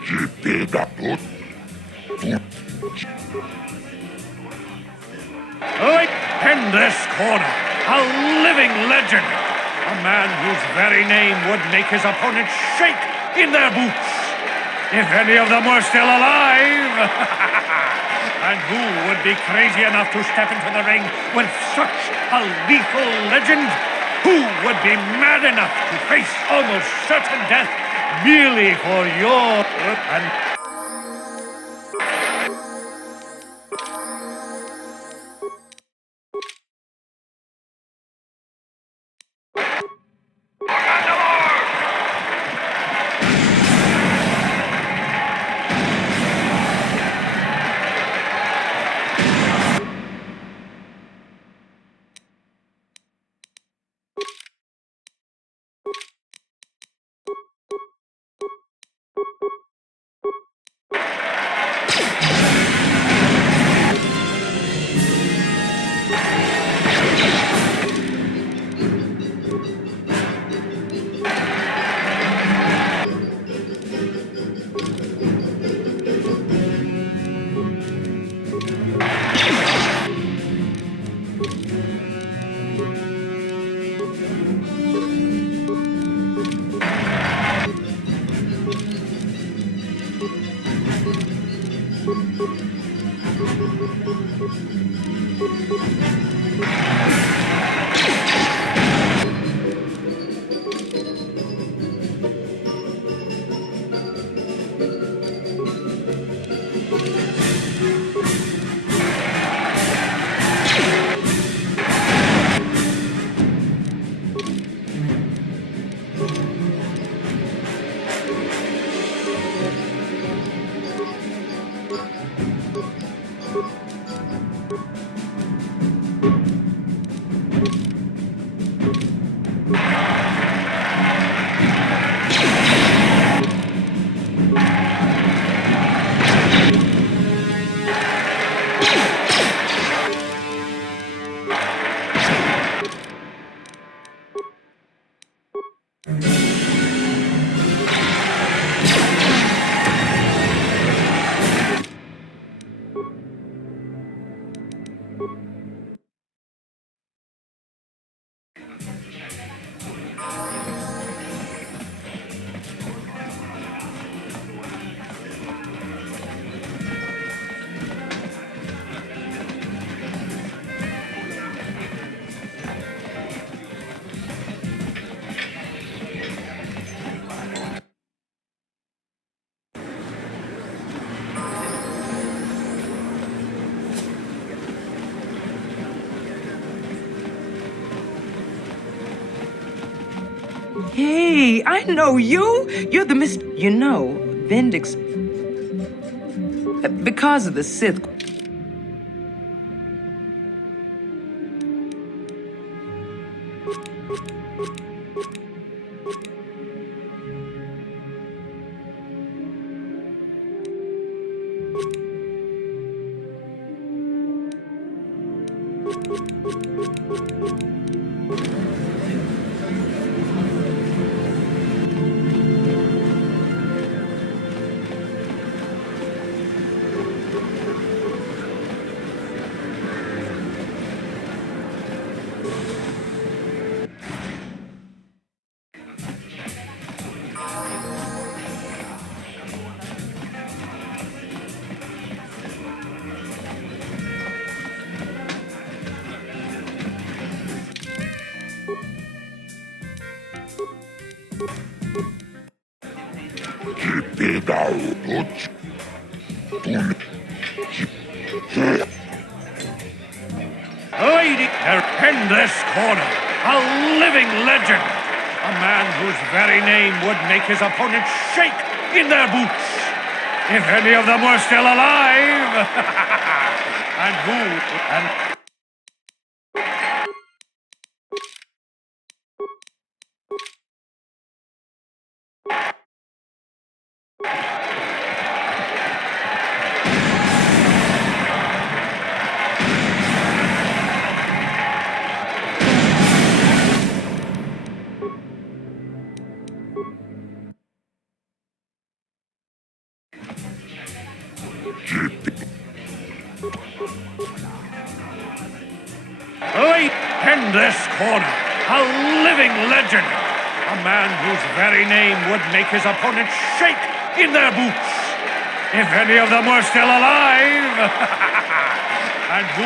Cipidaudut. Right in this corner, a living legend. A man whose very name would make his opponents shake in their boots. If any of them were still alive. And who would be crazy enough to step into the ring with such a lethal legend? Who would be mad enough to face almost certain death merely for your... And Hey, I know you. You're the You know, Bendix. Because of the Sith. Lady, in this corner, a living legend. A man whose very name would make his opponents shake in their boots. If any of them were still alive. And who? And in this corner, a living legend. A man whose very name would make his opponents shake in their boots. If any of them were still alive. And who?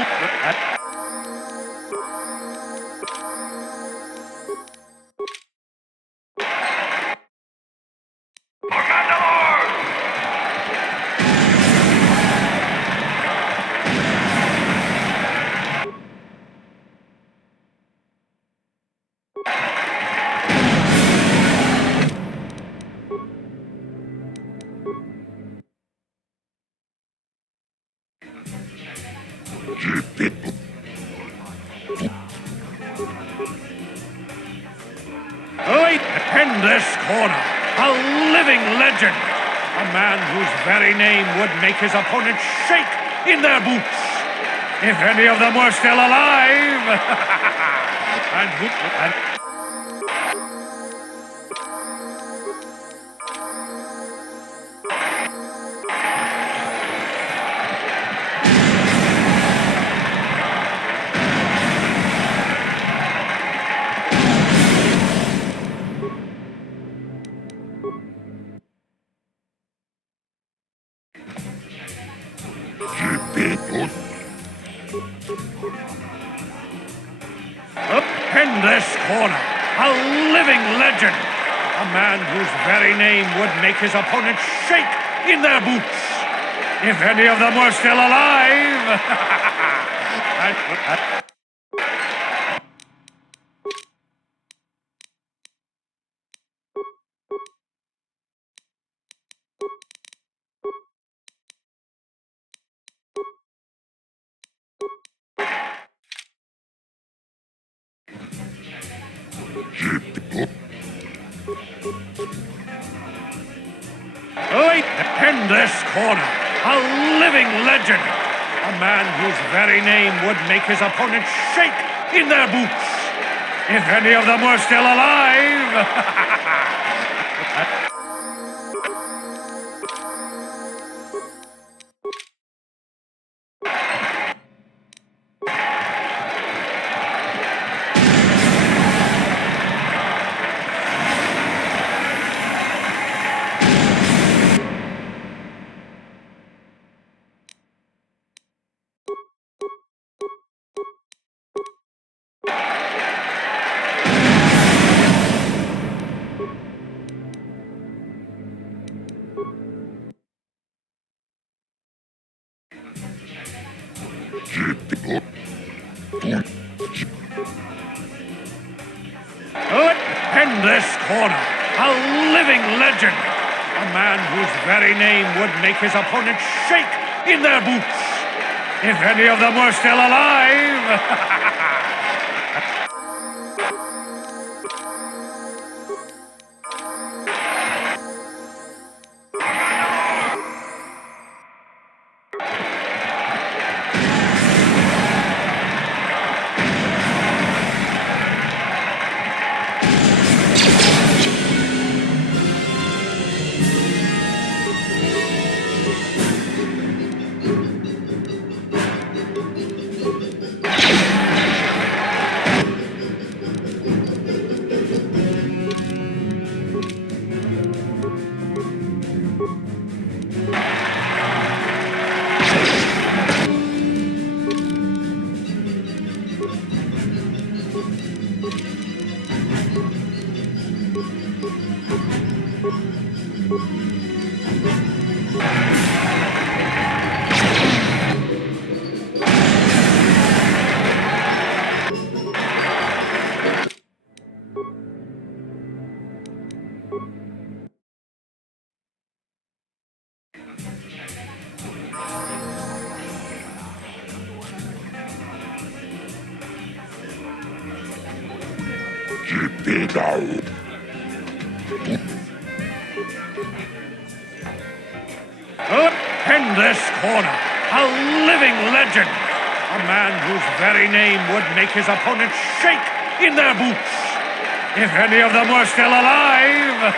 In this corner, a living legend. A man whose very name would make his opponents shake in their boots. If any of them were still alive. And who? In this corner, a living legend. A man whose very name would make his opponents shake in their boots. If any of them were still alive. In this corner, a living legend. A man whose very name would make his opponents shake in their boots. If any of them were still alive. In this corner, a living legend. A man whose very name would make his opponents shake in their boots. If any of them were still alive. In this corner, a living legend. A man whose very name would make his opponents shake in their boots. If any of them were still alive.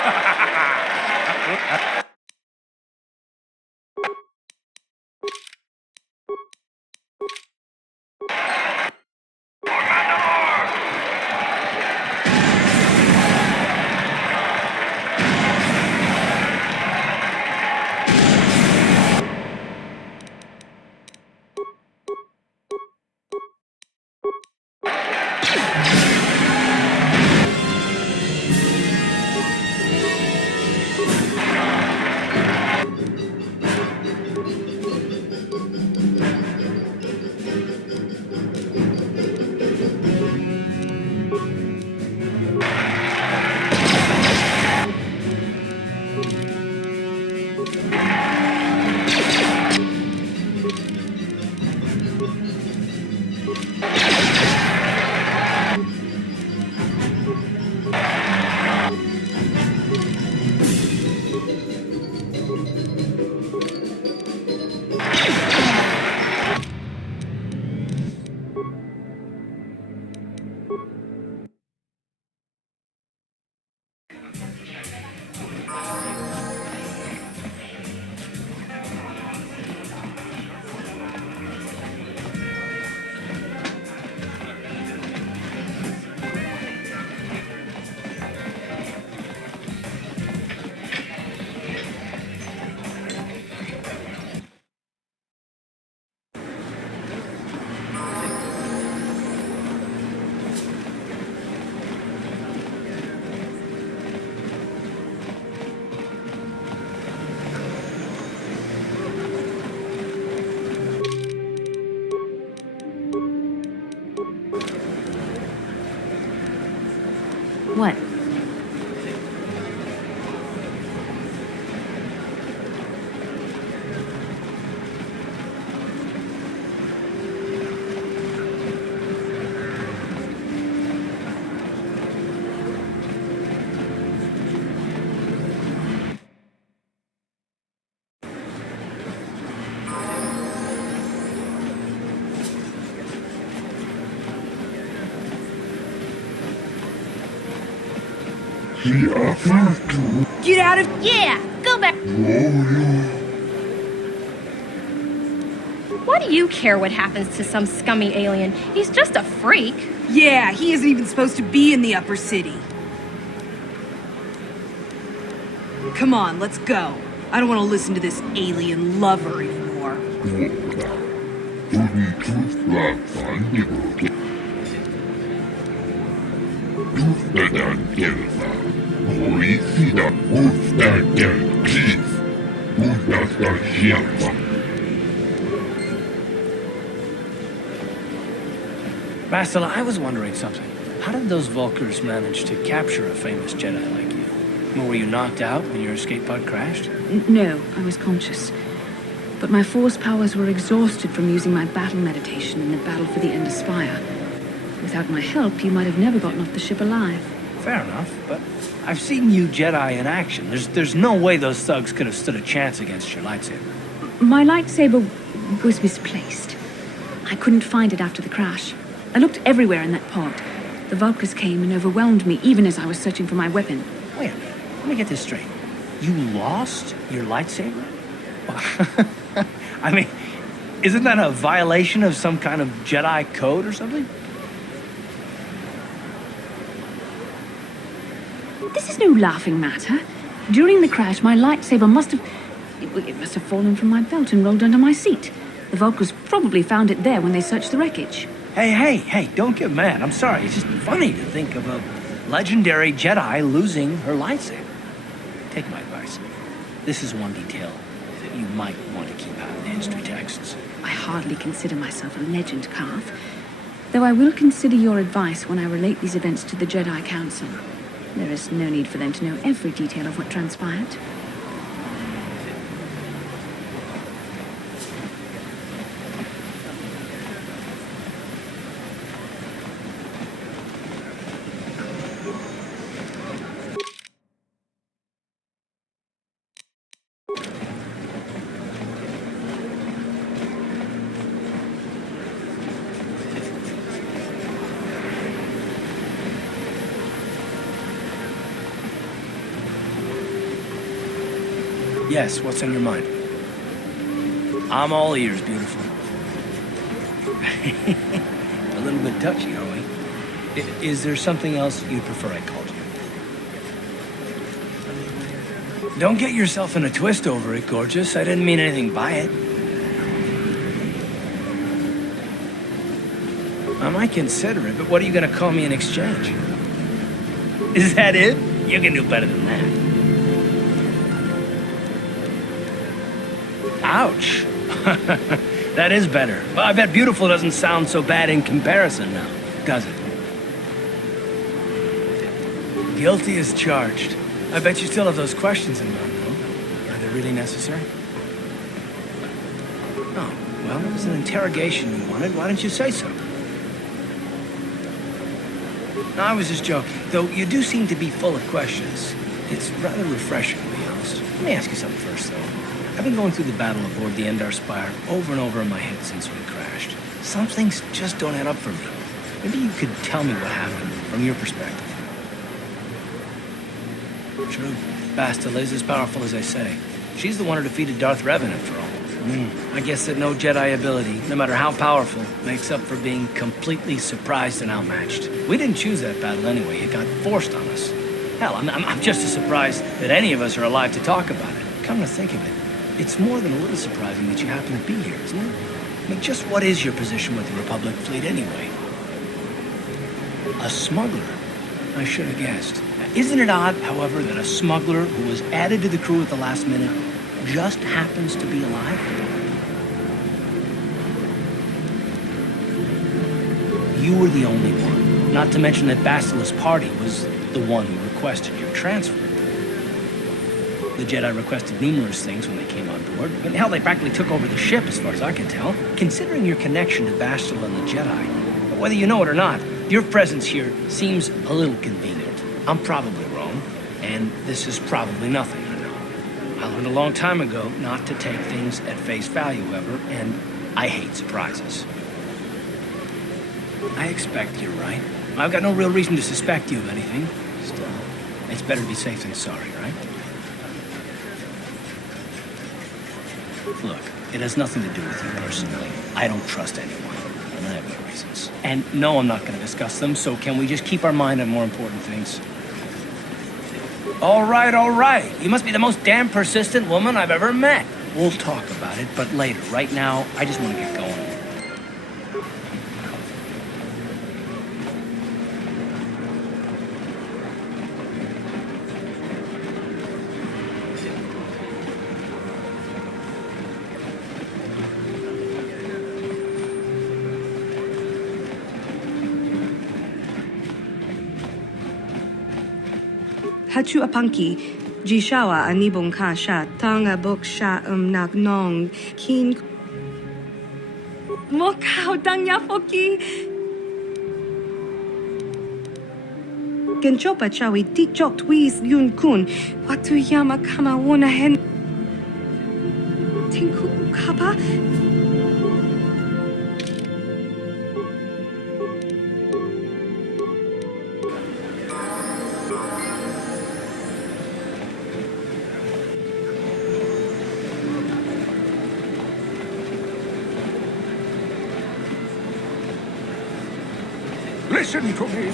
What? Get out of... Yeah, go back. Why do you care what happens to some scummy alien? He's just a freak. Yeah, he isn't even supposed to be in the upper city. Come on, let's go. I don't want to listen to this alien lover anymore. Bastila, I was wondering something. How did those Vulkars manage to capture a famous Jedi like you? Well, were you knocked out when your escape pod crashed? No, I was conscious. But my force powers were exhausted from using my battle meditation in the battle for the Ender Spire. Without my help, you might have never gotten off the ship alive. Fair enough, but I've seen you Jedi in action. There's no way those thugs could have stood a chance against your lightsaber. My lightsaber was misplaced. I couldn't find it after the crash. I looked everywhere in that pod. The Vulkars came and overwhelmed me even as I was searching for my weapon. Wait a minute, let me get this straight. You lost your lightsaber? I mean, isn't that a violation of some kind of Jedi code or something? This is no laughing matter. During the crash, my lightsaber must have... It must have fallen from my belt and rolled under my seat. The Vulkars probably found it there when they searched the wreckage. Hey, don't get mad. I'm sorry. It's just funny to think of a legendary Jedi losing her lightsaber. Take my advice. This is one detail that you might want to keep out of the history texts. I hardly consider myself a legend, Carth. Though I will consider your advice when I relate these events to the Jedi Council. There is no need for them to know every detail of what transpired. Yes, what's on your mind? I'm all ears, beautiful. A little bit touchy, are we? Is there something else you'd prefer I called you? Don't get yourself in a twist over it, gorgeous. I didn't mean anything by it. I might consider it, but what are you gonna call me in exchange? Is that it? You can do better than that. Ouch. That is better. Well, I bet beautiful doesn't sound so bad in comparison now, does it? Guilty as charged. I bet you still have those questions in mind, though. Are they really necessary? Oh, well, it was an interrogation you wanted. Why didn't you say so? No, I was just joking. Though you do seem to be full of questions. It's rather refreshing, to be honest. Let me ask you something first, though. I've been going through the battle aboard the Endar Spire over and over in my head since we crashed. Some things just don't add up for me. Maybe you could tell me what happened from your perspective. True. Bastila is as powerful as I say. She's the one who defeated Darth Revan, after all. I guess that no Jedi ability, no matter how powerful, makes up for being completely surprised and outmatched. We didn't choose that battle anyway. It got forced on us. Hell, I'm just as surprised that any of us are alive to talk about it. Come to think of it, it's more than a little surprising that you happen to be here, isn't it? I mean, just what is your position with the Republic fleet anyway? A smuggler? I should have guessed. Isn't it odd, however, that a smuggler who was added to the crew at the last minute just happens to be alive? You were the only one. Not to mention that Bastila's party was the one who requested your transfer. The Jedi requested numerous things when they came on board, but hell, they practically took over the ship as far as I can tell. Considering your connection to Bastila and the Jedi, whether you know it or not, your presence here seems a little convenient. I'm probably wrong, and this is probably nothing, I know. I learned a long time ago not to take things at face value ever, and I hate surprises. I expect you're right. I've got no real reason to suspect you of anything. Still, it's better to be safe than sorry, right? Look, it has nothing to do with you personally. I don't trust anyone, and I have my reasons. And no, I'm not going to discuss them, so can we just keep our mind on more important things? All right, all right. You must be the most damn persistent woman I've ever met. We'll talk about it, but later. Right now, I just want to get going. Hachu apanki, jishawa anibong kasha, tanga boksha nak nong, kin mokao dangya foki. Genchopa chawi tikchok twis yun kun, watu yama kama wona hen. Tinku kapa. Listen to me.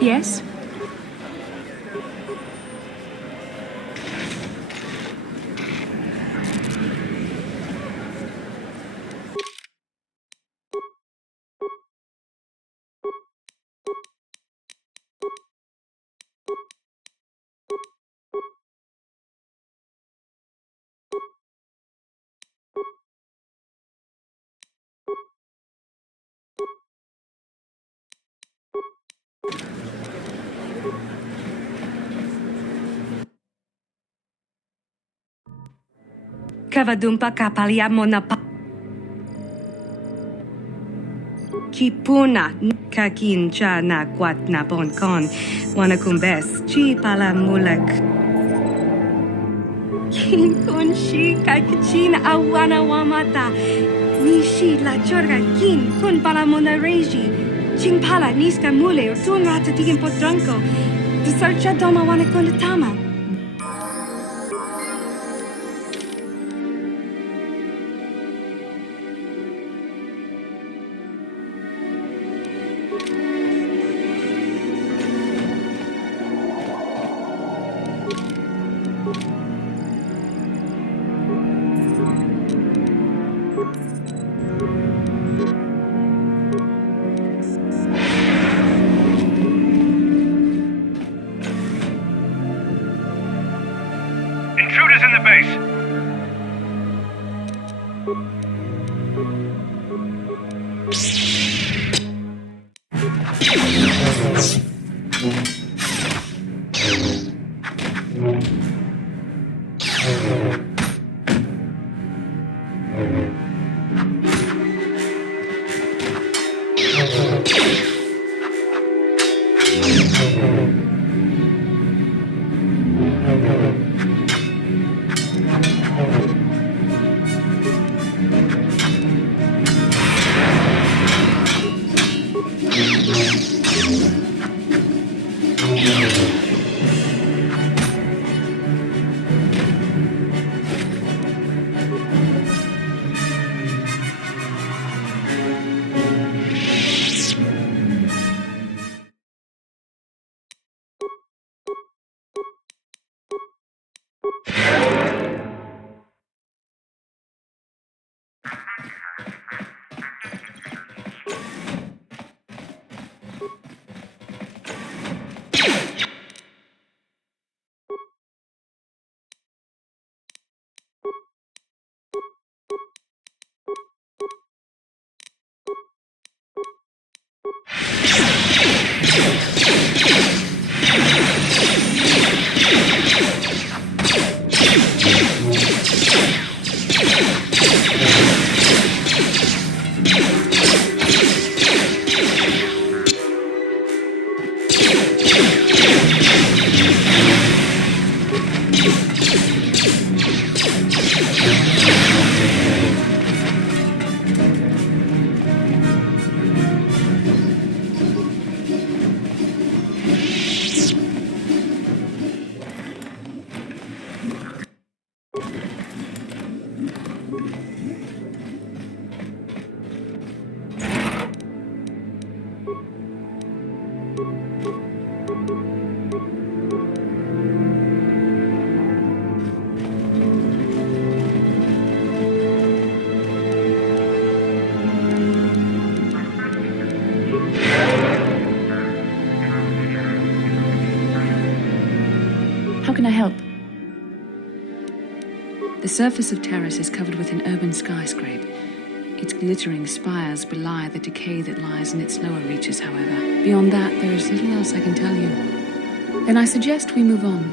Yes? Kavadumpa kapaliamo na pa. Kipuna kakincha na kwat na bonkon. Wanakumbes chi pala mulak. Kinkon shi kakichin awana wamata. Nishi la chorga kin kun pala mona reji. Ching pala niska mule urtun rata tigin potranko. Desarcha doma wanakunda tama. Intruders in the base. How can I help? The surface of Terrace is covered with an urban skyscrape. Its glittering spires belie the decay that lies in its lower reaches, however. Beyond that, there is little else I can tell you. Then I suggest we move on.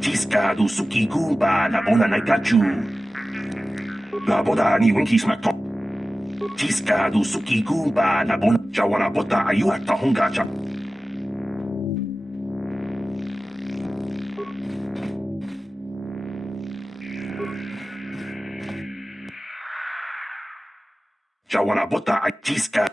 Tiska du sukigu ba na bona na gachu. La boda ni winki smack. Tiska du sukigu ba na bona jawana bota ayu ta honga cha. Jawana bota a tiska.